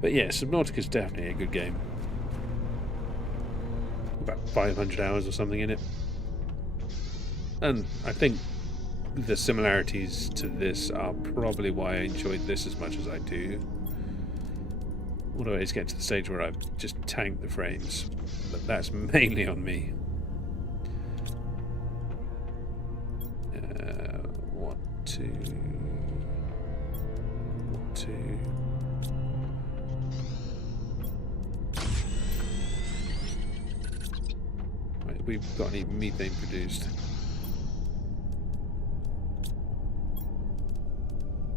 But yeah, Subnautica is definitely a good game. About 500 hours or something in it. And I think the similarities to this are probably why I enjoyed this as much as I do. Although it's getting to the stage where I've just tanked the frames. But that's mainly on me. 1, 2. 1, 2. Right, we've got any methane produced.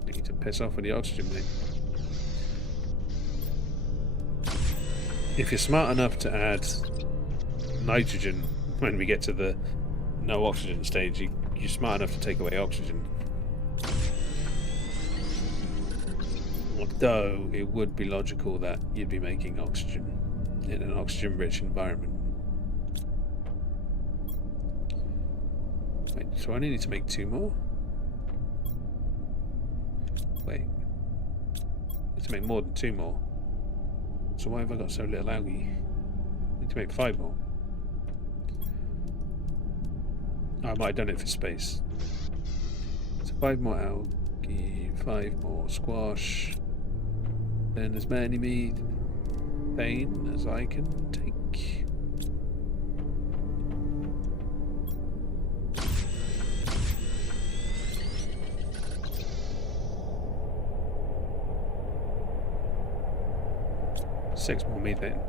Need to piss off with the oxygen, mate. If you're smart enough to add nitrogen when we get to the no oxygen stage, you're smart enough to take away oxygen. Although it would be logical that you'd be making oxygen in an oxygen-rich environment. Wait, so I only need to make 2 more? Wait. I need to make more than 2 more. So why have I got so little algae? I need to make 5 more. Oh, I might have done it for space. So 5 more algae, 5 more squash, and as many methane as I can take. Six more methane.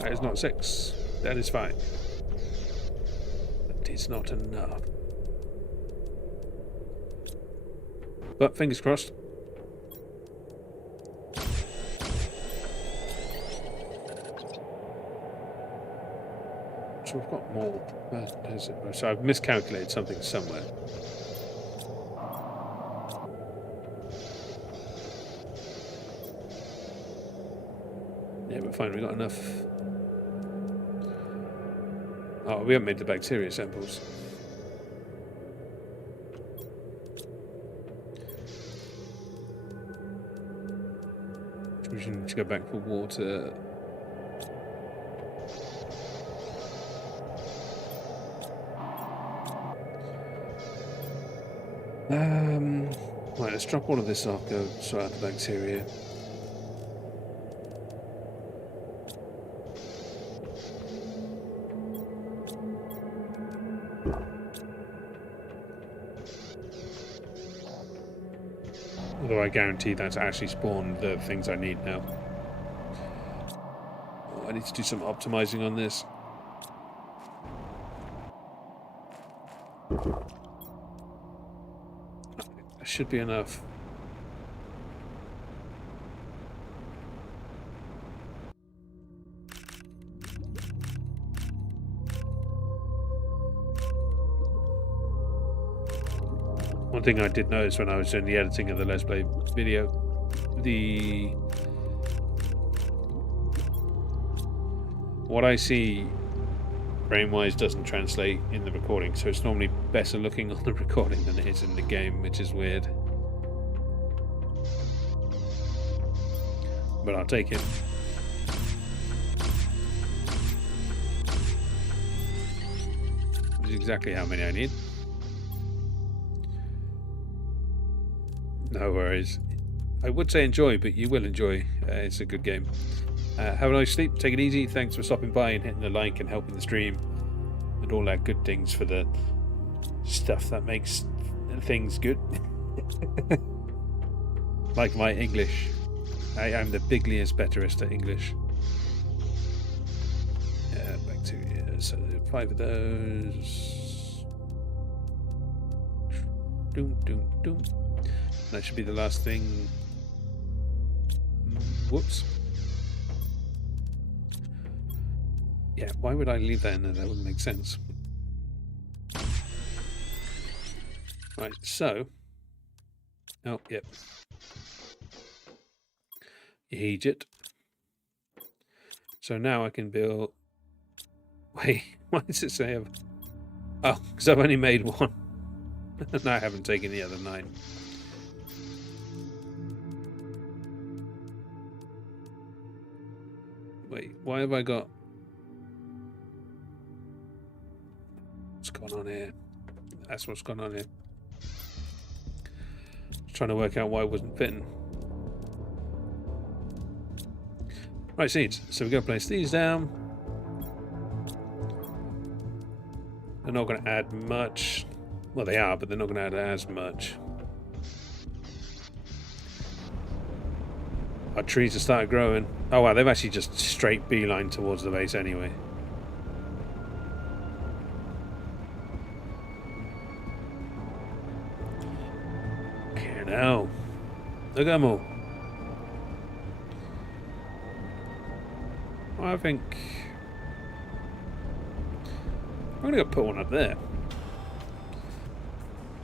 That is not 6. That is 5. But it's not enough. But fingers crossed. So we've got more. So I've miscalculated something somewhere. Yeah, we're fine. We've got enough. Oh, we haven't made the bacteria samples. We should need to go back for water. Right, let's drop all of this off, go sort out the bacteria. Although I guarantee that's actually spawned the things I need now. Oh, I need to do some optimizing on this. That should be enough. One thing I did notice when I was doing the editing of the Let's Play video, what I see frame-wise doesn't translate in the recording, so it's normally better looking on the recording than it is in the game, which is weird. But I'll take it. Which is exactly how many I need. No worries. I would say enjoy, but you will enjoy. It's a good game. Have a nice sleep. Take it easy. Thanks for stopping by and hitting the like and helping the stream and all that good things for the stuff that makes things good. Like my English. I am the bigliest, betterest at English. Bacteria. So 5 of those. Doom, doom, doom. That should be the last thing. Whoops. Yeah, why would I leave that in there? That wouldn't make sense. Right, so. Oh, yep. Egypt. So now I can build. Wait, why does it say I've. Oh, because I've only made one. And I haven't taken the other 9. Wait, why have I got... What's going on here? That's what's going on here. Just trying to work out why it wasn't fitting. Right, seeds. So we're going to place these down. They're not going to add much. Well, they are, but they're not going to add as much. Our trees have started growing. Oh wow, they've actually just straight beeline towards the base anyway. Okay, now. Look at them all. I think I'm going to go put one up there.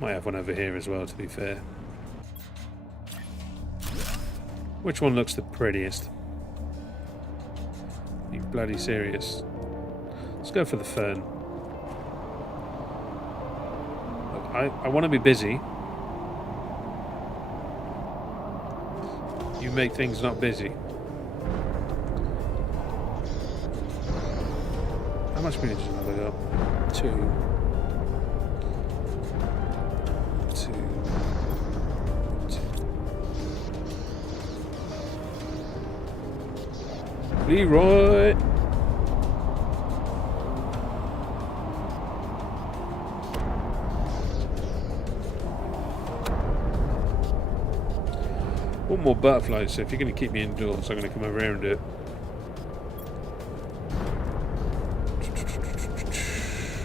Might have one over here as well, to be fair. Which one looks the prettiest? Are you bloody serious? Let's go for the fern. Look, I want to be busy. You make things not busy. How much minutes have I got? 2. 2. Leroy! One more butterflies, so if you're going to keep me indoors, I'm going to come over here and do it.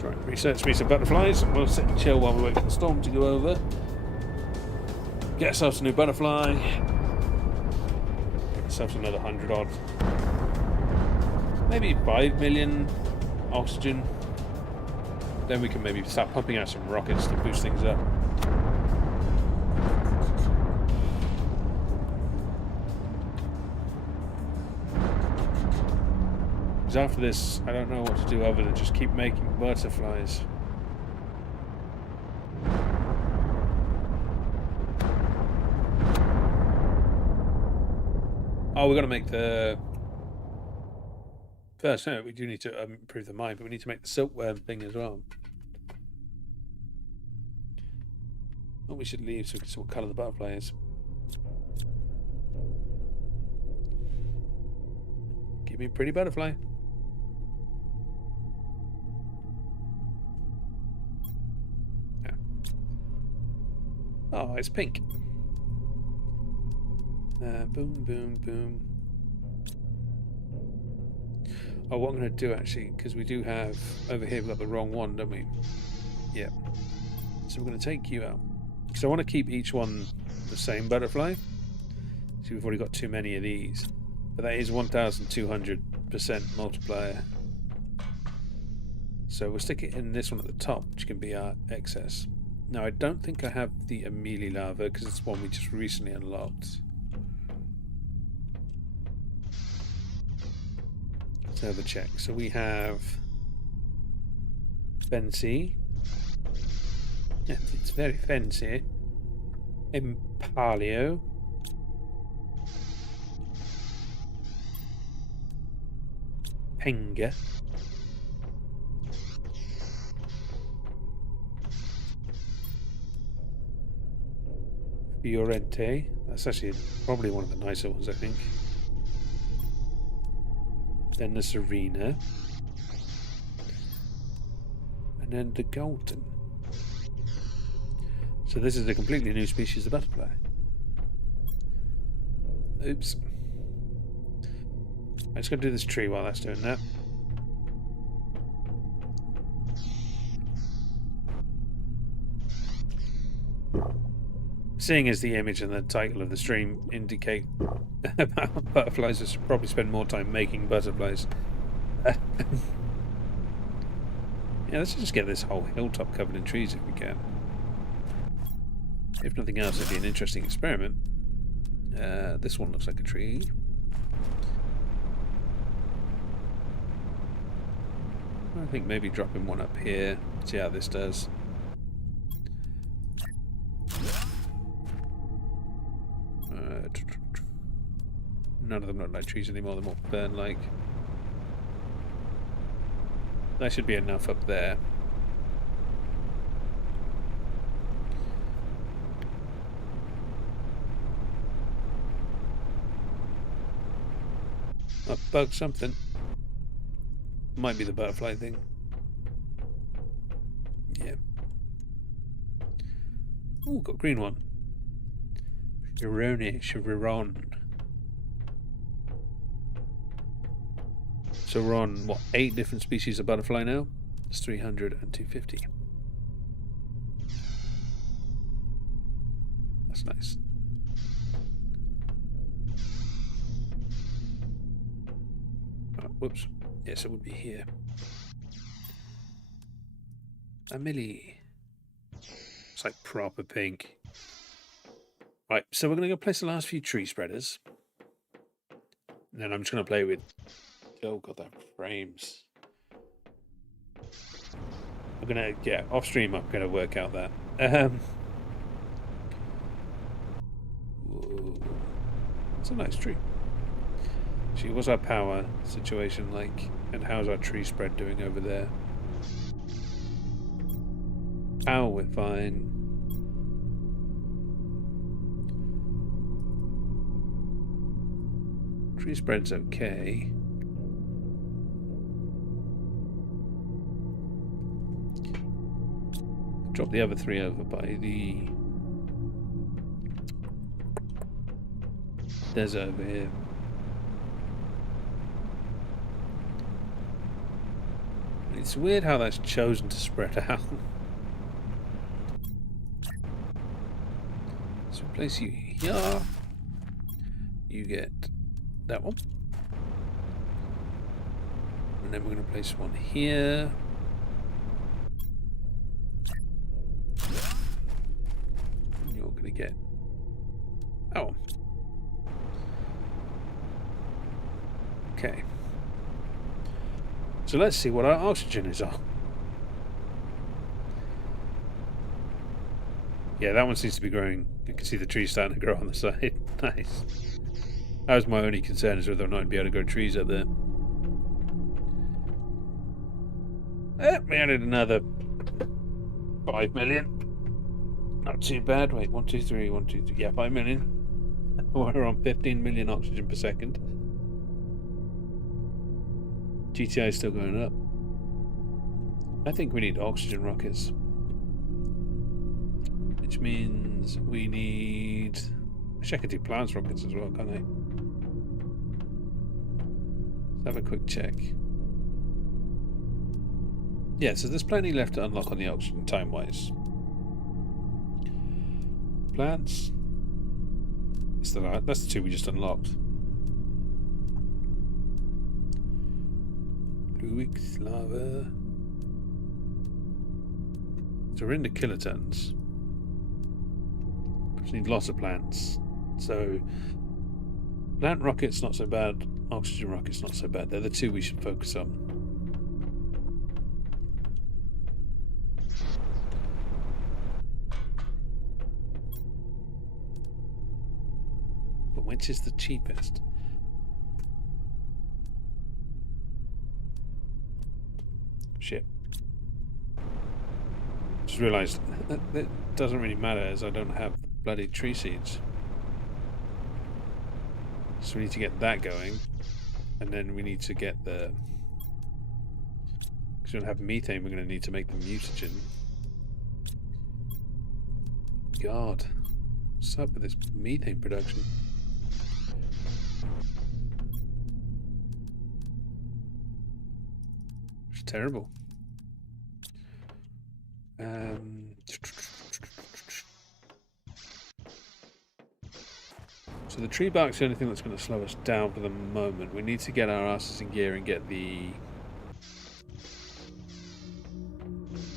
Right, research me some butterflies, and we'll sit and chill while we wait for the storm to go over. Get ourselves a new butterfly. Get ourselves another 100 odd. Maybe 5 million oxygen. Then we can maybe start pumping out some rockets to boost things up. Because after this, I don't know what to do other than just keep making butterflies. Oh, we're going to make the... First, no, we do need to improve the mine, but we need to make the silkworm thing as well. Oh, we should leave so we can see what colour the butterfly is. Give me a pretty butterfly. Yeah. Oh, it's pink. Boom, boom, boom. Oh, what I'm going to do actually, because we do have over here, we've got the wrong one, don't we? Yeah. So we're going to take you out. Because I want to keep each one the same butterfly. So we've already got too many of these. But that is 1,200% multiplier. So we'll stick it in this one at the top, which can be our excess. Now, I don't think I have the Amelie larva, because it's one we just recently unlocked. Let's have a check. So we have fancy. Yeah, it's very fancy. Impalio. Penga. Fiorente. That's actually probably one of the nicer ones, I think. Then the Serena. And then the Golden. So this is a completely new species of butterfly. Oops. I'm just going to do this tree while that's doing that. Seeing as the image and the title of the stream indicate butterflies, I should probably spend more time making butterflies. Yeah, let's just get this whole hilltop covered in trees if we can. If nothing else, it'd be an interesting experiment. This one looks like a tree. I think maybe dropping one up here. See how this does. None of them look like trees anymore. They're more fern-like. That should be enough up there. I bugged something. Might be the butterfly thing. Yeah. Oh, got a green one. Chiron. So we're on, what, 8 different species of butterfly now? It's 300 and 250. That's nice. Oh, whoops. Yes, it would be here. Amelie. It's like proper pink. Right, so we're going to go place the last few tree spreaders. And then I'm just going to play with... Oh, God, that frames. I'm going to... Yeah, off stream, I'm going to work out that. Whoa. It's a nice tree. See, what's our power situation like? And how's our tree spread doing over there? Power, we're fine. Tree spread's okay. Drop the other 3 over by the desert over here. It's weird how that's chosen to spread out. So Place you here. You get that one. And then we're going to place one here. And you're going to get that one. Okay. So let's see what our oxygen is on. Yeah, that one seems to be growing. You can see the trees starting to grow on the side. Nice. That was my only concern, is whether or not I'd be able to grow trees up there. We added another 5 million. Not too bad. Wait, 1, 2, 3, 1, 2, 3. Yeah, 5 million. We're on 15 million oxygen per second. GTI is still going up. I think we need oxygen rockets. Which means we need... Actually, I could do plants rockets as well, can't I? Let's have a quick check. Yeah, so there's plenty left to unlock on the oxygen time-wise. Plants. That's the two we just unlocked. Fluix, lava. So we're into kilotons. We need lots of plants. So plant rockets not so bad. Oxygen rockets not so bad. They're the two we should focus on. But which is the cheapest? Shit. Just realised that doesn't really matter, as I don't have bloody tree seeds. So we need to get that going, and then we need to get the... Because we don't have methane, we're going to need to make the mutagen. God, what's up with this methane production? It's terrible. So the tree bark's the only thing that's going to slow us down for the moment. We need to get our asses in gear and get the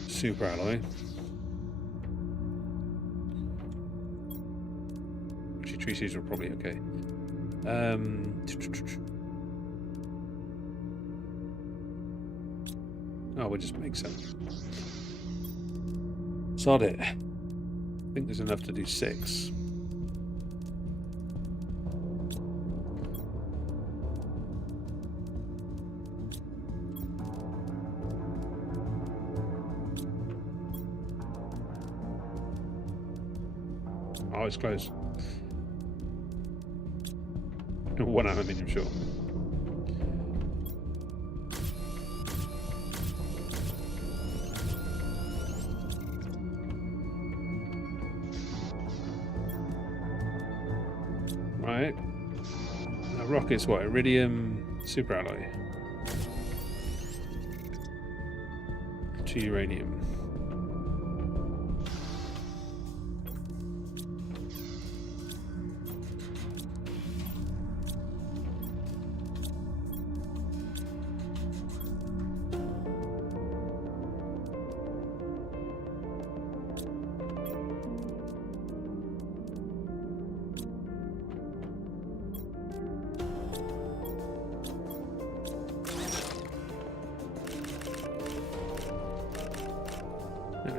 super alloy. Actually, tree seeds are probably okay. Oh, we'll just make some. Sod it. I think there's enough to do 6. Oh, it's close. 1 aluminium, sure. Right. Now rockets, what? Iridium superalloy. 2 uranium.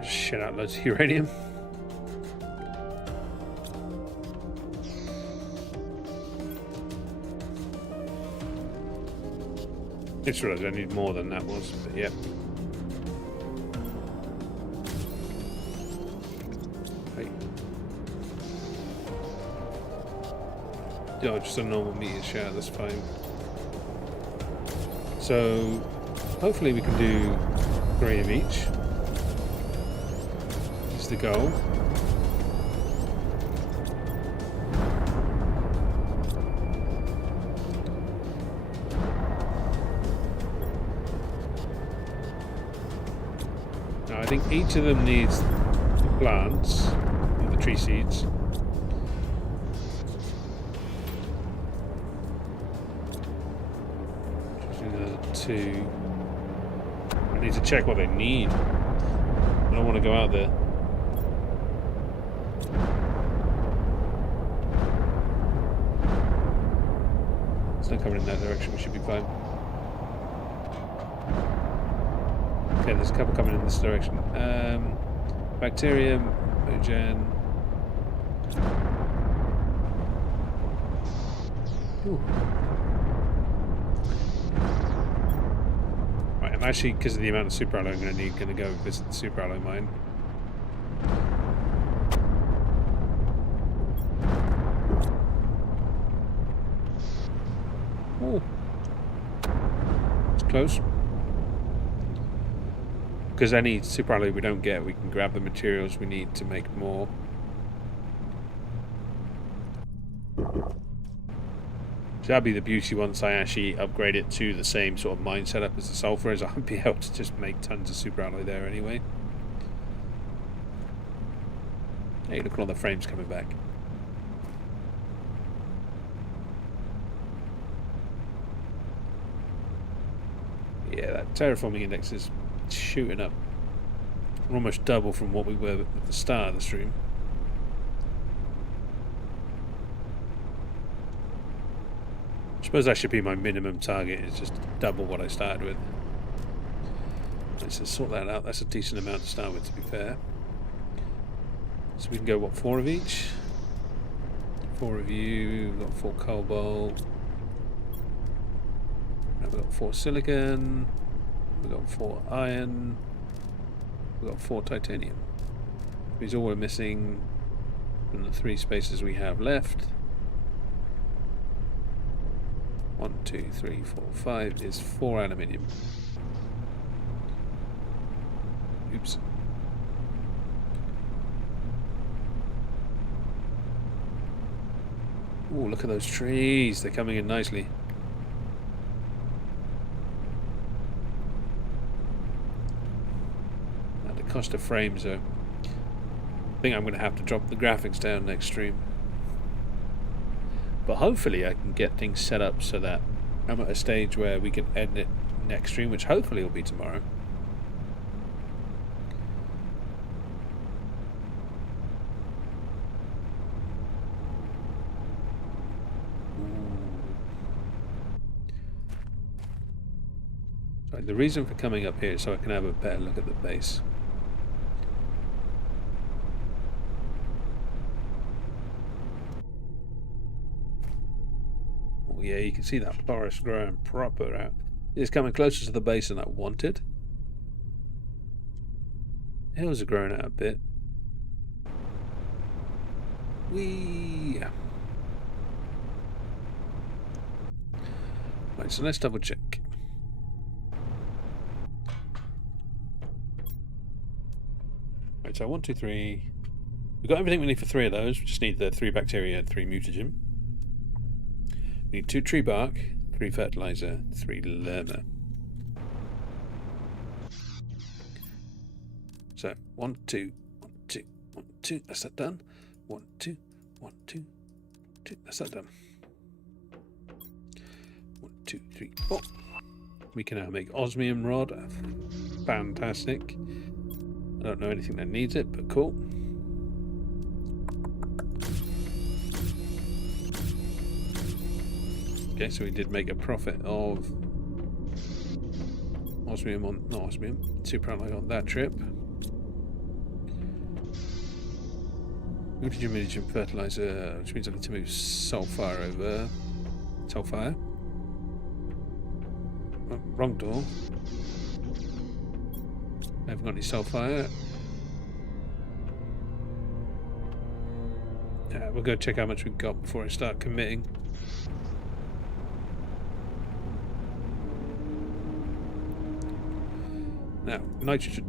Shit out loads of uranium. I just realised I need more than that was, but yeah. Hey. Oh, just a normal meteor shower, that's fine. So, hopefully we can do 3 of each. The goal. Now I think each of them needs the plants, the tree seeds. 2. I need to check what they need. I don't want to go out there. It's not coming in that direction, we should be fine. Okay, there's a couple coming in this direction. Bacterium, Mogen. Ooh. Right, I'm actually, because of the amount of super alloy I'm going to go visit the super alloy mine. Oh, it's close. Because any super alloy we don't get, we can grab the materials we need to make more. So that'll be the beauty once I actually upgrade it to the same sort of mine setup as the sulfur, is I'll be able to just make tons of super alloy there anyway. Hey, look at all the frames coming back. Yeah, that terraforming index is shooting up. We're almost double from what we were at the start of the stream. I suppose that should be my minimum target, is just double what I started with. Let's just sort that out. That's a decent amount to start with, to be fair. So we can go, what, 4 of each? 4 of you, we've got 4 cobalt. We've got 4 silicon. We've got 4 iron. We've got 4 titanium. These all we're missing from the 3 spaces we have left. 1, 2, 3, 4, 5 is 4 aluminium. Oops. Oh, look at those trees. They're coming in nicely. At the cost of frames, though. I think I'm going to have to drop the graphics down next stream. But hopefully I can get things set up so that I'm at a stage where we can edit it next stream, which hopefully will be tomorrow. Sorry, the reason for coming up here is so I can have a better look at the base. Yeah, you can see that forest growing proper out. It's coming closer to the base than I wanted. Hills are growing out a bit. Whee! Right, so let's double check. Right, so 1, 2, 3. We've got everything we need for 3 of those. We just need the 3 bacteria and 3 mutagen. We need 2 tree bark, 3 fertilizer, 3 lerma. So 1, 2, 1, 2, 1, 2. That's that done. 1, 2, 1, 2, 2. That's that done. 1, 2, 3, 4. We can now make osmium rod. Fantastic. I don't know anything that needs it, but cool. Okay, so we did make a profit of osmium on, not osmium, super alloy on that trip. Mutagen fertilizer, which means I need to move sulfur over. Sulfur. Oh, wrong door. I haven't got any sulfur. Yeah, we'll go check how much we've got before I start committing. Now, nitrogen.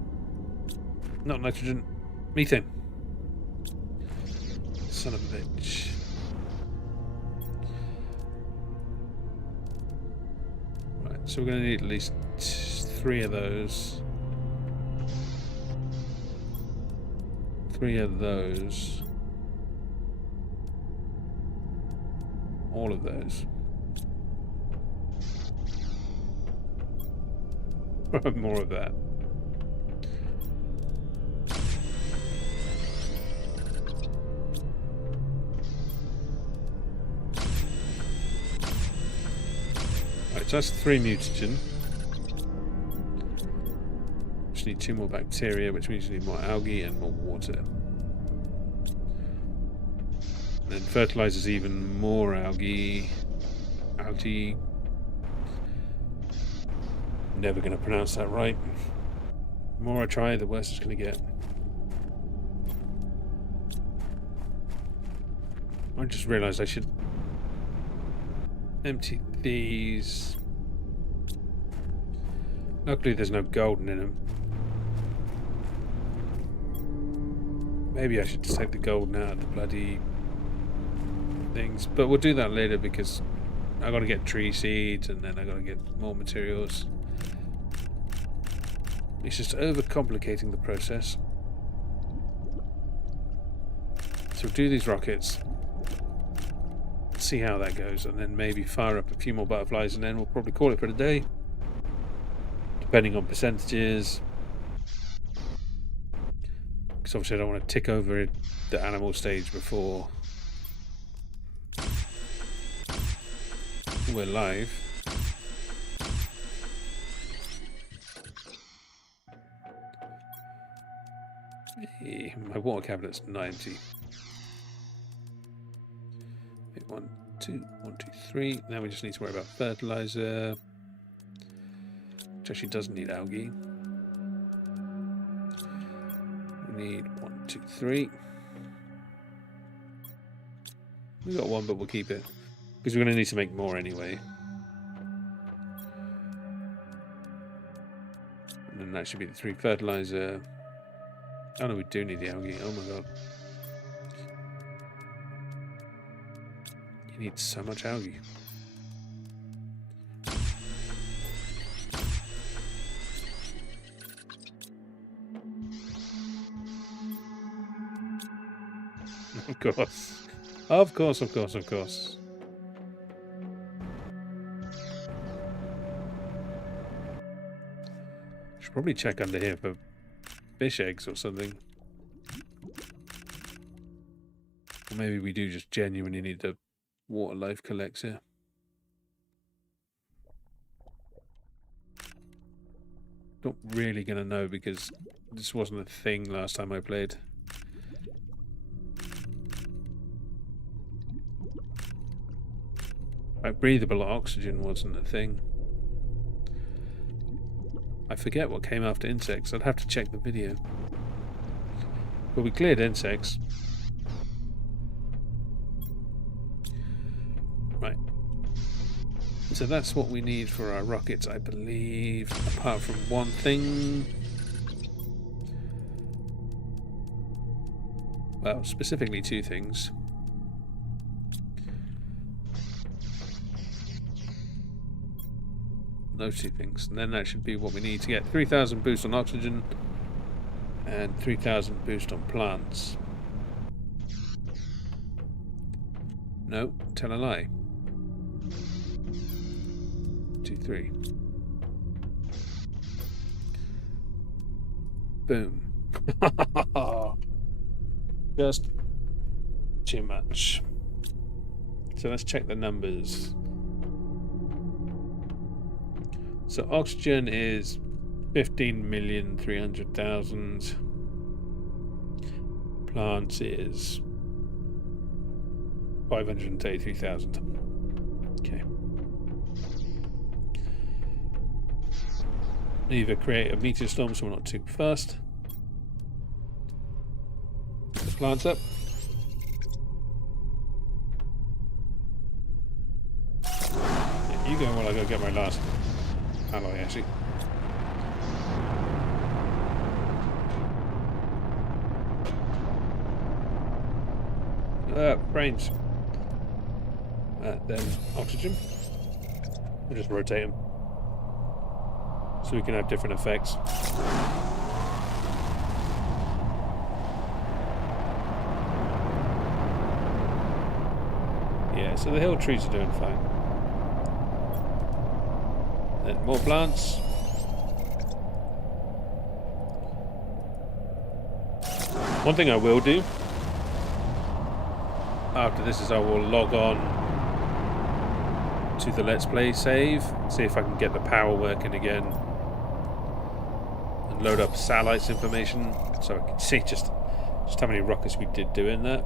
Not nitrogen. Methane. Son of a bitch. Right, so we're going to need at least 3 of those. 3 of those. All of those. More of that. Right, so that's 3 mutagen. Just need 2 more bacteria, which means you need more algae and more water. And then fertilizes even more algae. Algae. Never going to pronounce that right. The more I try, the worse it's going to get. I just realised I should empty these. Luckily there's no golden in them. Maybe I should take the golden out of the bloody things. But we'll do that later because I got to get tree seeds and then I got to get more materials. It's just overcomplicating the process. So we'll do these rockets, see how that goes, and then maybe fire up a few more butterflies, and then we'll probably call it for the day, depending on percentages. Because obviously I don't want to tick over the animal stage before we're live. My water cabinet's 90. 1, 2, 1, 2, 3. Now we just need to worry about fertilizer, which actually doesn't need algae. We need 1, 2, 3. We got 1, but we'll keep it because we're going to need to make more anyway. And then that should be the 3 fertilizer. Oh no, we do need the algae. Oh my god. You need so much algae. Of course. Of course, of course, of course. Should probably check under here for fish eggs or something. Or maybe we do just genuinely need the water life collector. Not really going to know because this wasn't a thing last time I played. Like breathable oxygen wasn't a thing. I forget what came after insects. I'd have to check the video. But we cleared insects. Right. So that's what we need for our rockets, I believe. Apart from one thing. Well, specifically 2 things. Those 2 things, and then that should be what we need to get 3,000 boost on oxygen and 3,000 boost on plants. No, tell a lie. 2, 3. Boom. Just too much. So let's check the numbers. So oxygen is 15,300,000. Plants is 533,000. Okay. Either create a meteor storm so we're not too fast. Get the plants up. Yeah, you go while I go get my last alloy, actually. Brains. Then oxygen. We'll just rotate them so we can have different effects. Yeah, so the hill trees are doing fine. Then more plants. One thing I will do after this is I will log on to the Let's Play save, see if I can get the power working again, and load up satellites information so I can see just how many rockets we did doing that.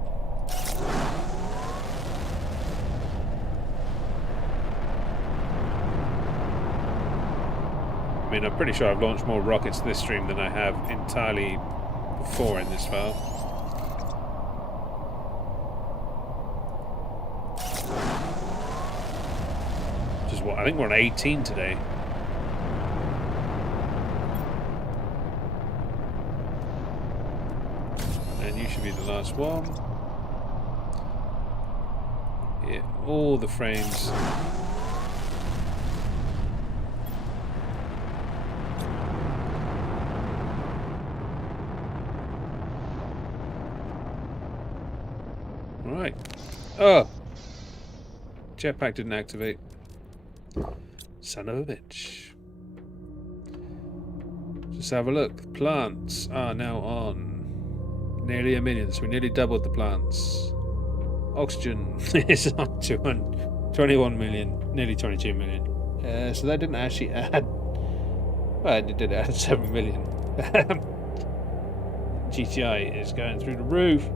I mean, I'm pretty sure I've launched more rockets this stream than I have entirely before in this file. Which is what, I think we're on 18 today. And you should be the last one. Yeah, all the frames. Right. Oh! Jetpack didn't activate. Son of a bitch. Just have a look. The plants are now on nearly 1 million, so we nearly doubled the plants. Oxygen is on 21 million, nearly 22 million. So that didn't actually add. Well, it did add 7 million. GTI is going through the roof.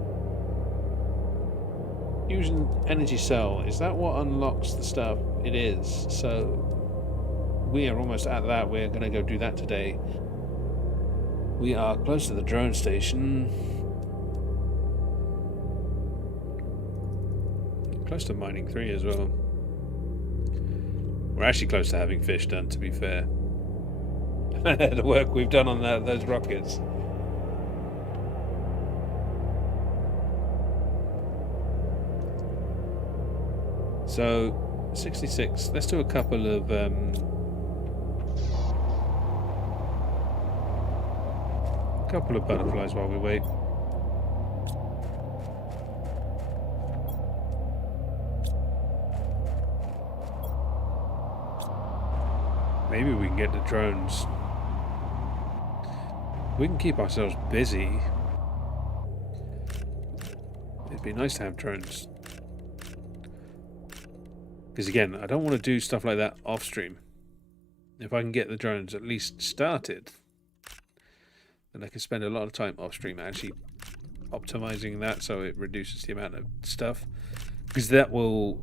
Fusion energy cell, is that what unlocks the stuff? It is. So we are almost at that. We're going to go do that today. We are close to the drone station. Close to mining 3 as well. We're actually close to having fish done, to be fair. The work we've done on those rockets. So 66. Let's do a couple of butterflies while we wait. Maybe we can get the drones. We can keep ourselves busy. It'd be nice to have drones. Because again, I don't want to do stuff like that off stream. If I can get the drones at least started, then I can spend a lot of time off stream actually optimizing that so it reduces the amount of stuff. Because that will,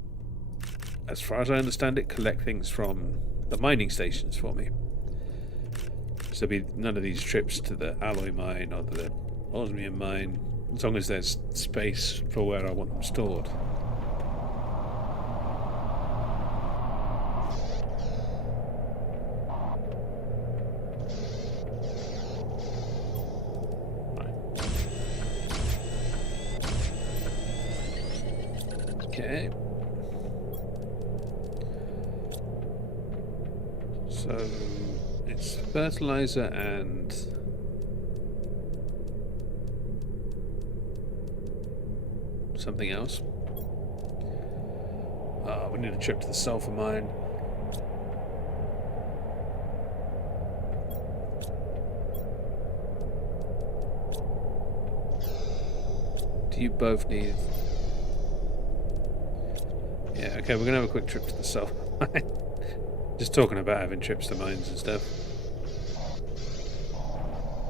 as far as I understand it, collect things from the mining stations for me. So there'll be none of these trips to the alloy mine or the osmium mine, as long as there's space for where I want them stored. Okay. So it's fertilizer and something else. We need a trip to the sulfur mine. Do you both need? Yeah, okay, we're gonna have a quick trip to the sulfur mine. Just talking about having trips to mines and stuff.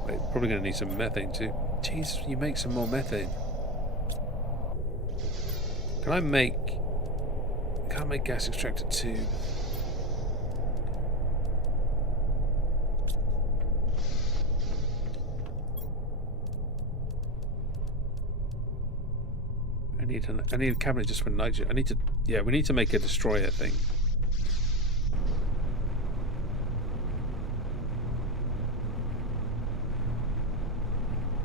Wait, probably gonna need some methane too. Jeez, you make some more methane. Can't make gas extractor too. I need a cabinet just for nitrogen. We need to make a destroyer thing.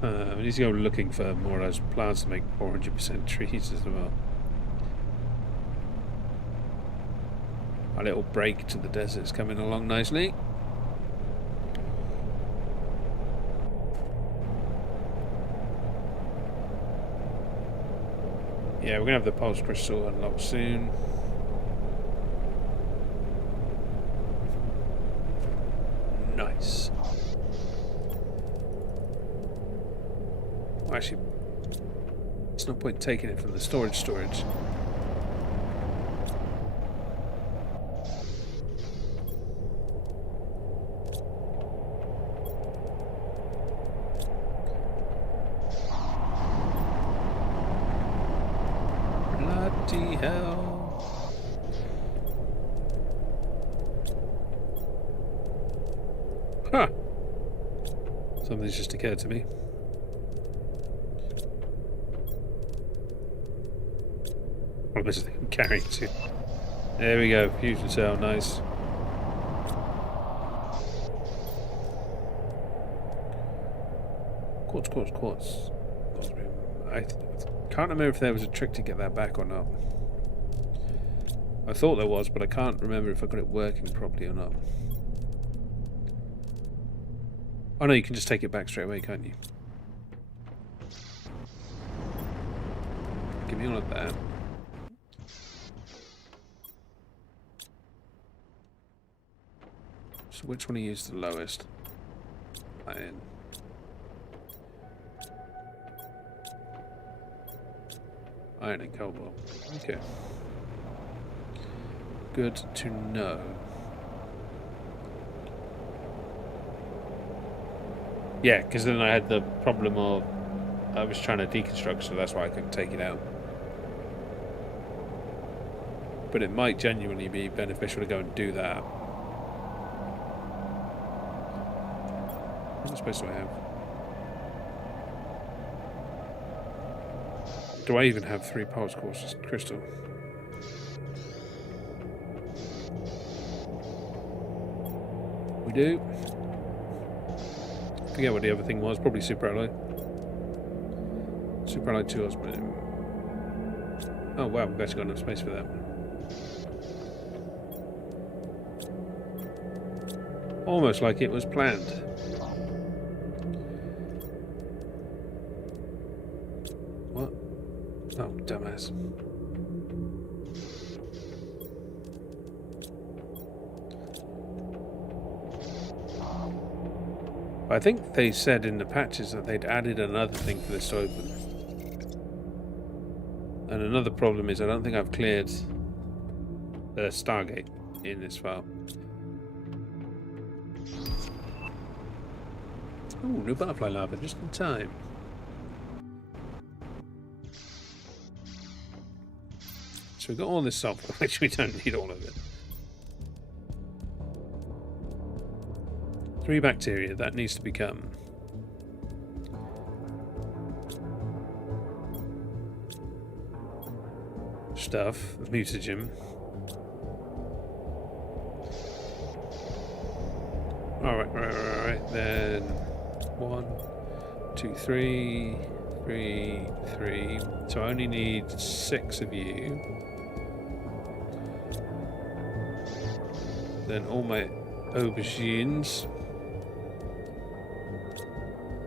We need to go looking for more of those plants to make 400% trees as well. Our little break to the desert's coming along nicely. Yeah, we're gonna have the pulse crystal unlocked soon. Nice. actually, it's no point taking it from the storage. Bloody hell. Huh. Something's just occurred to me. What is it I'm carrying to? There we go. Fusion cell. Nice. Quartz. I can't remember if there was a trick to get that back or not. I thought there was, but I can't remember if I got it working properly or not. Oh no, you can just take it back straight away, can't you? Give me all of that. So which one do you use the lowest? Iron. Iron and cobalt. Okay. Good to know. Yeah, because then I had the problem of I was trying to deconstruct, so that's why I couldn't take it out. But it might genuinely be beneficial to go and do that. What space do I have? Do I even have 3 pulse courses crystal? We do. I forget what the other thing was. Probably superalloy. Superalloy 2 osmium. Oh wow, we've actually got enough space for that. Almost like it was planned. What? Oh, dumbass. I think they said in the patches that they'd added another thing for this to open. And another problem is I don't think I've cleared the Stargate in this file. Oh, new butterfly larva just in time. So we've got all this sulfur, which we don't need all of it. 3 bacteria, that needs to become stuff, mutagen. Alright, then 1, 2, 3, 3. So I only need 6 of you. Then all my aubergines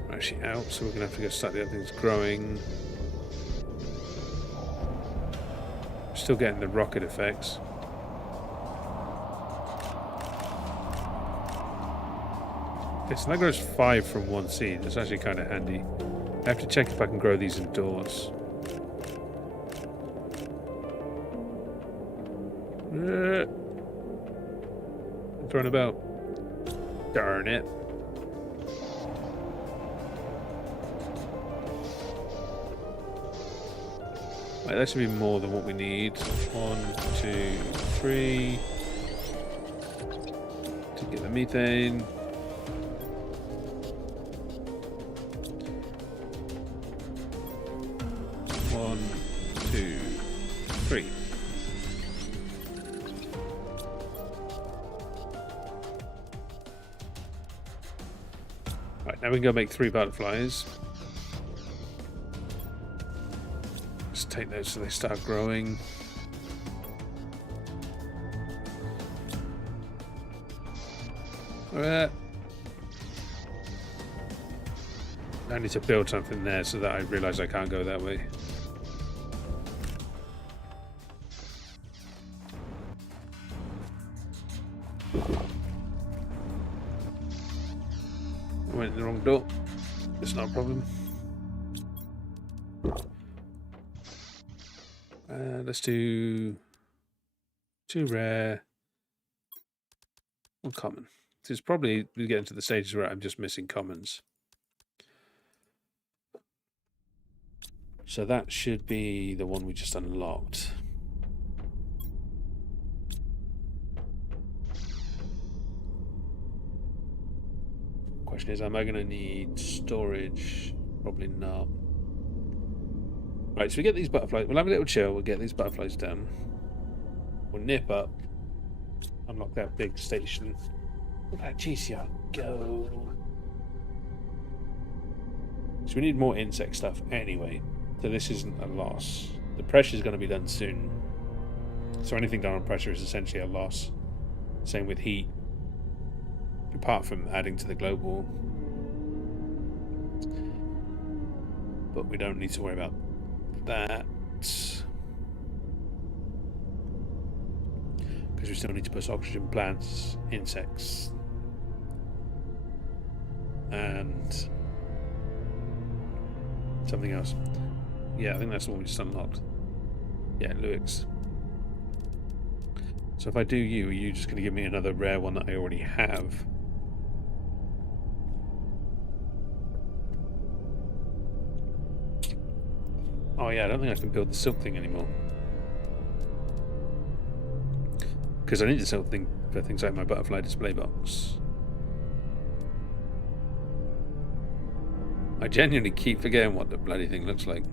are actually out, so we're going to have to go start the other things growing. Still getting the rocket effects. Okay, so that grows 5 from 1 seed. That's actually kind of handy. I have to check if I can grow these indoors. Throwing about. Darn it. Right, that should be more than what we need. 1, 2, 3. To get the methane. 1, 2, 3. Right, now we can go make 3 butterflies. Just take those so they start growing. I need to build something there so that I realise I can't go that way. I went in the wrong door. It's not a problem. Let's do 2 rare, 1 common. This is probably we get into the stages where I'm just missing commons. So that should be the one we just unlocked. Question is, am I going to need storage? Probably not. Right, so we get these butterflies. We'll have a little chill. We'll get these butterflies done. We'll nip up. Unlock that big station. Look at that GCR go. So we need more insect stuff anyway. So this isn't a loss. The pressure is going to be done soon. So anything done on pressure is essentially a loss. Same with heat. Apart from adding to the global. But we don't need to worry about that. Because we still need to put oxygen, plants, insects. And something else. Yeah, I think that's the one we just unlocked. Yeah, Lewis. So if I do you, are you just going to give me another rare one that I already have? Oh yeah, I don't think I can build the silk thing anymore. Because I need the silk thing for things like my butterfly display box. I genuinely keep forgetting what the bloody thing looks like.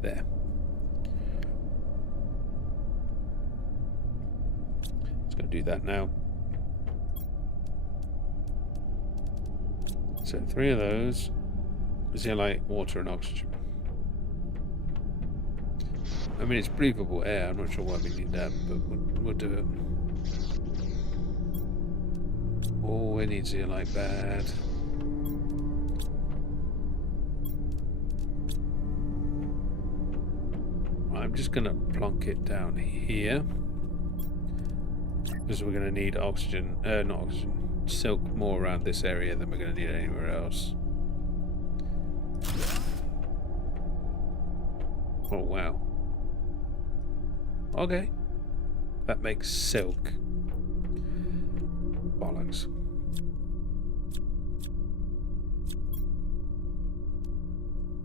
There. Just going to do that now. So 3 of those. Zeolite, water and oxygen. I mean, it's breathable air. I'm not sure why we need that, but we'll do it. Oh, we need zeolite bad. I'm just going to plonk it down here. Because we're going to need oxygen. Not oxygen. Silk more around this area than we're going to need anywhere else. Oh, wow. Okay. That makes silk. Bollocks.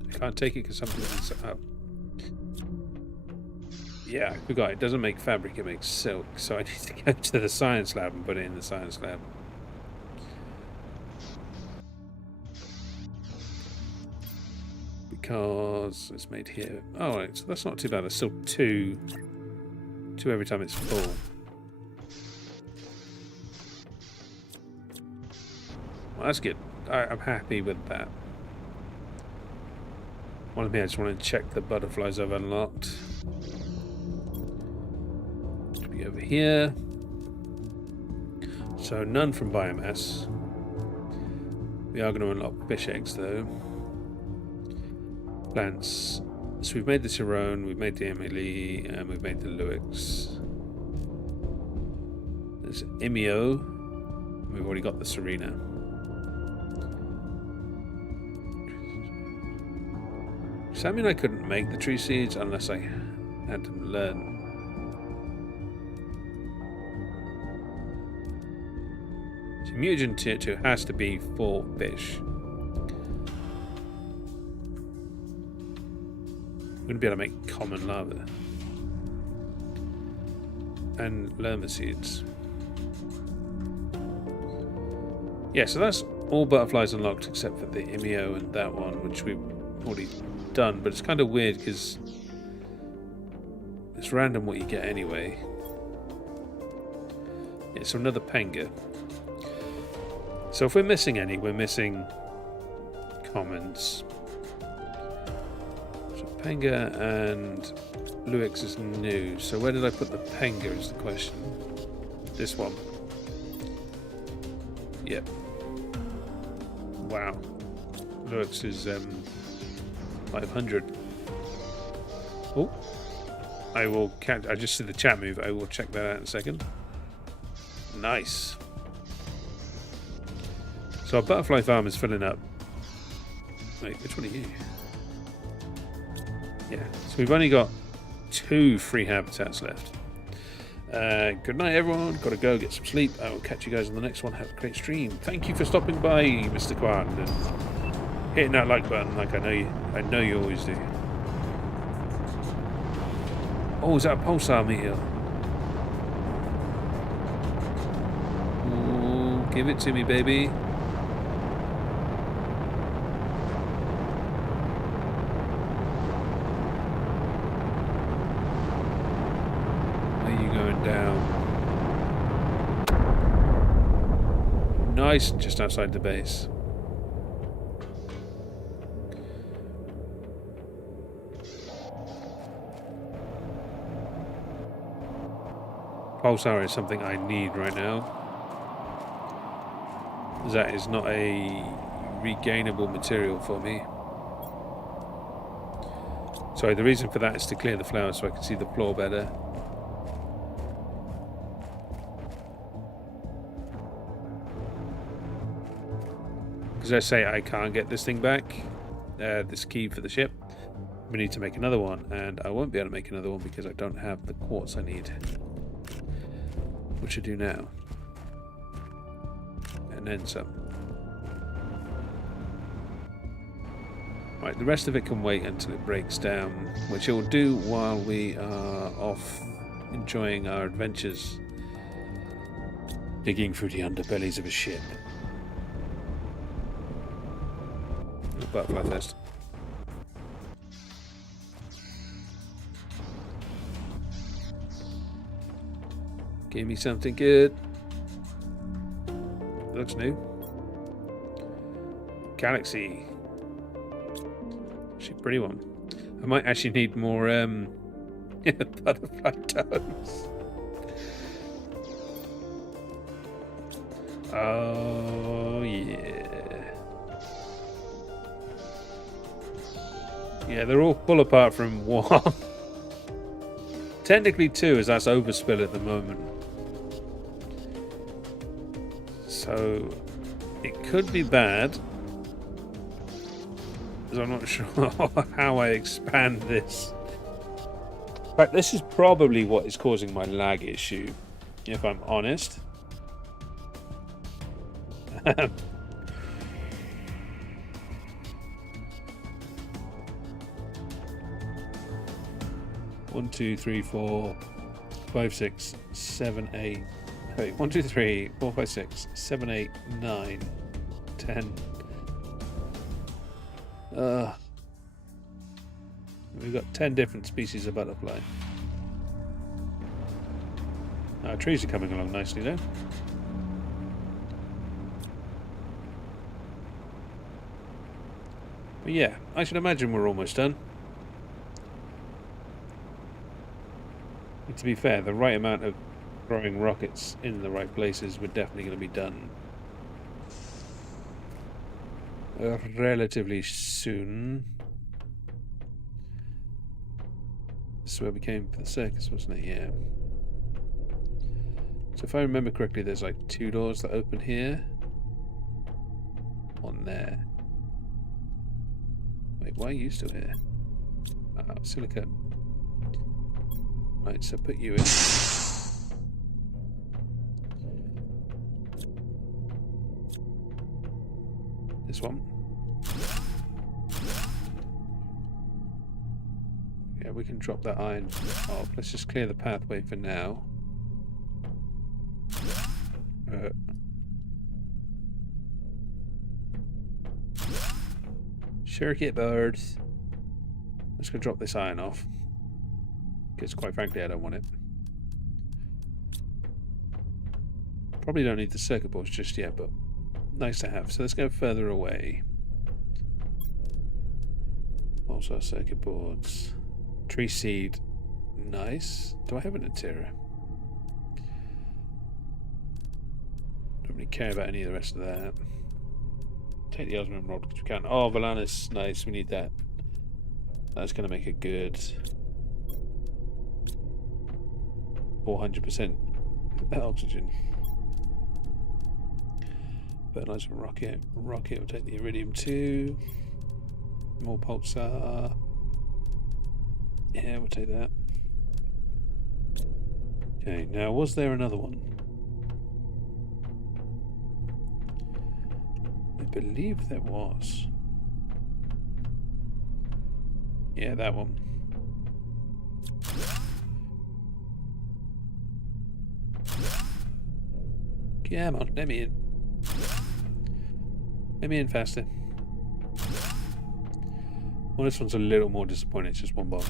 I can't take it because something's up. Yeah, I forgot. It doesn't make fabric, it makes silk. So I need to go to the science lab and put it in the science lab. Because it's made here. Oh, right, so that's not too bad. There's still 2 every time it's full. Well, that's good. I'm happy with that. One of me, I just want to check the butterflies I've unlocked. Should be over here. So none from biomass. We are going to unlock fish eggs though. Plants. So we've made the Cerrone, we've made the Emily, and we've made the Luix. There's Imio. We've already got the Serena. Does that mean I couldn't make the tree seeds unless I had to learn? So Mutagen Tier 2 has to be for fish. I'm going to be able to make common lava. And lerma seeds. Yeah, so that's all butterflies unlocked except for the Imio and that one, which we've already done, but it's kind of weird because it's random what you get anyway. Yeah, so another Penga. So if we're missing any, we're missing commons. So Penga and Luix is new. So where did I put the Penga is the question. This one. Yep. Wow. Luix is 500. Oh. I just see the chat move. I will check that out in a second. Nice. So our butterfly farm is filling up. Wait, which one are you? Yeah, so we've only got 2 free habitats left. Good night, everyone. Got to go get some sleep. I will catch you guys on the next one. Have a great stream. Thank you for stopping by, Mr. Kwan, and hitting that like button like I know you always do. Oh, is that a pulsar meteor? Ooh, give it to me, baby. Down. Nice, just outside the base. Pulsar is something I need right now. That is not a regainable material for me. Sorry, the reason for that is to clear the flowers so I can see the floor better. As I say, I can't get this thing back, this key for the ship. We need to make another one, and I won't be able to make another one because I don't have the quartz I need, which I do now, and then some. Right, the rest of it can wait until it breaks down, which it will do while we are off enjoying our adventures, digging through the underbellies of a ship. Butterfly first. Give me something good. Looks new. Galaxy. Actually, pretty one. I might actually need more butterfly toes. Oh yeah. Yeah, they're all full apart from 1. Technically 2, as that's overspill at the moment. So it could be bad, because I'm not sure how I expand this. In fact, this is probably what is causing my lag issue, if I'm honest. 1, 2, 3, 4, 5, 6, 7, 8. Wait, 1, 2, 3, 4, 5, 6, 7, 8, 9, 10. We've got 10 different species of butterfly. Our trees are coming along nicely though. But yeah, I should imagine we're almost done. To be fair, the right amount of throwing rockets in the right places, we're definitely going to be done relatively soon. This is where we came for the circus, wasn't it? Yeah. So if I remember correctly, there's like 2 doors that open here. One there. Wait, why are you still here? Silicone. Right, so put you in. This one. Yeah, we can drop that iron off. Let's just clear the pathway for now. Circuit boards. Let's go drop this iron off. Because quite frankly, I don't want it. Probably don't need the circuit boards just yet, but nice to have. So let's go further away. Also circuit boards. Tree seed. Nice. Do I have an Atira? Don't really care about any of the rest of that. Take the osmium rod because we can. Oh, Valanis. Nice. We need that. That's going to make it good. 400% oxygen. Fertilizer rocket. Rocket will take the iridium too. More pulsar. Yeah, we'll take that. Okay, now was there another one? I believe there was. Yeah, that one. Come on, let me in. Let me in faster. Well, this one's a little more disappointing. It's just one box.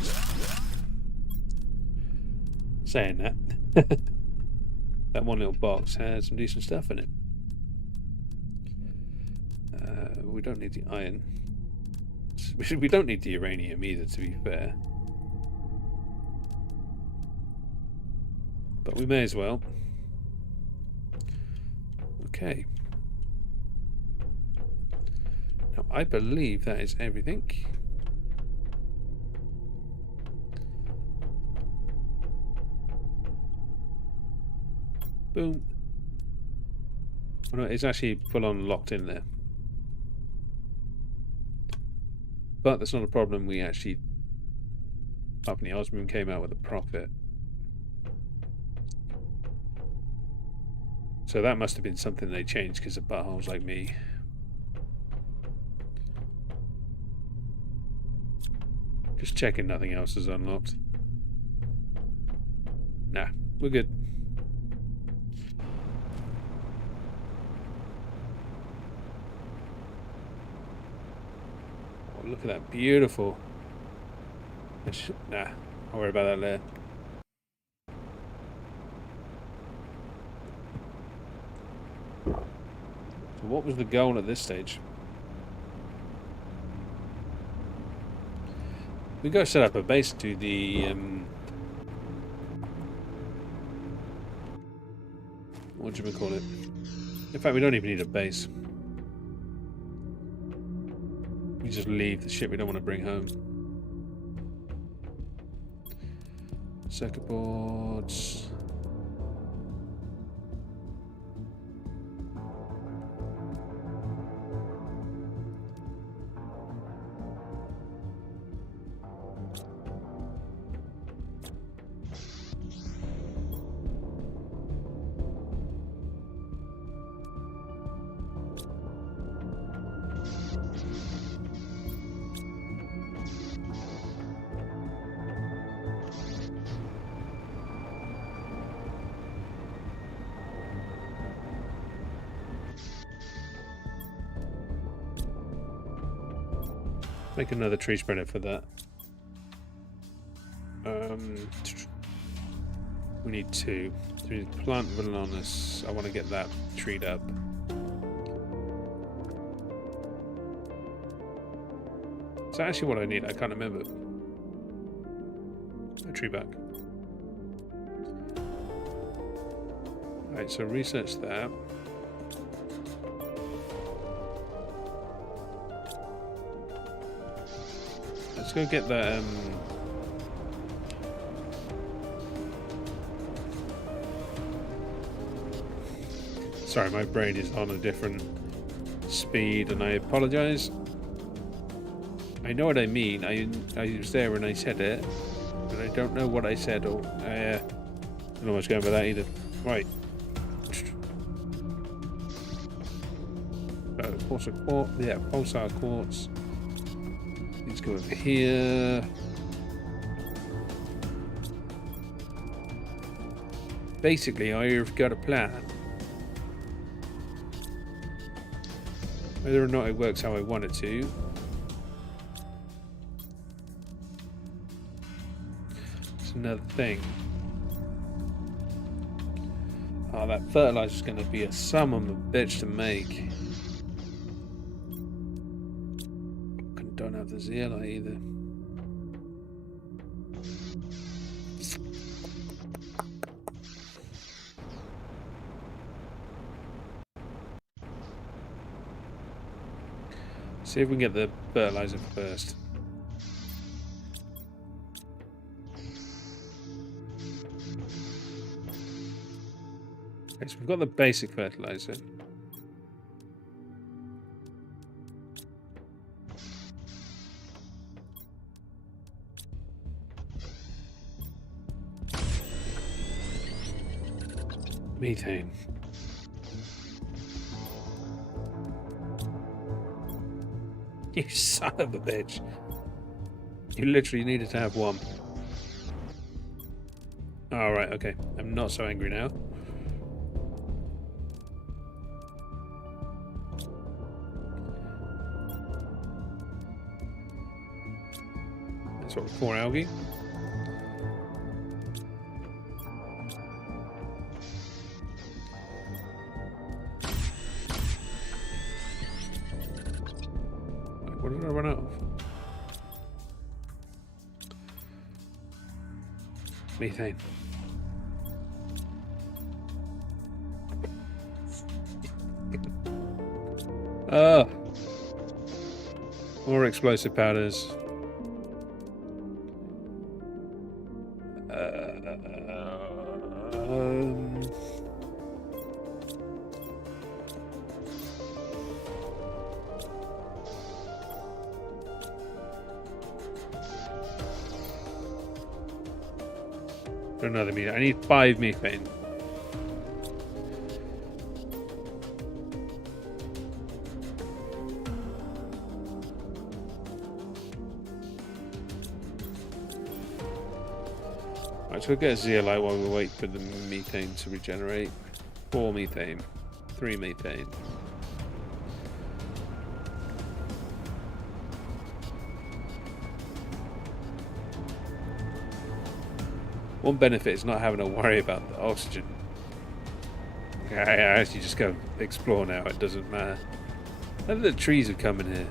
Saying that. That one little box has some decent stuff in it. We don't need the iron. We don't need the uranium either, to be fair. But we may as well. Okay. Now, I believe that is everything. Boom. Oh, no, it's actually full on locked in there. But that's not a problem. We actually, up in the Osmium, came out with a profit. So that must have been something they changed because of buttholes like me. Just checking nothing else is unlocked. Nah, we're good. Oh, look at that, beautiful. Nah, I'll worry about that later. So what was the goal at this stage? We go set up a base to the what do we call it? In fact, we don't even need a base. We just leave the shit we don't want to bring home. Circuit boards. Make another tree spreader for that. We need two. So we need plant Valanus. I want to get that treed up. Is that actually what I need? I can't remember. A tree back. Right, so research that. Let's go get that. Sorry, my brain is on a different speed, and I apologize. I know what I mean. I was there when I said it, but I don't know what I said. Or I don't know what's going with that either. Right. Pulsar quartz. Yeah, pulsar quartz. Let's go over here. Basically, I've got a plan. Whether or not it works how I want it to. It's another thing. Oh, that fertilizer's going to be a son of a bitch to make. Don't have the zeolite either. See if we can get the fertilizer first. Okay, so we've got the basic fertilizer. Methane. You son of a bitch. You literally needed to have one. Alright, okay. I'm not so angry now. That's what, 4 algae? What did I run out of? Methane. Oh. More explosive powders. Another methane. I need 5 methane. Right, so we'll get a zeolite while we wait for the methane to regenerate. 4 methane. 3 methane. One benefit is not having to worry about the oxygen. I actually just go explore now, it doesn't matter. Look at the trees have come in here.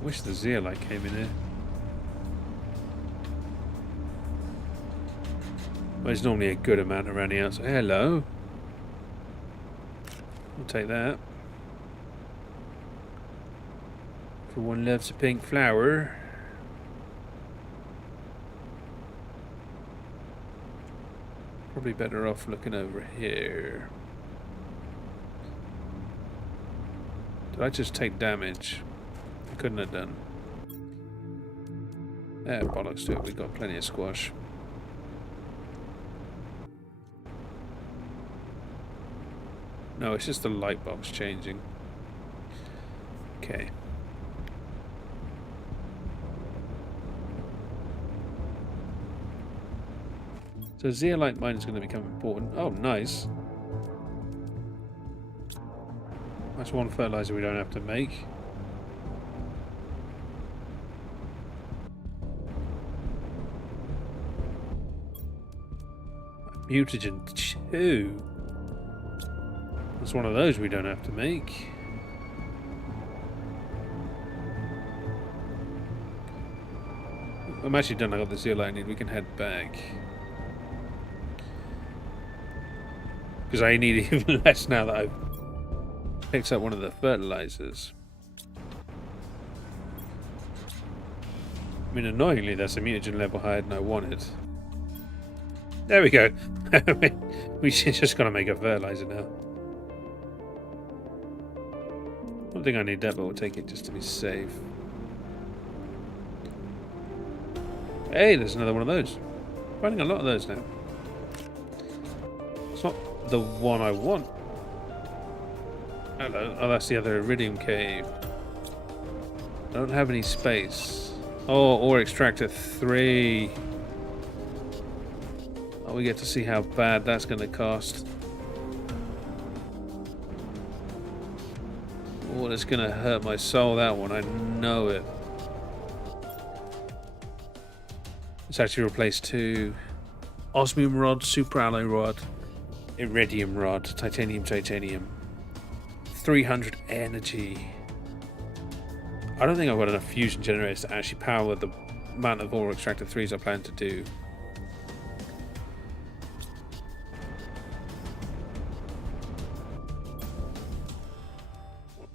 I wish the zeolite came in here. Well, there's normally a good amount around the outside. Hello. I'll take that. For one loves a pink flower. Probably better off looking over here. Did I just take damage? I couldn't have done. Bollocks to it, we've got plenty of squash. No, it's just the light box changing. Okay. So zeolite mine is going to become important. Oh, nice. That's one fertilizer we don't have to make. Mutagen 2. That's one of those we don't have to make. I'm actually done. I got the zeolite I need. We can head back. Because I need even less now that I've picked up one of the fertilizers. I mean, annoyingly, that's a mutagen level higher than I wanted. There we go. We just gotta make a fertilizer now. I don't think I need that, but we'll take it just to be safe. Hey, there's another one of those. Finding a lot of those now. It's not the one I want. Hello. Oh, that's the other iridium cave. I don't have any space. Oh, ore extractor 3. Oh, we get to see how bad that's going to cost. Oh, that's going to hurt my soul, that one. I know it. Let's actually replace 2 osmium rod, superalloy rod, iridium rod, titanium, 300 energy. I don't think I've got enough fusion generators to actually power the amount of ore extractor 3s I plan to do.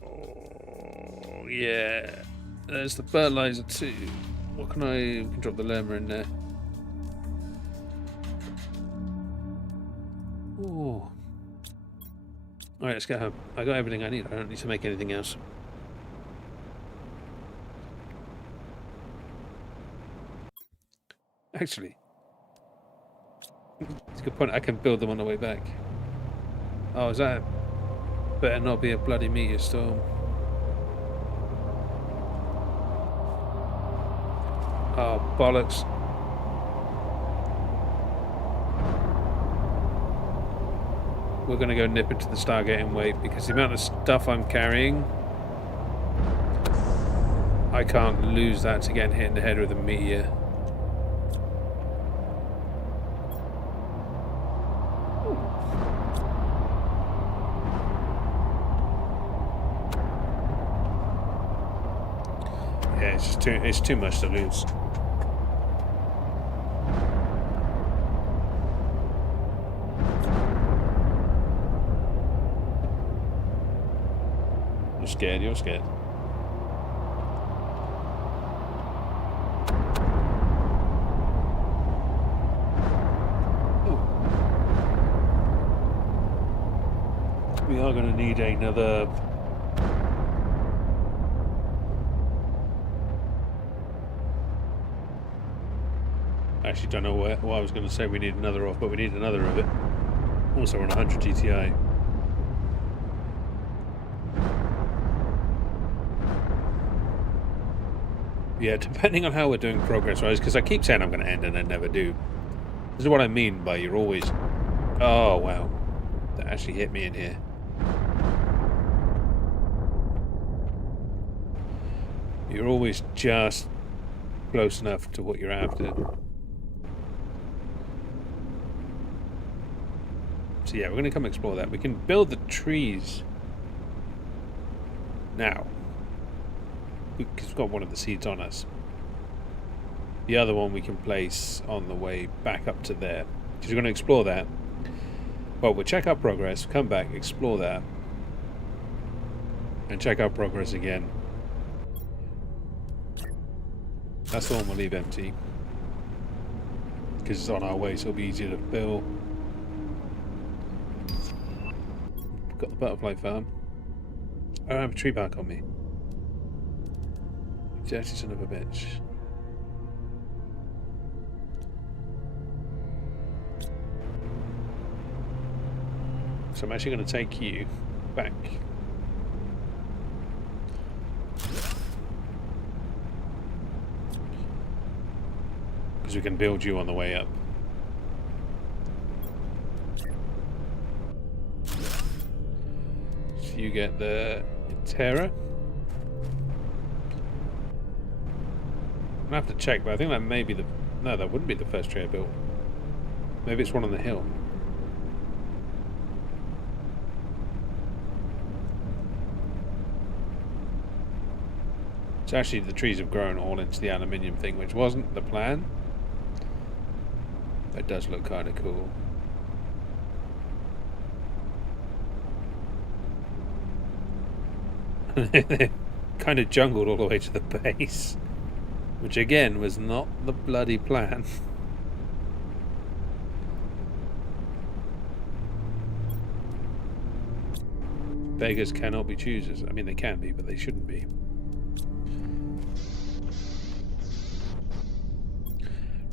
Oh, yeah. There's the fertilizer too. What can we can drop the lemma in there. Oh. Alright, let's get home. I got everything I need. I don't need to make anything else. Actually, it's a good point. I can build them on the way back. Oh, is that? Better not be a bloody meteor storm. Oh, bollocks. We're going to go nip into the Stargate and wait, because the amount of stuff I'm carrying, I can't lose that to getting hit in the head with a meteor. Yeah, it's too much to lose. You're scared, you're scared. We are going to need another... I actually don't know what I was going to say we need another of, but we need another of it. Also, we're on 100 GTI. Yeah, depending on how we're doing progress-wise, because I keep saying I'm going to end and I never do. This is what I mean by you're always... Oh, wow. That actually hit me in here. You're always just close enough to what you're after. So yeah, we're going to come explore that. We can build the trees now, because we've got one of the seeds on us. The other one we can place on the way back up to there. Because we're going to explore that. Well, we'll check our progress, come back, explore that, and check our progress again. That's the one we'll leave empty, because it's on our way, so it'll be easier to fill. Got the butterfly farm. I don't have a tree bark on me. Dirty son of a bitch. So I'm actually going to take you back. Because we can build you on the way up. So you get the Terra. I have to check, but I think that may be the... No, that wouldn't be the first tree I built. Maybe it's one on the hill. So actually the trees have grown all into the aluminium thing, which wasn't the plan. It does look kind of cool. Kind of jungled all the way to the base. Which again was not the bloody plan. Beggars cannot be choosers. I mean, they can be, but they shouldn't be.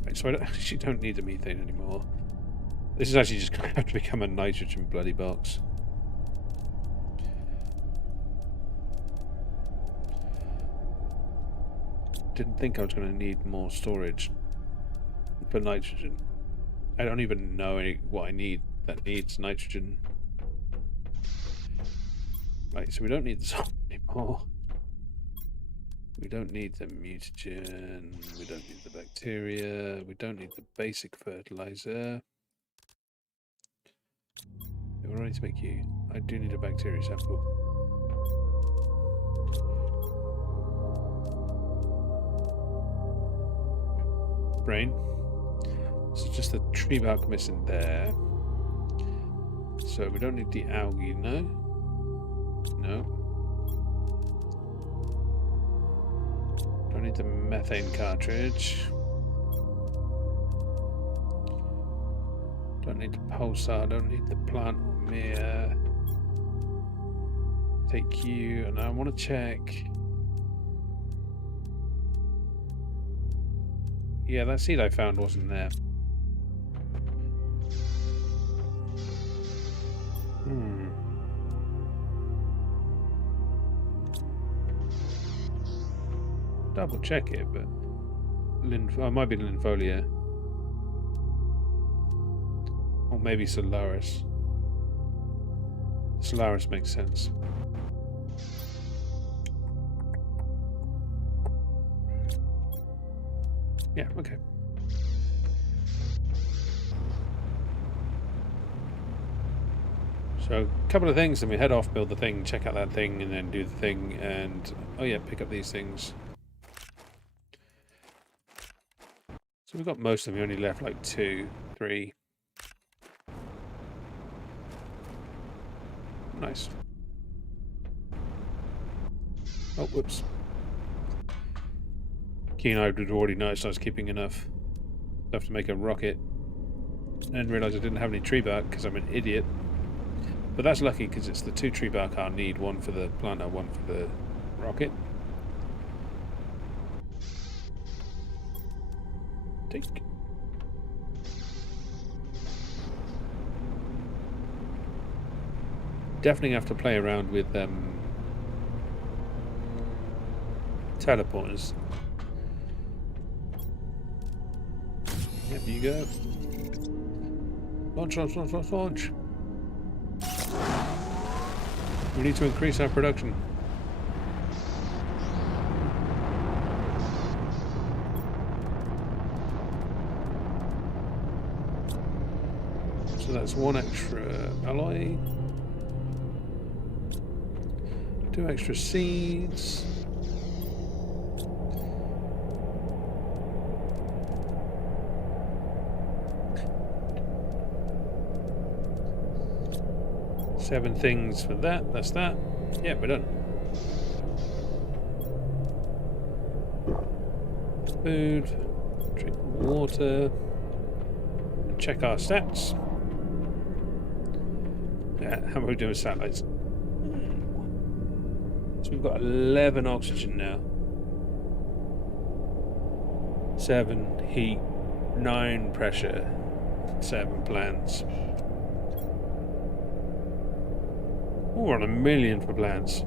Right, so I actually don't need the methane anymore. This is actually just going to have to become a nitrogen bloody box. Didn't think I was going to need more storage for nitrogen. I don't even know what I need that needs nitrogen. Right, so we don't need the salt anymore. We don't need the mutagen. We don't need the bacteria. We don't need the basic fertilizer. We're ready to make you. I do need a bacteria sample. Brain. So just the tree bark missing there. So we don't need the algae, no? No. Don't need the methane cartridge. Don't need the pulsar, don't need the plant mirror. Take you, and I want to check. Yeah, that seed I found wasn't there. Double check it, but it might be Linfolia. Or maybe Solaris. Solaris makes sense. Yeah, okay. So, a couple of things, then we head off, build the thing, check out that thing, and then do the thing, and, oh yeah, pick up these things. So we've got most of them, we only left like 2, 3. Nice. Oh, whoops. Keen-eyed would already noticed I was keeping enough stuff to make a rocket. And realised I didn't have any tree bark because I'm an idiot. But that's lucky because it's the 2 tree bark I'll need, one for the planter, one for the rocket. Take. Definitely have to play around with teleporters. Yep, you go. Launch, launch, launch, launch, launch. We need to increase our production. So that's 1 extra alloy. 2 extra seeds. Seven things for that. That's that. Yeah, we're done. Food. Drink water. Check our stats. Yeah, how are we doing with satellites? So we've got 11 oxygen now. 7 heat. 9 pressure. 7 plants. Oh, we're on 1 million for plants.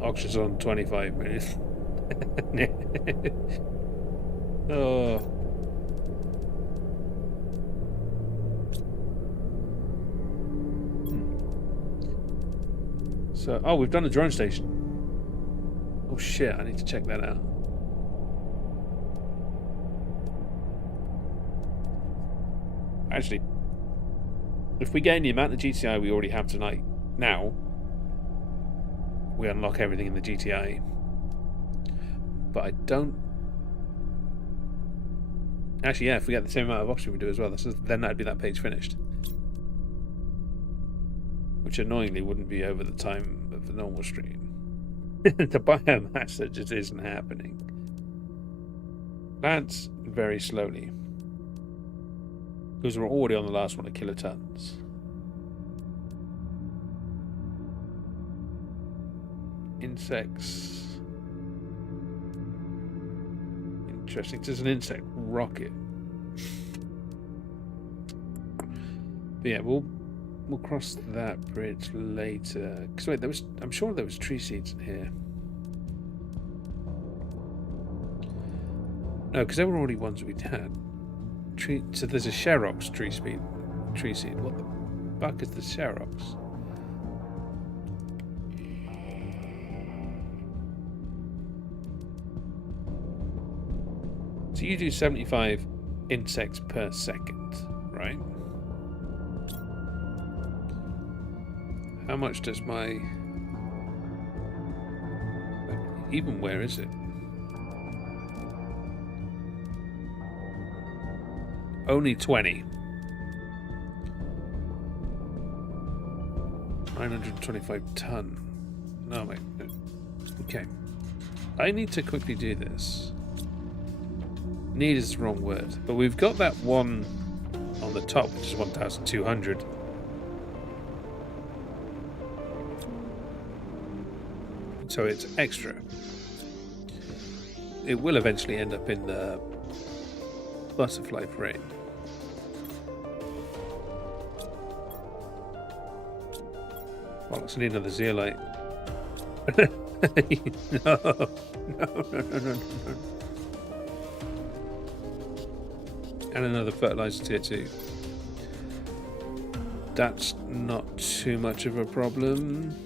Oxygen's on 25 million. Oh. So, oh, we've done a drone station. Oh shit, I need to check that out. Actually, if we gain the amount of GTI we already have tonight, now, we unlock everything in the GTI. But I don't... Actually, yeah, if we get the same amount of oxygen we do as well, then that'd be that page finished. Which annoyingly wouldn't be over the time of the normal stream. The biomass that just isn't happening. Plants very slowly. Because we're already on the last one at kilotons. Insects. Interesting. There's an insect rocket. But yeah, we'll cross that bridge later. Because wait, I'm sure there was tree seeds in here. No, because there were already ones we'd had. So there's a Sherox tree seed. What the fuck is the Sherox? So you do 75 insects per second, right? How much does my... Even where is it? Only 20. 925 ton. No, wait. Okay. I need to quickly do this. Need is the wrong word. But we've got that one on the top, which is 1,200. So it's extra. it will eventually end up in the butterfly frame. Well, let's need another zeolite. No. And another fertilizer tier 2. That's not too much of a problem.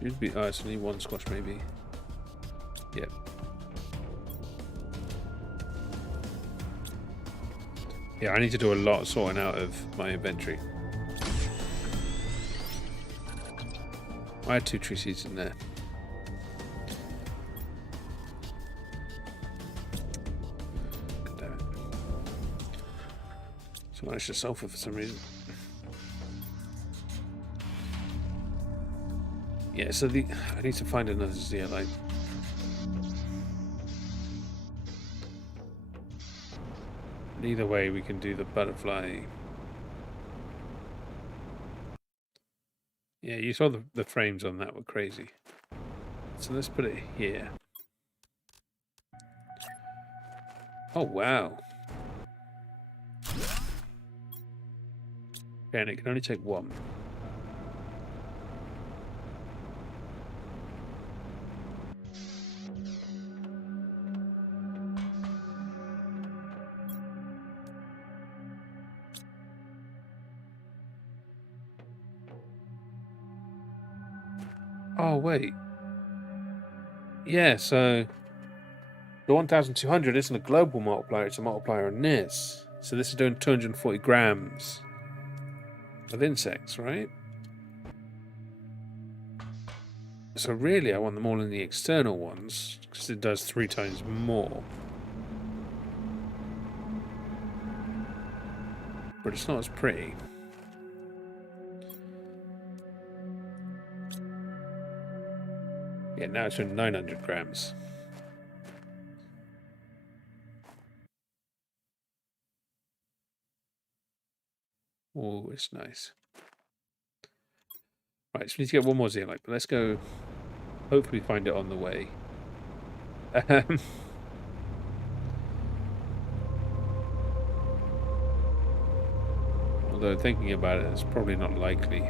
Should be. Oh, it's only one squash, maybe. Yep. Yeah, I need to do a lot of sorting out of my inventory. I had 2 tree seeds in there. God damn it. So I should sulfur for some reason. Yeah, so I need to find another zeolite. Either way, we can do the butterfly. Yeah, you saw the frames on that were crazy. So let's put it here. Oh, wow. Okay, and it can only take 1. Oh, wait. Yeah, so the 1,200 isn't a global multiplier, it's a multiplier on this. So this is doing 240 grams of insects, right? So really I want them all in the external ones, because it does 3 times more. But it's not as pretty. Yeah, now it's doing 900 grams. Oh, it's nice. Right, so we need to get one more zeolite, but let's go hopefully find it on the way. Although thinking about it, it's probably not likely.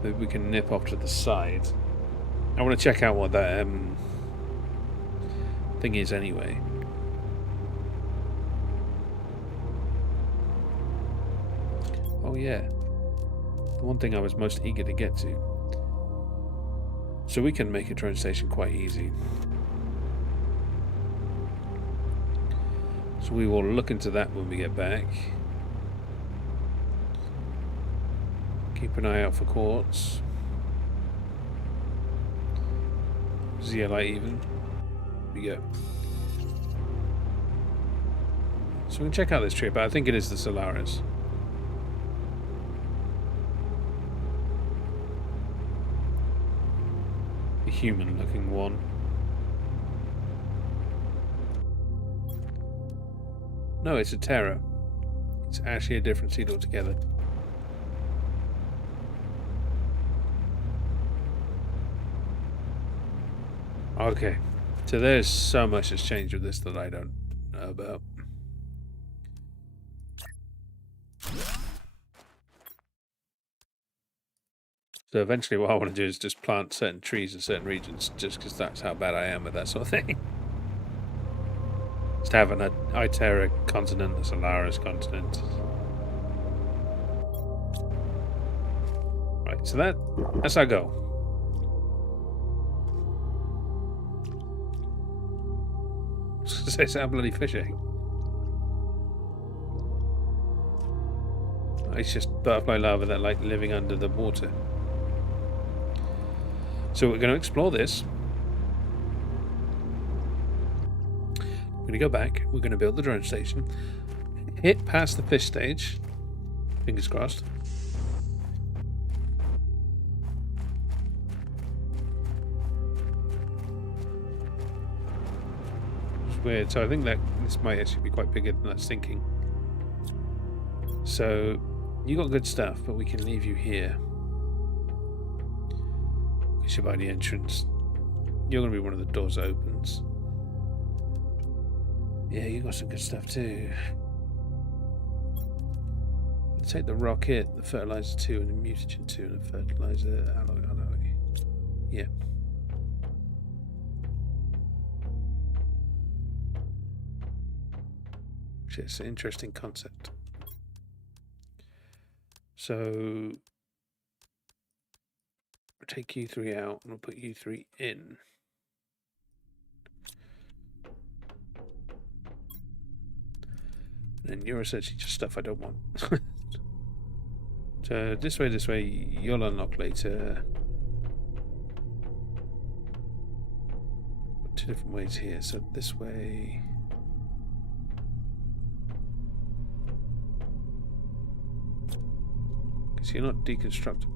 Maybe we can nip off to the side. I want to check out what that thing is anyway. Oh yeah, the one thing I was most eager to get to. So we can make a drone station quite easy. So we will look into that when we get back. Keep an eye out for quartz. Zeolite even. Here we go. So we can check out this tree, but I think it is the Solaris. The human looking one. No, it's a Terra. It's actually a different seed altogether. Okay, so there's so much that's changed with this that I don't know about. So eventually what I want to do is just plant certain trees in certain regions, just because that's how bad I am with that sort of thing. Just have an Iterra continent, a Solaris continent. Right, so that's our goal. It's our bloody fishing. It's just butterfly larvae that like living under the water. So we're going to explore this. We're going to go back. We're going to build the drone station. Hit past the fish stage. Fingers crossed. It's weird. So I think that this might actually be quite bigger than I was thinking. So You got good stuff, but we can leave you here. Because you're by the entrance. You're going to be one of the doors that opens. Yeah, you got some good stuff too. We'll take the rocket, the fertilizer 2, and the mutagen 2, and the fertilizer alloy. Yeah. It's an interesting concept. So we'll take U3 out and we'll put U3 in. And you're essentially just stuff I don't want. So this way, you'll unlock later. Two different ways here. So this way. Because you're not deconstructible.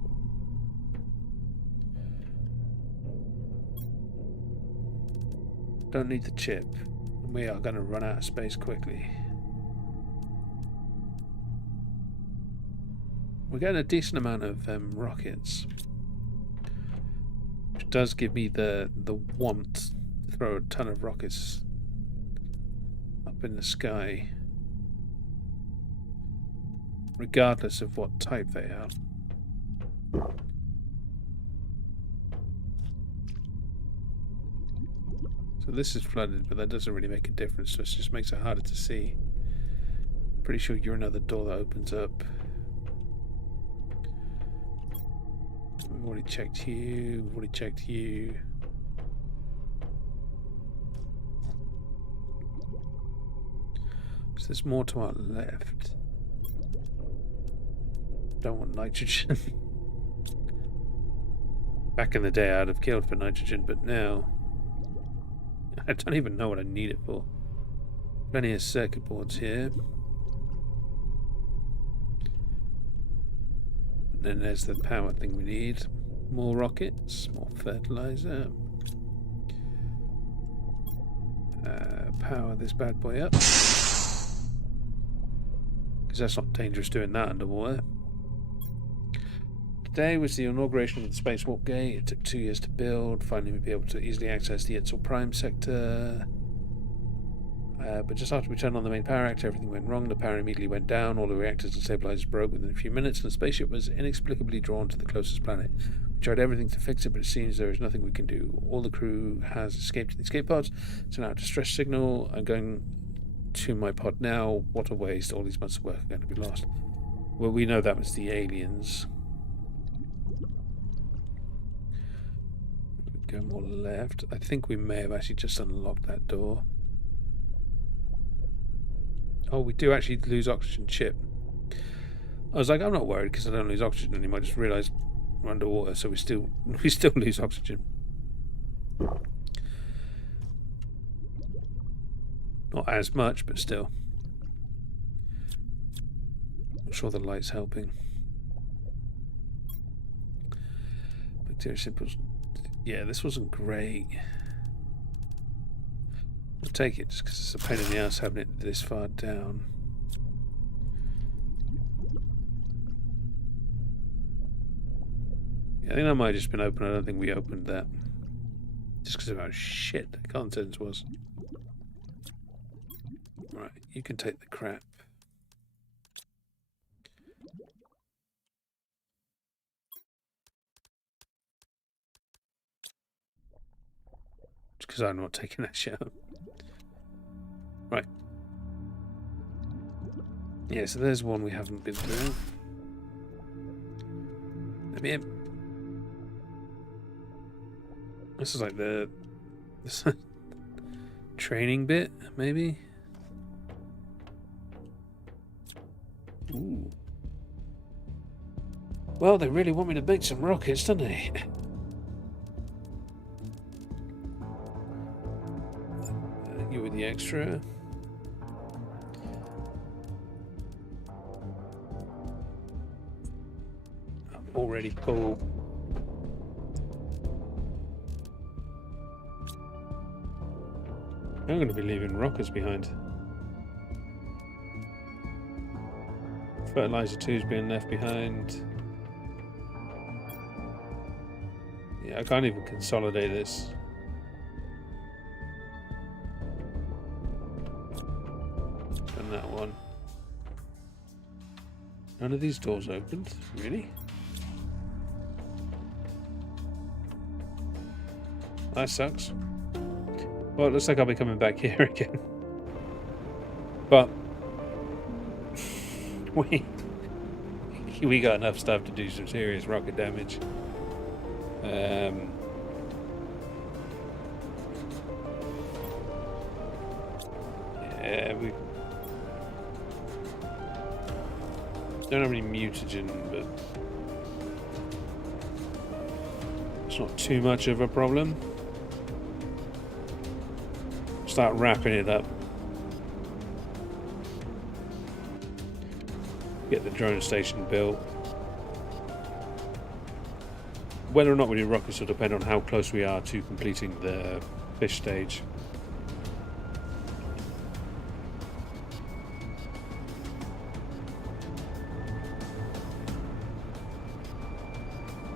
Don't need the chip. We are going to run out of space quickly. We're getting a decent amount of rockets, which does give me the want to throw a ton of rockets up in the sky, regardless of what type they are. So this is flooded, but that doesn't really make a difference. So it just makes it harder to see. Pretty sure you're another door that opens up. We've already checked you. We've already checked you. So there's more to our left. Don't want nitrogen. Back in the day, I'd have killed for nitrogen, but now I don't even know what I need it for. Plenty of circuit boards here. And then there's the power thing we need. More rockets, more fertilizer. Power this bad boy up. Because that's not dangerous doing that underwater. Today was the inauguration of the spacewalk gate. It took 2 years to build. Finally, we'd be able to easily access the Itzel Prime sector. But just after we turned on the main power reactor, everything went wrong. The power immediately went down. All the reactors and stabilizers broke within a few minutes, and the spaceship was inexplicably drawn to the closest planet. We tried everything to fix it, but it seems there is nothing we can do. All the crew has escaped in the escape pods. It's now a distress signal. I'm going to my pod now. What a waste. All these months of work are going to be lost. Well, we know that was the aliens. Go more left. I think we may have actually just unlocked that door. Oh, we do actually lose oxygen chip. I was like, I'm not worried because I don't lose oxygen anymore. I just realised we're underwater, so we still lose oxygen. Not as much, but still. I'm sure the light's helping. Bacteria simples. Yeah, this wasn't great. We'll take it just because it's a pain in the ass having it this far down. Yeah, I think that might have just been open. I don't think we opened that. Just because of how shit the contents was. Right, you can take the crap. Just because I'm not taking that shit up. Right. Yeah, so there's one we haven't been through. Let me in. This is like the training bit, maybe? Ooh. Well, they really want me to make some rockets, don't they? You with the extra. I'm already full. I'm going to be leaving rockets behind. Fertilizer 2's being left behind. Yeah, I can't even consolidate this. Done that one. None of these doors opened, really? That sucks. Well, it looks like I'll be coming back here again. But we got enough stuff to do some serious rocket damage. Yeah, we don't have any mutagen, but it's not too much of a problem. Start wrapping it up. Get the drone station built. Whether or not we do rockets will depend on how close we are to completing the fish stage.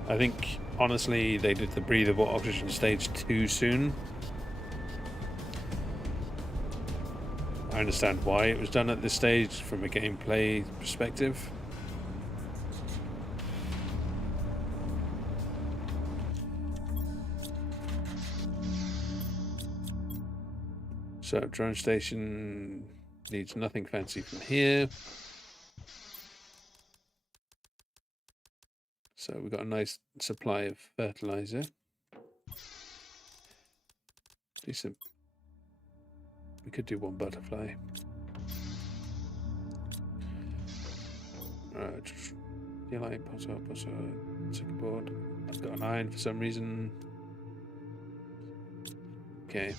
I think, honestly, they did the breathable oxygen stage too soon. I understand why it was done at this stage from a gameplay perspective. So, drone station needs nothing fancy from here. So we've got a nice supply of fertilizer. Decent. We could do one butterfly. Alright. Yeah, like puzzle, second board. I've got an iron for some reason. Okay.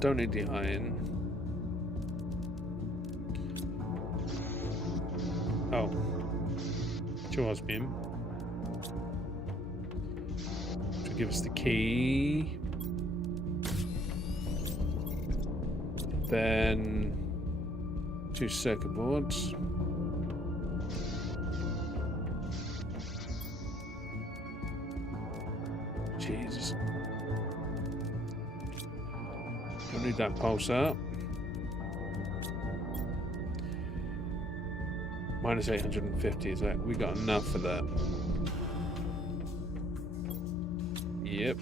Don't need the iron. Oh. Jaws beam. To give us the key. Then 2 circuit boards. Jesus. Don't need that pulsar. Minus 850, is that? We got enough for that. Yep.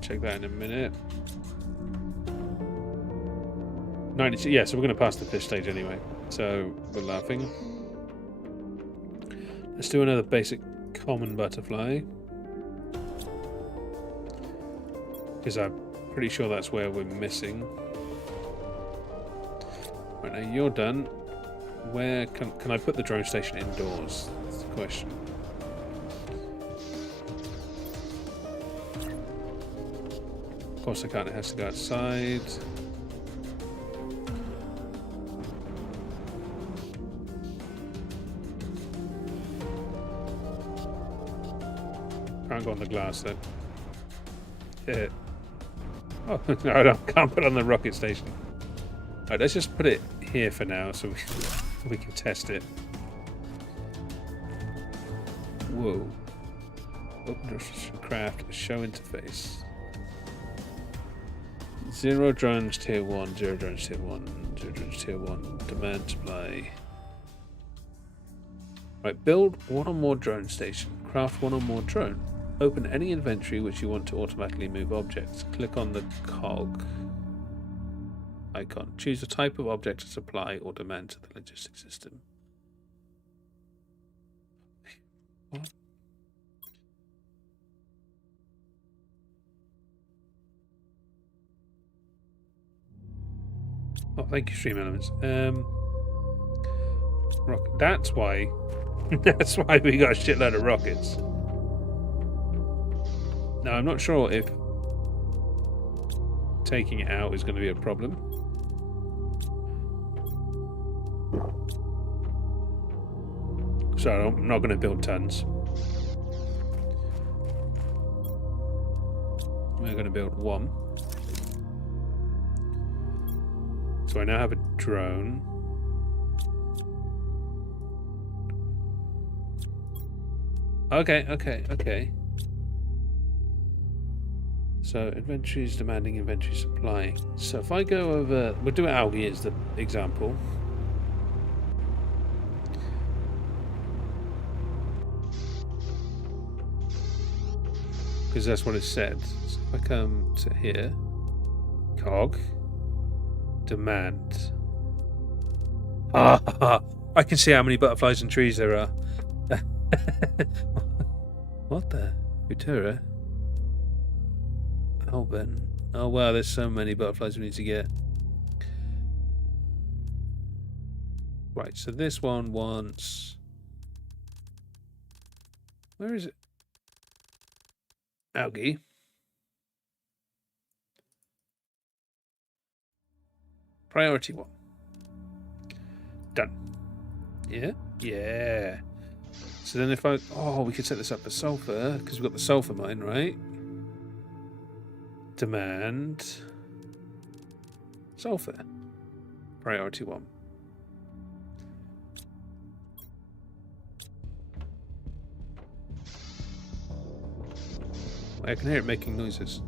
Check that in a minute. 92, yeah, so we're going to pass the fish stage anyway. So, we're laughing. Let's do another basic common butterfly. Because I'm pretty sure that's where we're missing. Right, now you're done. Where can I put the drone station indoors? That's the question. Of course I can't, it has to go outside. Can't go on the glass though. Yeah. Oh, no, I can't put it on the rocket station. Alright, let's just put it here for now so we can test it. Whoa. Open restriction craft, show interface. 0 drones tier 1, 0 drones tier 1, 0 drones tier 1, demand supply. Right, build 1 or more drone station, craft 1 or more drone. Open any inventory which you want to automatically move objects. Click on the cog icon. Choose a type of object to supply or demand to the logistics system. What? Oh, thank you, Stream Elements. That's why. That's why we got a shitload of rockets. Now, I'm not sure if taking it out is going to be a problem. So I'm not going to build tons. We're going to build one. So I now have a drone. Okay. So inventory is demanding inventory supply. So if I go over, we'll do algae as the example. Because that's what it said. So if I come to here, cog, demand. I can see how many butterflies and trees there are. What the? Futura? Alban. Oh wow, there's so many butterflies we need to get. Right, so this one wants... Where is it? Algae. Priority 1. Done. Yeah? Yeah. So then if I... Oh, we could set this up for sulfur, because we've got the sulfur mine, right? Demand... Sulfur. Priority 1. I can hear it making noises.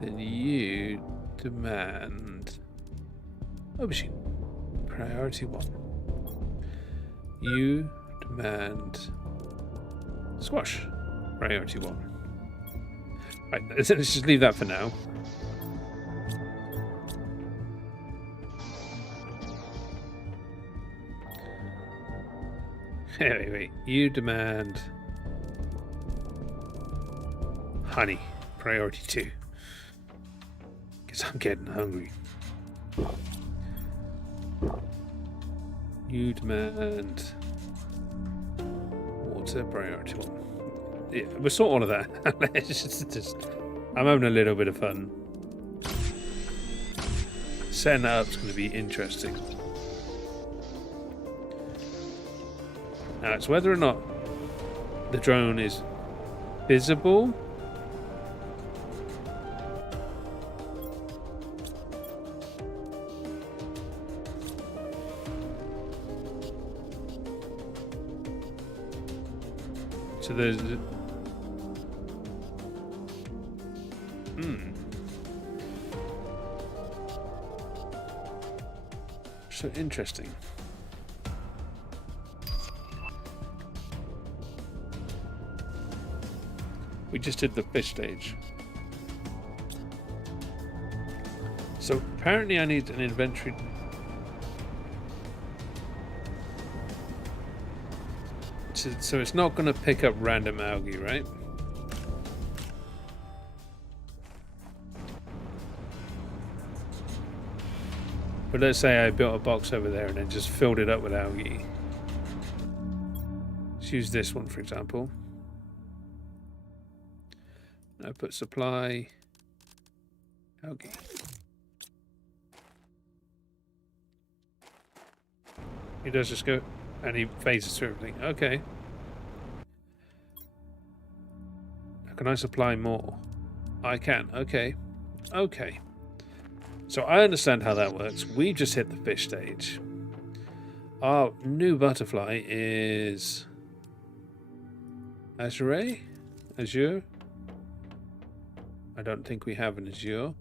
Then you demand... Aubergine. Priority 1. You demand... Squash. Priority 1. Right, let's just leave that for now. Wait. You demand... honey. Priority 2. I'm getting hungry. You demand water, priority 1. Yeah, we'll sort all of that. I'm having a little bit of fun. Setting that up is going to be interesting. Now it's whether or not the drone is visible. So there's... So interesting. We just did the fish stage. So apparently I need an inventory... So it's not going to pick up random algae, right? But let's say I built a box over there and then just filled it up with algae. Let's use this one, for example. I put supply algae. He does just go... And he phases through everything. Okay. Can I supply more? I can. Okay. Okay. So I understand how that works. We just hit the fish stage. Our new butterfly is... Azure? Azure? I don't think we have an Azure.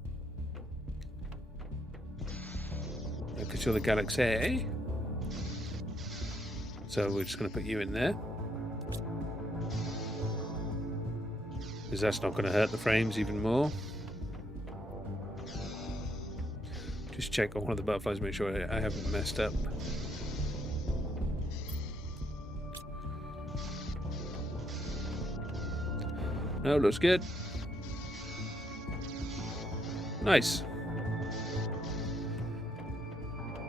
Because you're the Galaxy. So we're just going to put you in there. Because that's not going to hurt the frames even more. Just check on one of the butterflies, make sure I haven't messed up. No, looks good. Nice.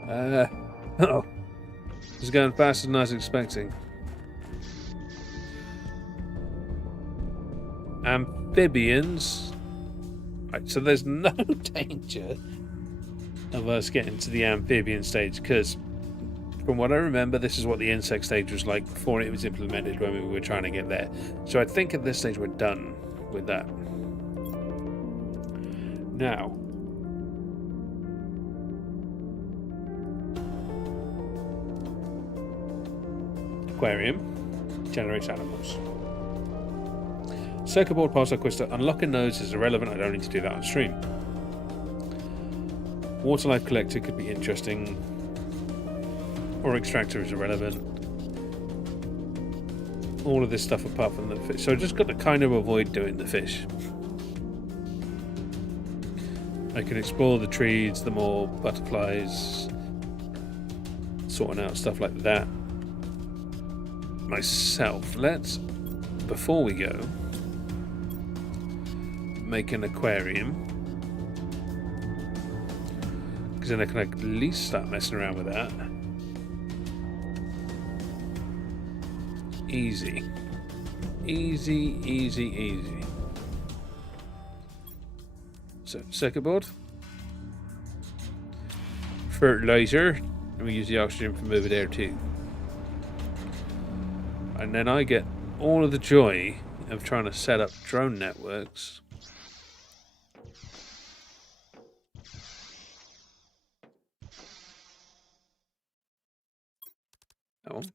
Oh. It's going faster than I was expecting. Amphibians Right, so there's no danger of us getting to the amphibian stage, because from what I remember, this is what the insect stage was like before it was implemented when we were trying to get there. So I think at this stage we're done with that. Now, aquarium generates animals. Circuit board parser quiz. Unlocking nodes is irrelevant. I don't need to do that on stream. Water life collector could be interesting. Or extractor is irrelevant. All of this stuff apart from the fish. So I've just got to kind of avoid doing the fish. I can explore the trees, the more butterflies, sorting out stuff like that myself. Let's, before we go, make an aquarium, because then I can at least start messing around with that. Easy. Easy, easy, easy. So, circuit board. Fertilizer. And we use the oxygen from over there too. And then I get all of the joy of trying to set up drone networks. That one.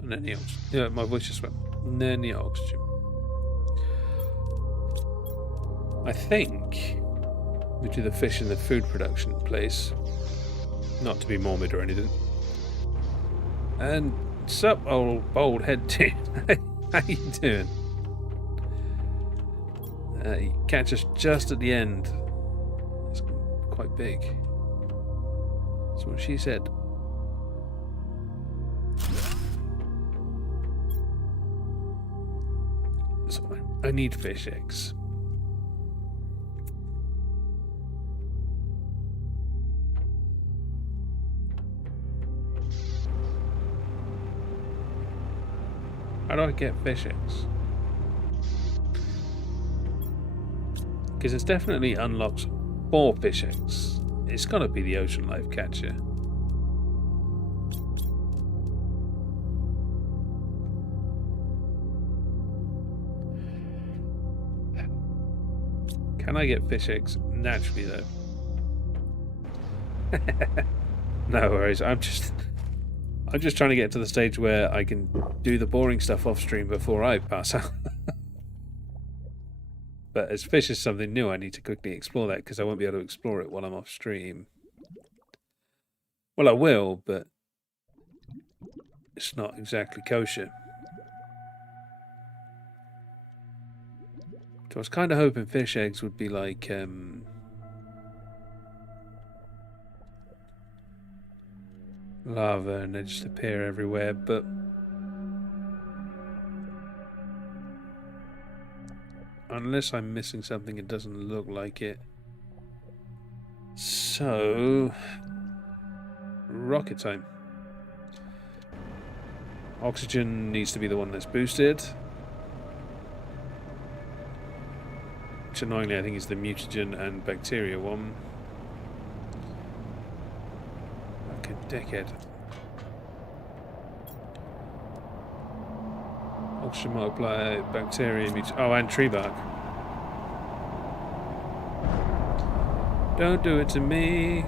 And then the oxygen. Yeah, my voice just went. And then the oxygen. I think we do the fish in the food production place. Not to be morbid or anything. And sup, old bald head dude. How you doing? You catch us just at the end. It's quite big. That's what she said. So I need fish eggs. How do I get fish eggs? Because it's definitely unlocks 4 fish eggs. It's got to be the ocean life catcher. Can I get fish eggs naturally though? No worries. I'm just trying to get to the stage where I can do the boring stuff off stream before I pass out. But as fish is something new, I need to quickly explore that because I won't be able to explore it while I'm off stream. Well, I will, but it's not exactly kosher. So I was kind of hoping fish eggs would be like lava and they just appear everywhere, but unless I'm missing something, it doesn't look like it. So rocket time. Oxygen needs to be the one that's boosted, which annoyingly I think is the mutagen and bacteria one. Okay, dickhead. Oxygen multiply, bacteria, oh, and tree bark. Don't do it to me.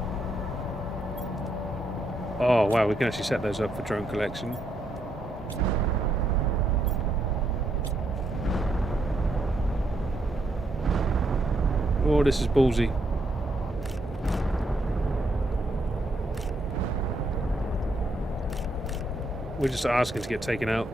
Oh wow, we can actually set those up for drone collection. Oh, this is ballsy. We're just asking to get taken out.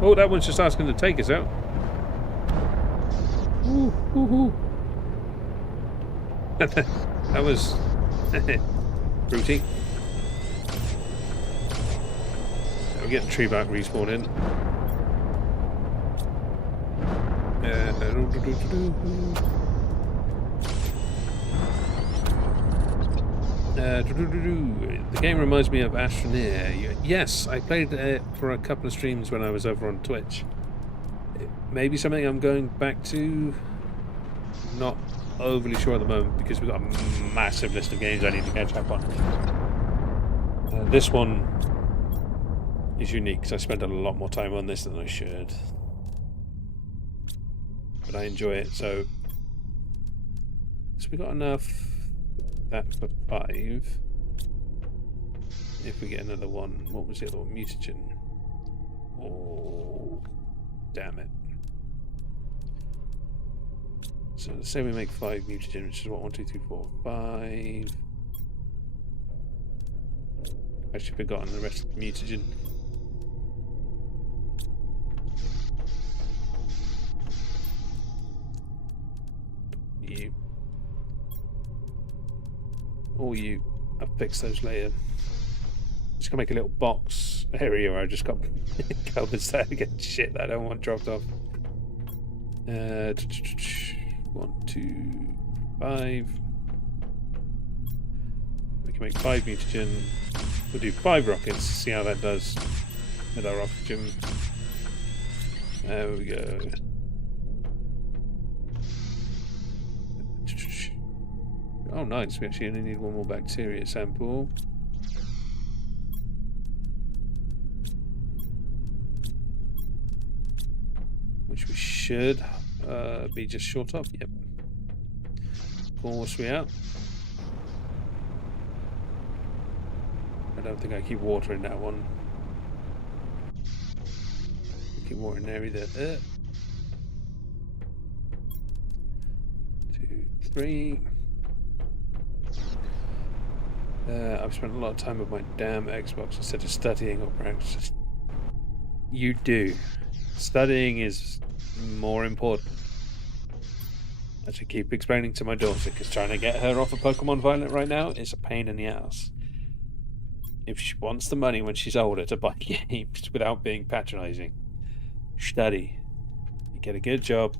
Oh, that one's just asking to take us out. Ooh, ooh, ooh. That was fruity. We're getting tree bark respawn in. The game reminds me of Astroneer. Yes, I played it for a couple of streams when I was over on Twitch. It may be something I'm going back to. Not overly sure at the moment because we've got a massive list of games I need to catch up on. This one is unique because I spent a lot more time on this than I should. But I enjoy it, so we got enough. That for 5. If we get another one, what was the other one? Mutagen. Oh, damn it. So let's say we make 5 mutagen, which is what, 1, 2, 3, 4, 5. Actually forgotten the rest of the mutagen. You. Or you. I'll fix those later. Just gonna make a little box area where I just got covers there to get shit that I don't want dropped off. 1, 2, 5. We can make 5 mutagen. We'll do 5 rockets, see how that does with our oxygen. There we go. Oh nice, we actually only need 1 more bacteria sample. Which we should be just short of, yep. Of course we are. I don't think I keep water in that one. Keep water in there either. 2, 3. I've spent a lot of time with my damn Xbox instead of studying or practicing. You do. Studying is more important. I should keep explaining to my daughter because trying to get her off of Pokemon Violet right now is a pain in the ass. If she wants the money when she's older to buy games without being patronizing, study. You get a good job.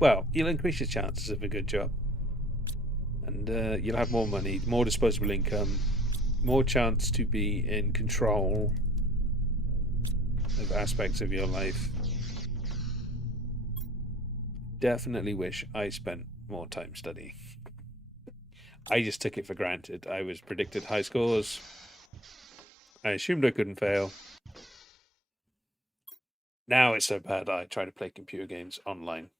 Well, you'll increase your chances of a good job. And you'll have more money, more disposable income, more chance to be in control of aspects of your life. Definitely wish I spent more time studying. I just took it for granted. I was predicted high scores. I assumed I couldn't fail. Now it's so bad I try to play computer games online.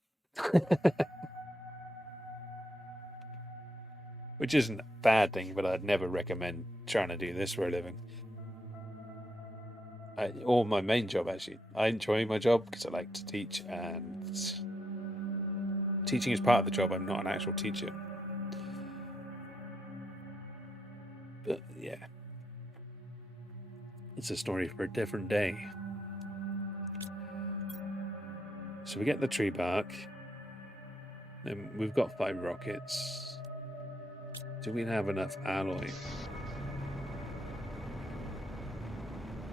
Which isn't a bad thing, but I'd never recommend trying to do this for a living. Or my main job, actually. I enjoy my job because I like to teach, and teaching is part of the job. I'm not an actual teacher. But, yeah. It's a story for a different day. So we get the tree bark. And we've got 5 rockets. Do we have enough alloy?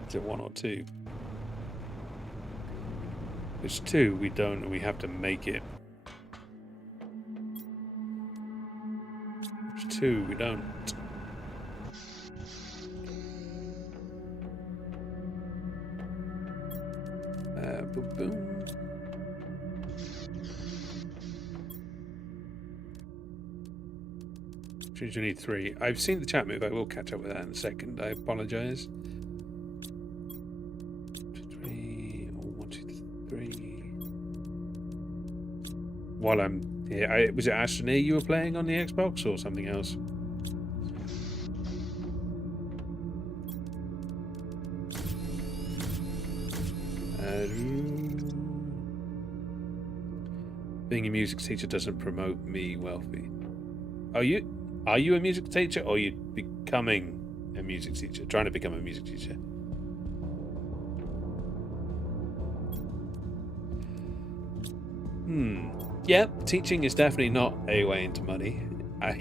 Is it 1 or 2? There's 2 we don't, and we have to make it. There's 2 we don't. Boom, boom. You need 3. I've seen the chat move. I will catch up with that in a second. I apologise. 3. 1, 2, 3. While I'm here, was it Astroneer you were playing on the Xbox or something else? Being a music teacher doesn't promote me wealthy. Are you a music teacher, or are you becoming a music teacher? Trying to become a music teacher? Yeah, teaching is definitely not a way into money. I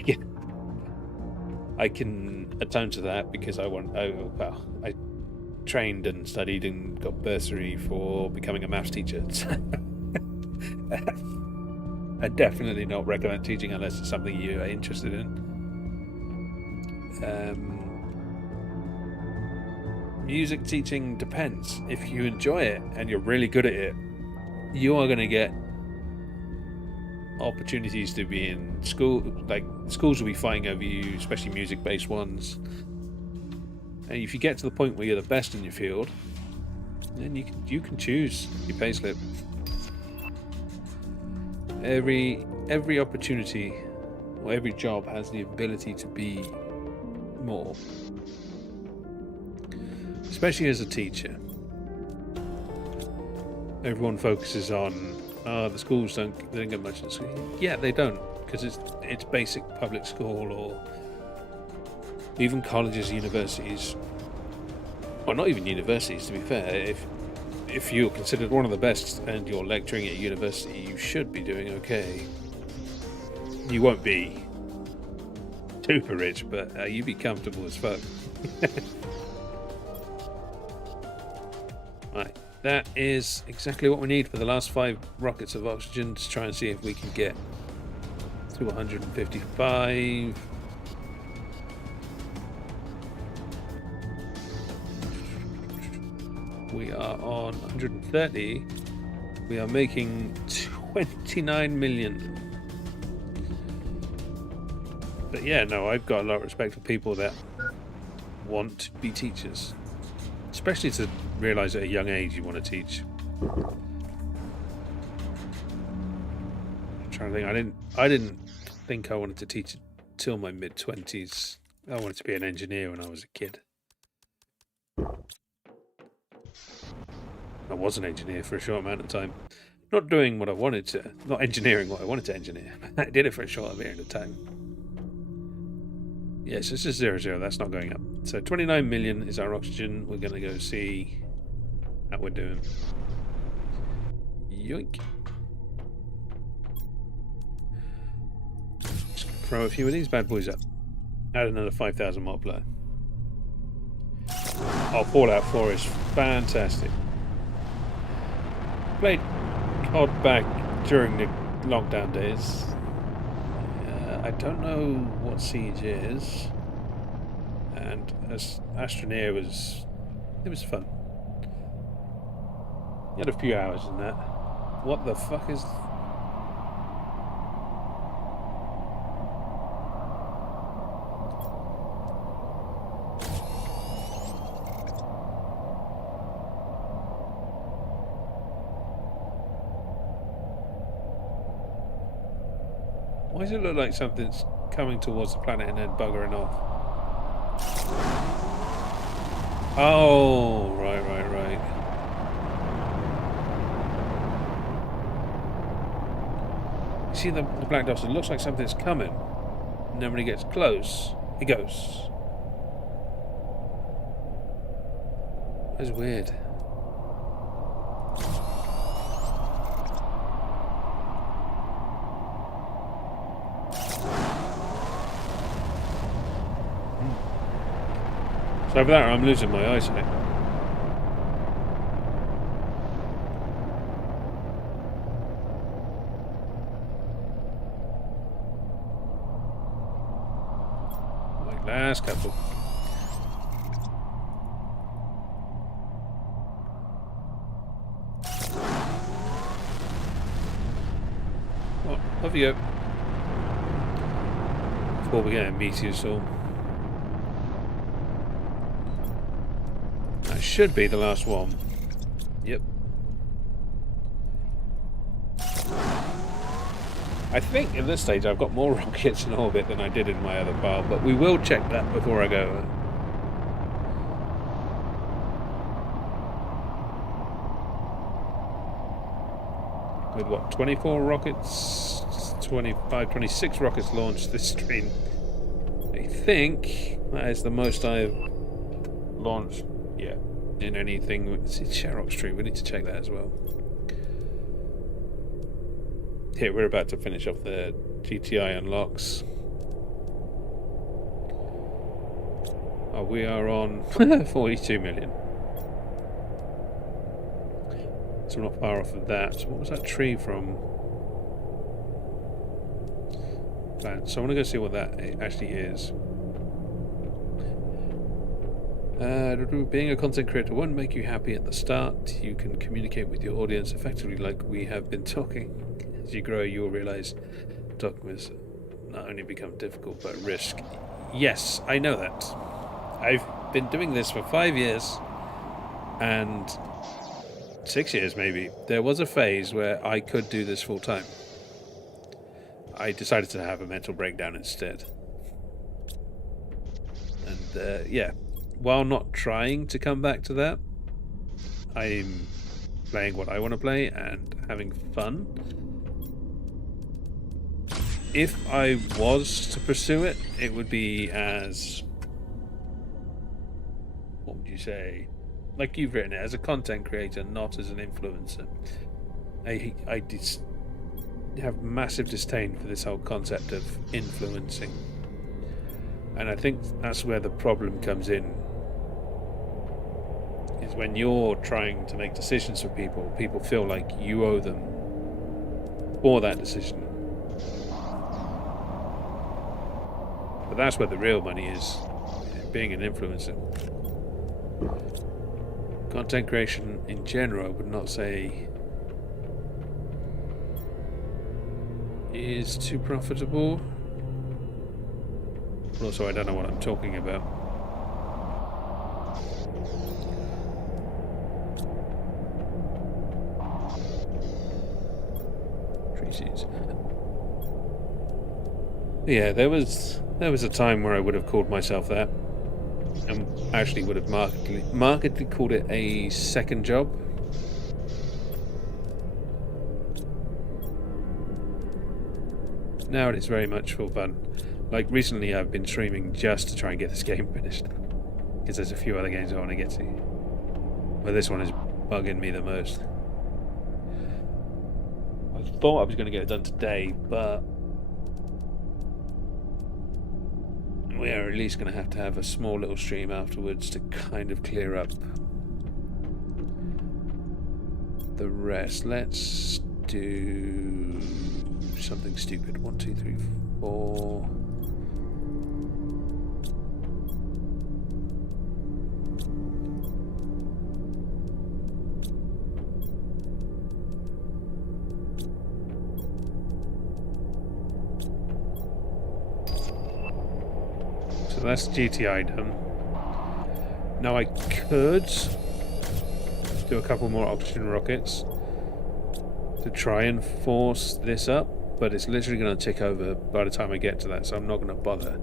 can atone to that because I trained and studied and got bursary for becoming a maths teacher. I definitely not recommend teaching unless it's something you are interested in. Music teaching depends. If you enjoy it and you're really good at it, you are going to get opportunities to be in school. Like, schools will be fighting over you, especially music-based ones. And if you get to the point where you're the best in your field, then you can choose your payslip. Every opportunity or every job has the ability to be more. Especially as a teacher. Everyone focuses on the schools they don't get much in school. Yeah, they don't, because it's basic public school, or even colleges, universities. Or not even universities, to be fair. If you're considered one of the best and you're lecturing at university, you should be doing okay. You won't be super rich, but you'd be comfortable as fuck. Right, that is exactly what we need for the last 5 rockets of oxygen to try and see if we can get to 155. We are on 130. We are making 29 million. But yeah, no, I've got a lot of respect for people that want to be teachers. Especially to realise at a young age you want to teach. I'm trying to think. I didn't think I wanted to teach till my mid-20s. I wanted to be an engineer when I was a kid. I was an engineer for a short amount of time. Not doing what I wanted to, not engineering what I wanted to engineer. I did it for a short period of time. Yes, this is 0-0, that's not going up. So 29 million is our oxygen. We're going to go see how we're doing. Yoink. Just throw a few of these bad boys up. Add another 5,000 multiplier. Oh, Fallout 4 is fantastic. Played COD back during the lockdown days. I don't know what Siege is, and as Astroneer was fun. You had a few hours in that. What the fuck is? Why does it look like something's coming towards the planet and then buggering off? Oh, right. You see the black dots? It looks like something's coming. And then when it gets close, it goes. That's weird. So over there, I'm losing my eyesight. Like last couple. Oh, off you go. Before we get a meteor storm. Should be the last one. Yep. I think at this stage I've got more rockets in orbit than I did in my other pile, but we will check that before I go. With what, 24 rockets? 25, 26 rockets launched this stream. I think that is the most I've launched yet. In anything. It's Sherrock Street, we need to check that as well. Here, we're about to finish off the GTI unlocks. Oh, we are on 42 million. So we're not far off of that. So what was that tree from? So I want to go see what that actually is. Being a content creator won't make you happy at the start. You can communicate with your audience effectively like we have been talking. As you grow, you'll realize talking will not only become difficult, but risk. Yes, I know that. I've been doing this for 5 years, and 6 years maybe. There was a phase where I could do this full time. I decided to have a mental breakdown instead. And yeah, while not trying to come back to that, I'm playing what I want to play and having fun. If I was to pursue it, it would be as, what would you say, like you've written it, as a content creator, not as an influencer. I have massive disdain for this whole concept of influencing, and I think that's where the problem comes in, is when you're trying to make decisions for people feel like you owe them for that decision. But that's where the real money is, being an influencer. Content creation in general, I would not say is too profitable. But also, I don't know what I'm talking about. Tree seeds. Yeah, there was a time where I would have called myself that, and actually would have markedly called it a second job. Now it's very much for fun. Like recently I've been streaming just to try and get this game finished, because there's a few other games I want to get to, but this one is bugging me the most. I thought I was going to get it done today, but we are at least going to have a small little stream afterwards to kind of clear up the rest. Let's do something stupid. 1, 2, 3, 4. So that's GTI done. Now I could do a couple more oxygen rockets to try and force this up, but it's literally going to tick over by the time I get to that, so I'm not going to bother.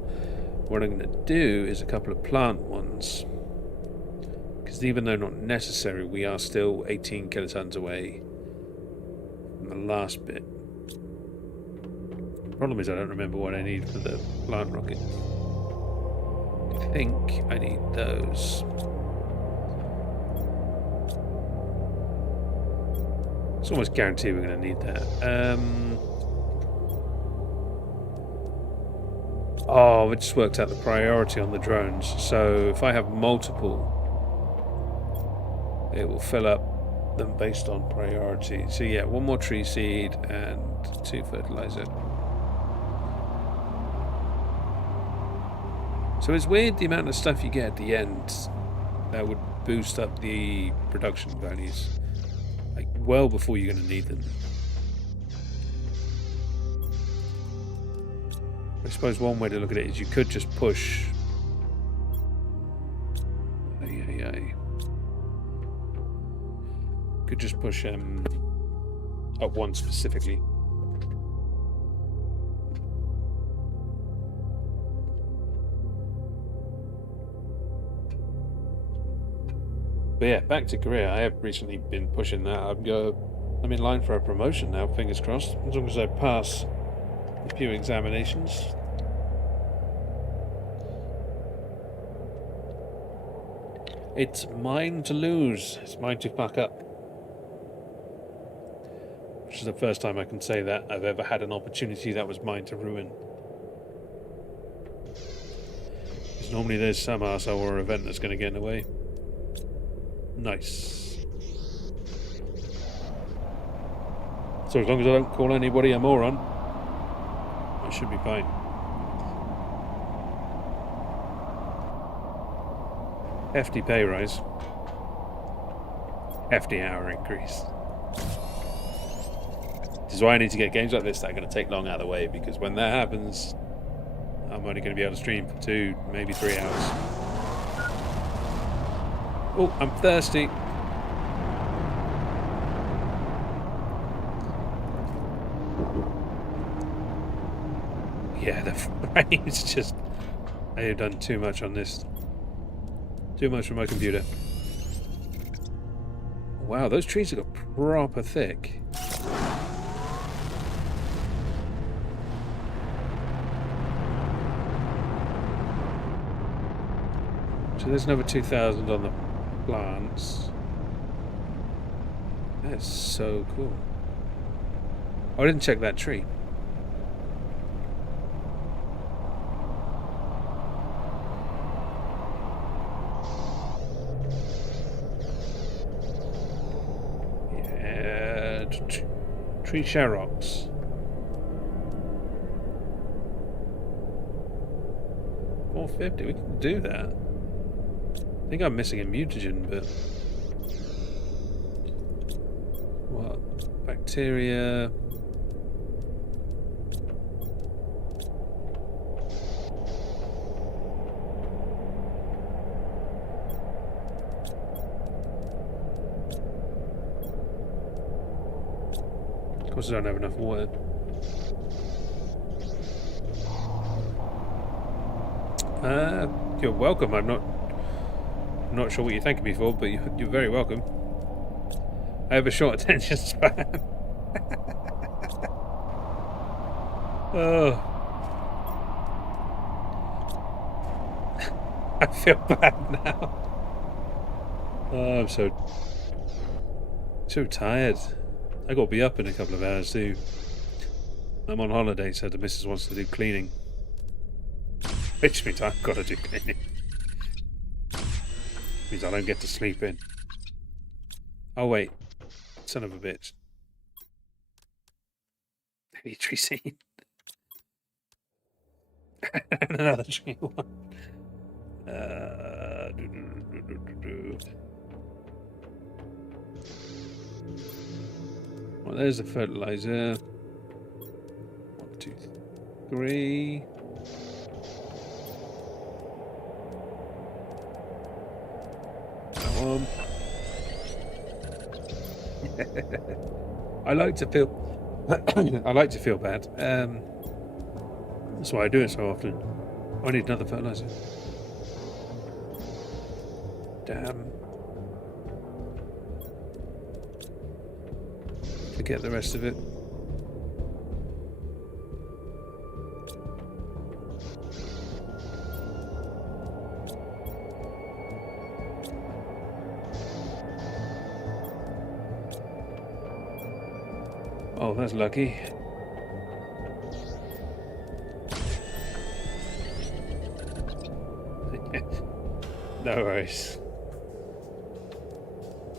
What I'm going to do is a couple of plant ones, because even though not necessary, we are still 18 kilotons away from the last bit. The problem is I don't remember what I need for the plant rocket. I think I need those. It's almost guaranteed we're going to need that. Oh, it just worked out the priority on the drones. So if I have multiple, it will fill up them based on priority. So yeah, 1 more tree seed and 2 fertilizer. So it's weird the amount of stuff you get at the end that would boost up the production values, like well before you're going to need them. I suppose one way to look at it is you could just push. Could just push up one specifically. But yeah, back to career. I have recently been pushing that. I'm in line for a promotion now, fingers crossed, as long as I pass a few examinations. It's mine to lose. It's mine to fuck up. Which is the first time I can say that I've ever had an opportunity that was mine to ruin. Because normally there's some arsehole or event that's going to get in the way. Nice. So as long as I don't call anybody a moron, I should be fine. Hefty pay rise. Hefty hour increase. This is why I need to get games like this that are going to take long out of the way, because when that happens, I'm only going to be able to stream for 2, maybe 3 hours. Oh, I'm thirsty. Yeah, the frames just... I have done too much on this. Too much for my computer. Wow, those trees have got proper thick. So there's another 2,000 on the plants. That's so cool. Oh, I didn't check that tree. Yeah, tree sharroks. $450. We can do that. I think I'm missing a mutagen, but what? Bacteria. Of course, I don't have enough water. You're welcome. I'm not sure what you're thanking me for, but you're very welcome. I have a short attention span. Oh. I feel bad now. Oh, I'm so tired. I got to be up in a couple of hours too. I'm on holiday, so the missus wants to do cleaning. Which means I've got to do cleaning. Means I don't get to sleep in. Oh wait, son of a bitch. Heavy tree scene. Another tree one. Well, there's the fertilizer. 1, 2, 3. I like to feel bad. That's why I do it so often. I need another fertilizer. Damn. Forget the rest of it. Oh, that's lucky. No worries.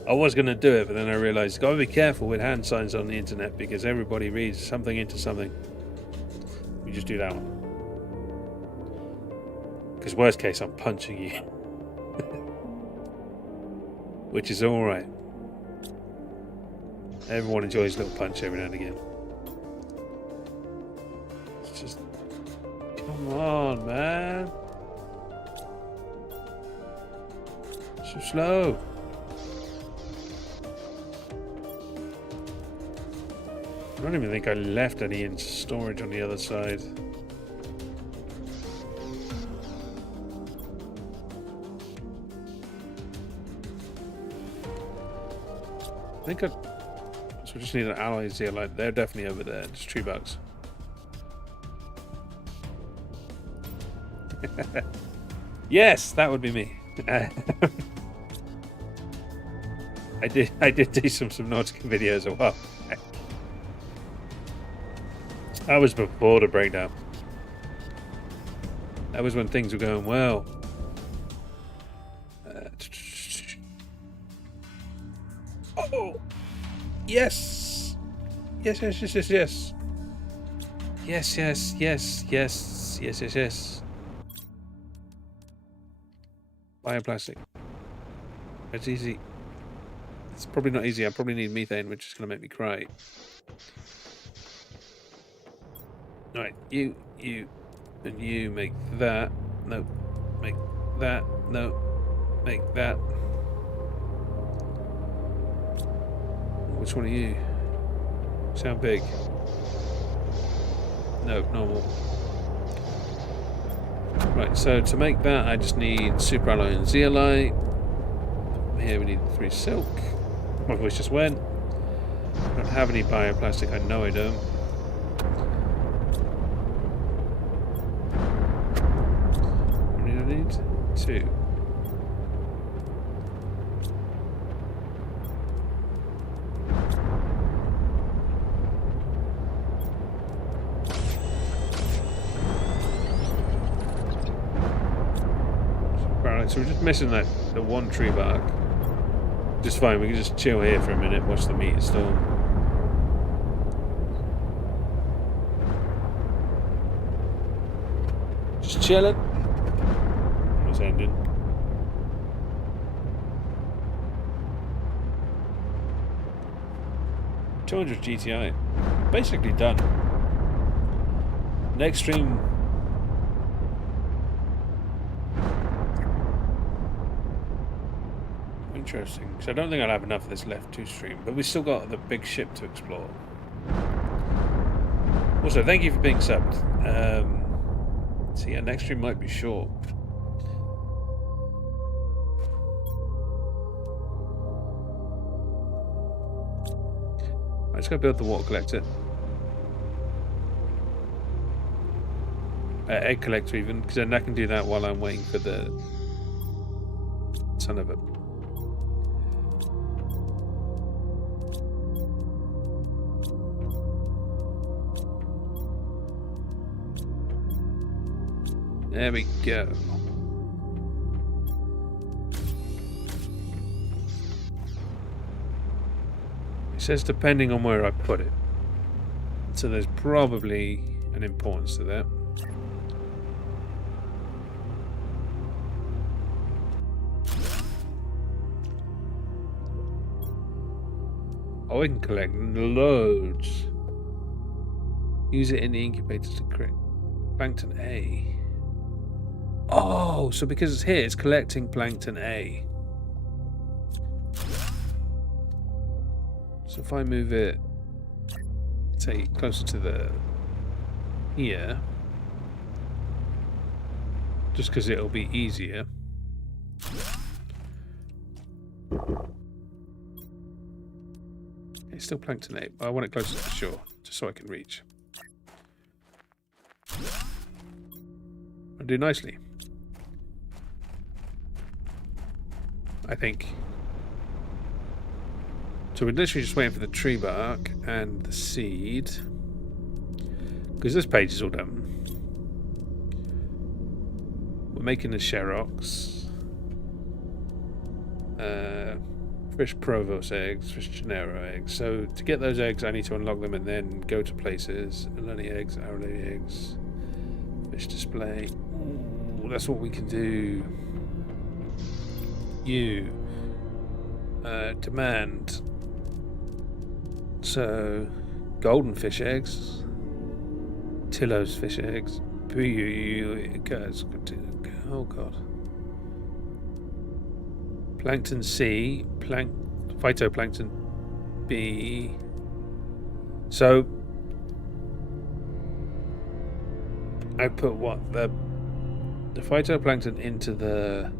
I was going to do it, but then I realised, got to be careful with hand signs on the internet because everybody reads something into something. We just do that one. Because worst case, I'm punching you. Which is alright. Everyone enjoys a little punch every now and again. It's just... Come on, man. So slow. I don't even think I left any in storage on the other side. I think so we just need an alloy zeolite. They're definitely over there. Just $2. Yes, that would be me. I did do some Subnautica videos a while back. That was before the breakdown. That was when things were going well. Oh! Yes! Yes. Yes. Bioplastic. It's easy. It's probably not easy. I probably need methane, which is going to make me cry. Alright, you, and you make that. No. Make that. No. Make that. Which one are you? Sound big. No, normal. Right, so to make that I just need superalloy and zeolite. Here we need 3 silk. My voice just went. I don't have any bioplastic, I know I don't. How many do I need? 2. So we're just missing the one tree bark. Just fine, we can just chill here for a minute, watch the meteor storm. Just chilling. It's ending. $200 GTI. Basically done. Next stream. Interesting, because I don't think I'll have enough of this left to stream, but we've still got the big ship to explore. Also, thank you for being subbed. So yeah, next stream might be short. Let's go build the water collector. Egg collector even, because then I can do that while I'm waiting for the son of a... There we go. It says depending on where I put it. So there's probably an importance to that. Oh, we can collect loads. Use it in the incubator to create plankton A. Oh, so because it's here, it's collecting plankton A. So if I move it, say, closer to the... here, just because it'll be easier. It's still plankton A, but I want it closer to the shore, just so I can reach. I'll do nicely. I think. So we're literally just waiting for the tree bark and the seed. Because this page is all done. We're making the Sherox. Fish Provost eggs, fish Gennaro eggs. So to get those eggs I need to unlock them and then go to places. Aloni eggs, Arrowlady eggs. Fish display. Ooh, that's what we can do. You demand. So golden fish eggs, Tillo's fish eggs. Oh god. Plankton C, phytoplankton B. So I put what the phytoplankton into the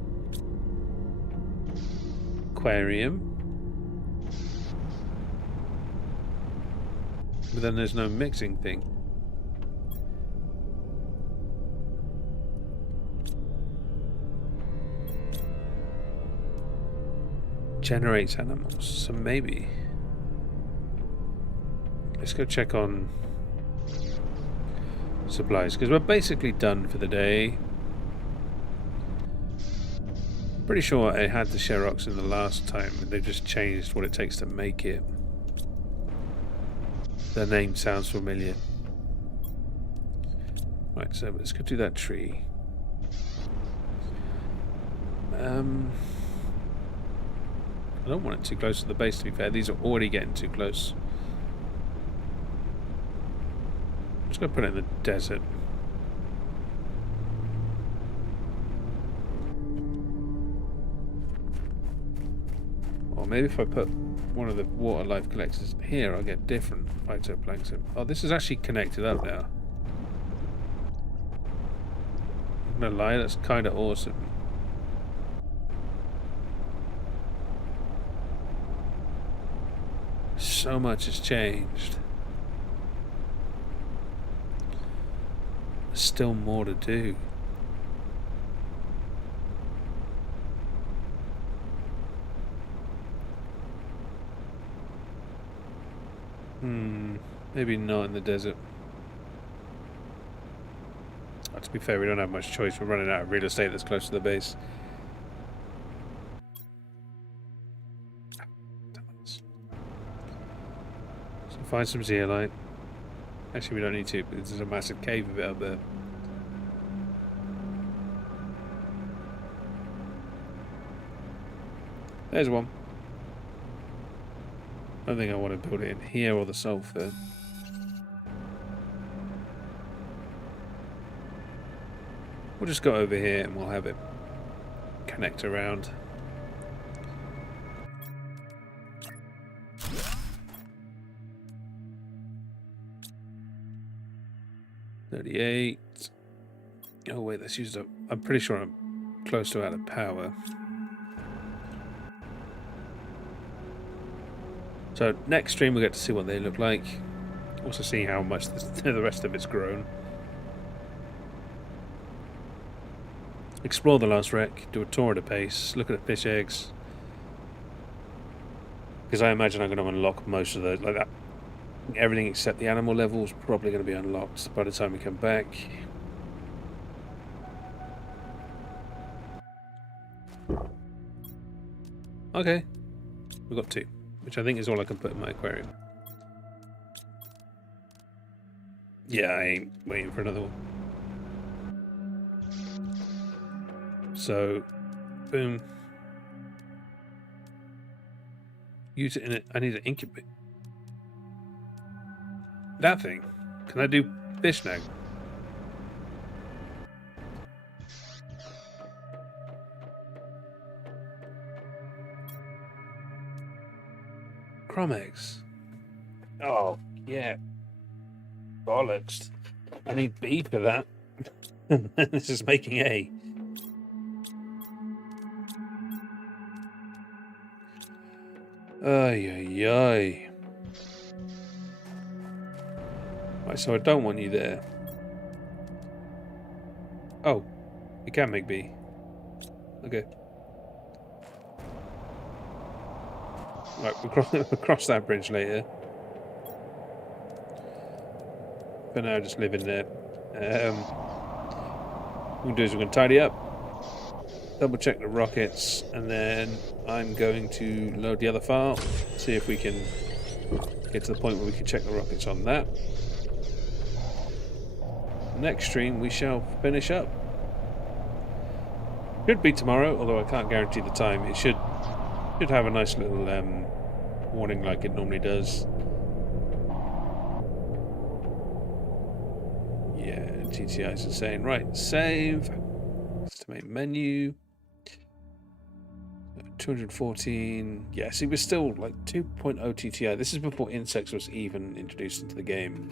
aquarium, but then there's no mixing thing. Generates animals, so maybe let's go check on supplies, because we're basically done for the day. I'm pretty sure I had the Sherox in the last time, and they've just changed what it takes to make it. The name sounds familiar. Right, so let's go do that tree. I don't want it too close to the base, to be fair. These are already getting too close. I'm just going to put it in the desert. Or maybe if I put one of the water life collectors here, I'll get different phytoplankton. Oh, this is actually connected up now. I'm not gonna lie, that's kind of awesome. So much has changed. There's still more to do. Maybe not in the desert. To be fair, we don't have much choice. We're running out of real estate that's close to the base. So find some zeolite. Actually, we don't need to, because there's a massive cave of it up there. There's one. I don't think I want to build it in here or the sulfur. We'll just go over here and we'll have it connect around. $38. Oh wait, that's used up. I'm pretty sure I'm close to out of power. So next stream we'll get to see what they look like. Also see how much the rest of it's grown. Explore the last wreck, do a tour at a pace, look at the fish eggs. Because I imagine I'm going to unlock most of those, like that. Everything except the animal level is probably going to be unlocked by the time we come back. Okay, we've got 2, which I think is all I can put in my aquarium. Yeah, I ain't waiting for another one. So, boom. Use it in it. I need an incubate. That thing. Can I do fish now? Crumb eggs. Oh, yeah. Bollocks. I need B for that. This is making A. Ay, ay, ay. Right, so I don't want you there. Oh, you can make B. Okay. Right, we'll cross that bridge later. For now, just live in there. What we'll do is we're going to tidy up, double check the rockets, and then I'm going to load the other file, see if we can get to the point where we can check the rockets on that. Next stream we shall finish up. Could be tomorrow, although I can't guarantee the time. It should have a nice little warning like it normally does. Yeah, TTI is insane. Right, save. Estimate menu. 214. Yeah, see, we're still like 2.0 TTI. This is before insects was even introduced into the game.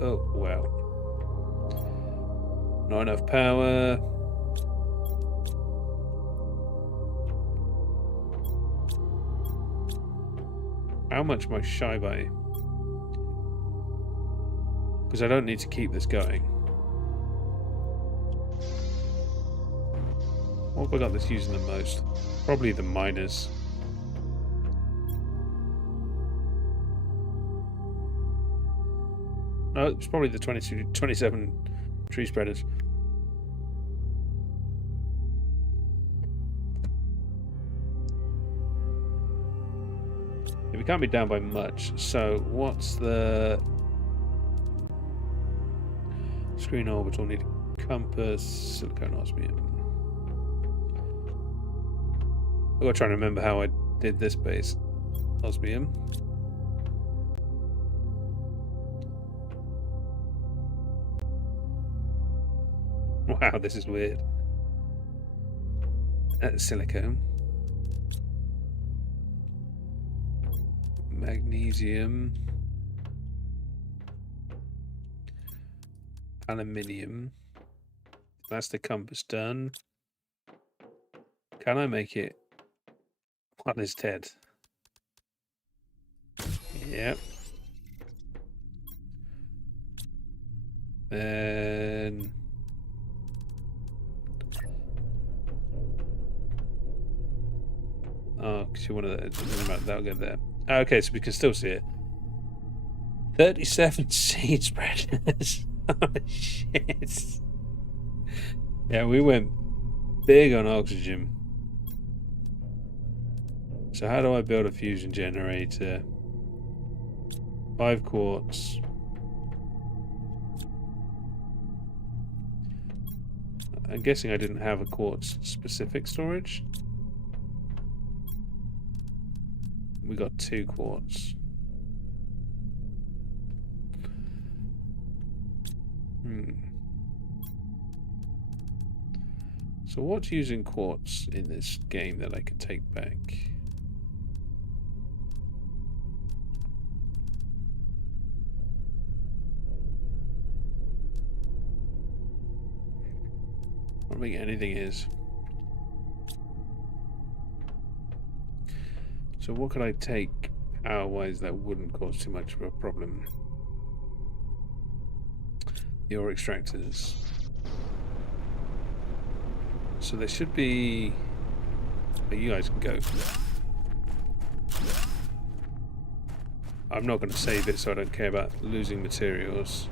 Oh, wow. Not enough power. How much am I shy by? Because I don't need to keep this going. What have I got that's using the most? Probably the miners. No, it's probably the 27 tree spreaders. We can't be down by much, so what's the... Screen orbital, need a compass, silicone osmium. I've got to try and remember how I did this base. Osmium. Wow, this is weird. Silicone. Magnesium. Aluminium. That's the compass done. Can I make it? What is Ted? Yep. Then oh, because you wanted that. That'll get there. Okay, so we can still see it. 37 seed spreaders. Oh shit. Yeah, we went big on oxygen. So how do I build a fusion generator? 5 quartz. I'm guessing I didn't have a quartz specific storage. We got 2 quartz. So what's using quartz in this game that I could take back? I don't think anything is. So what could I take power-wise that wouldn't cause too much of a problem? The ore extractors. So there should be... Oh, you guys can go. I'm not going to save it, so I don't care about losing materials.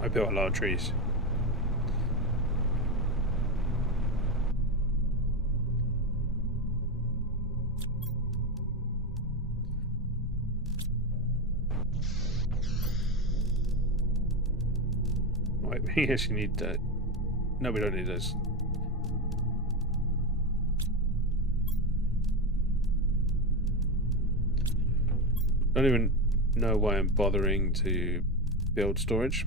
I built a lot of trees. Right, we actually need that. No, we don't need those. I don't even know why I'm bothering to build storage.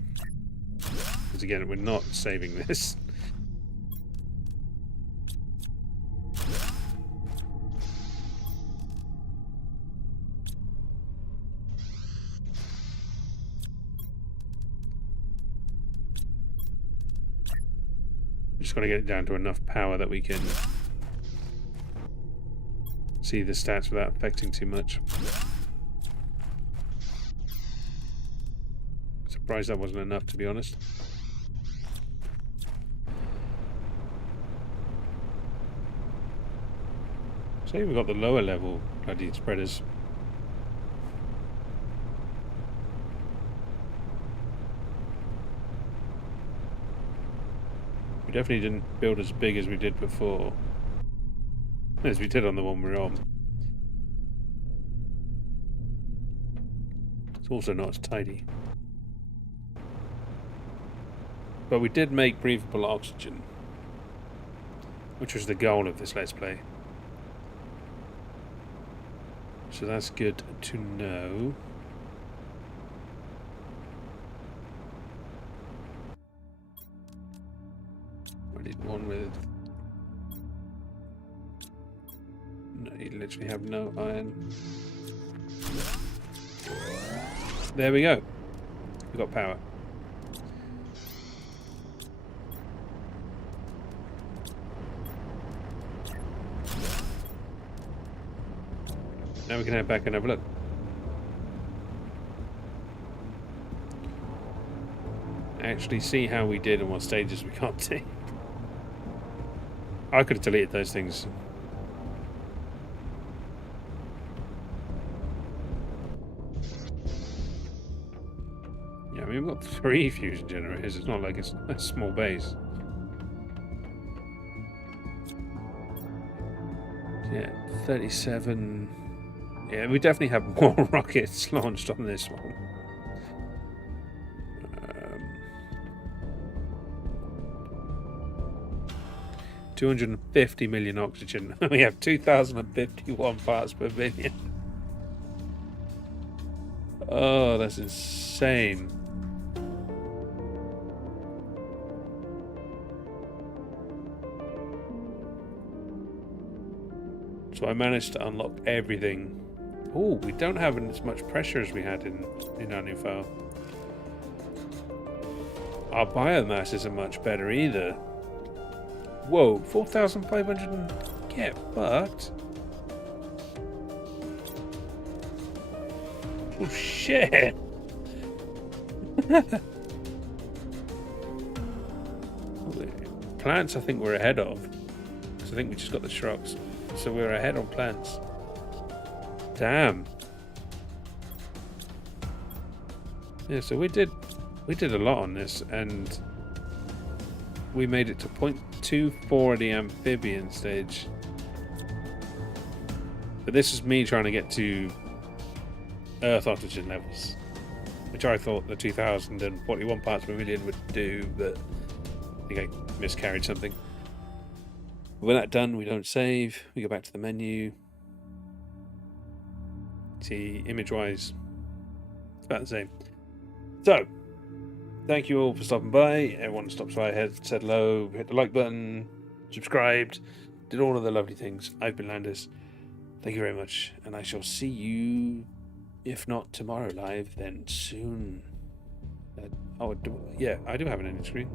Because again, we're not saving this. Just got to get it down to enough power that we can see the stats without affecting too much. Surprised that wasn't enough, to be honest. So we've got the lower level bloody spreaders. We definitely didn't build as big as we did before. As we did on the one we're on. It's also not as tidy. But we did make breathable oxygen, which was the goal of this Let's Play. So that's good to know. I need one with... No, you literally have no iron. There we go. We've got power. Now we can head back and have a look. Actually see how we did and what stages we got to. I could have deleted those things. Yeah, I mean, we've got 3 fusion generators. It's not like it's a small base. Yeah, 37. Yeah, we definitely have more rockets launched on this one. 250 million oxygen. We have 2,051 parts per billion. Oh, that's insane. So I managed to unlock everything. Oh, we don't have as much pressure as we had in our new file. Our biomass isn't much better either. Whoa, 4,500. Get fucked. Oh shit. Plants I think we're ahead of. Because I think we just got the shrubs. So we're ahead on plants. Damn. Yeah, so we did a lot on this, and we made it to 0.24 the amphibian stage. But this is me trying to get to Earth oxygen levels, which I thought the 2,041 parts per million would do, but I think I miscarried something. When that's done, we don't save. We go back to the menu. See, image-wise, it's about the same. So, thank you all for stopping by. Everyone stops by, said hello, hit the like button, subscribed, did all of the lovely things. I've been Landis. Thank you very much, and I shall see you, if not tomorrow live, then soon. I do have an ending screen.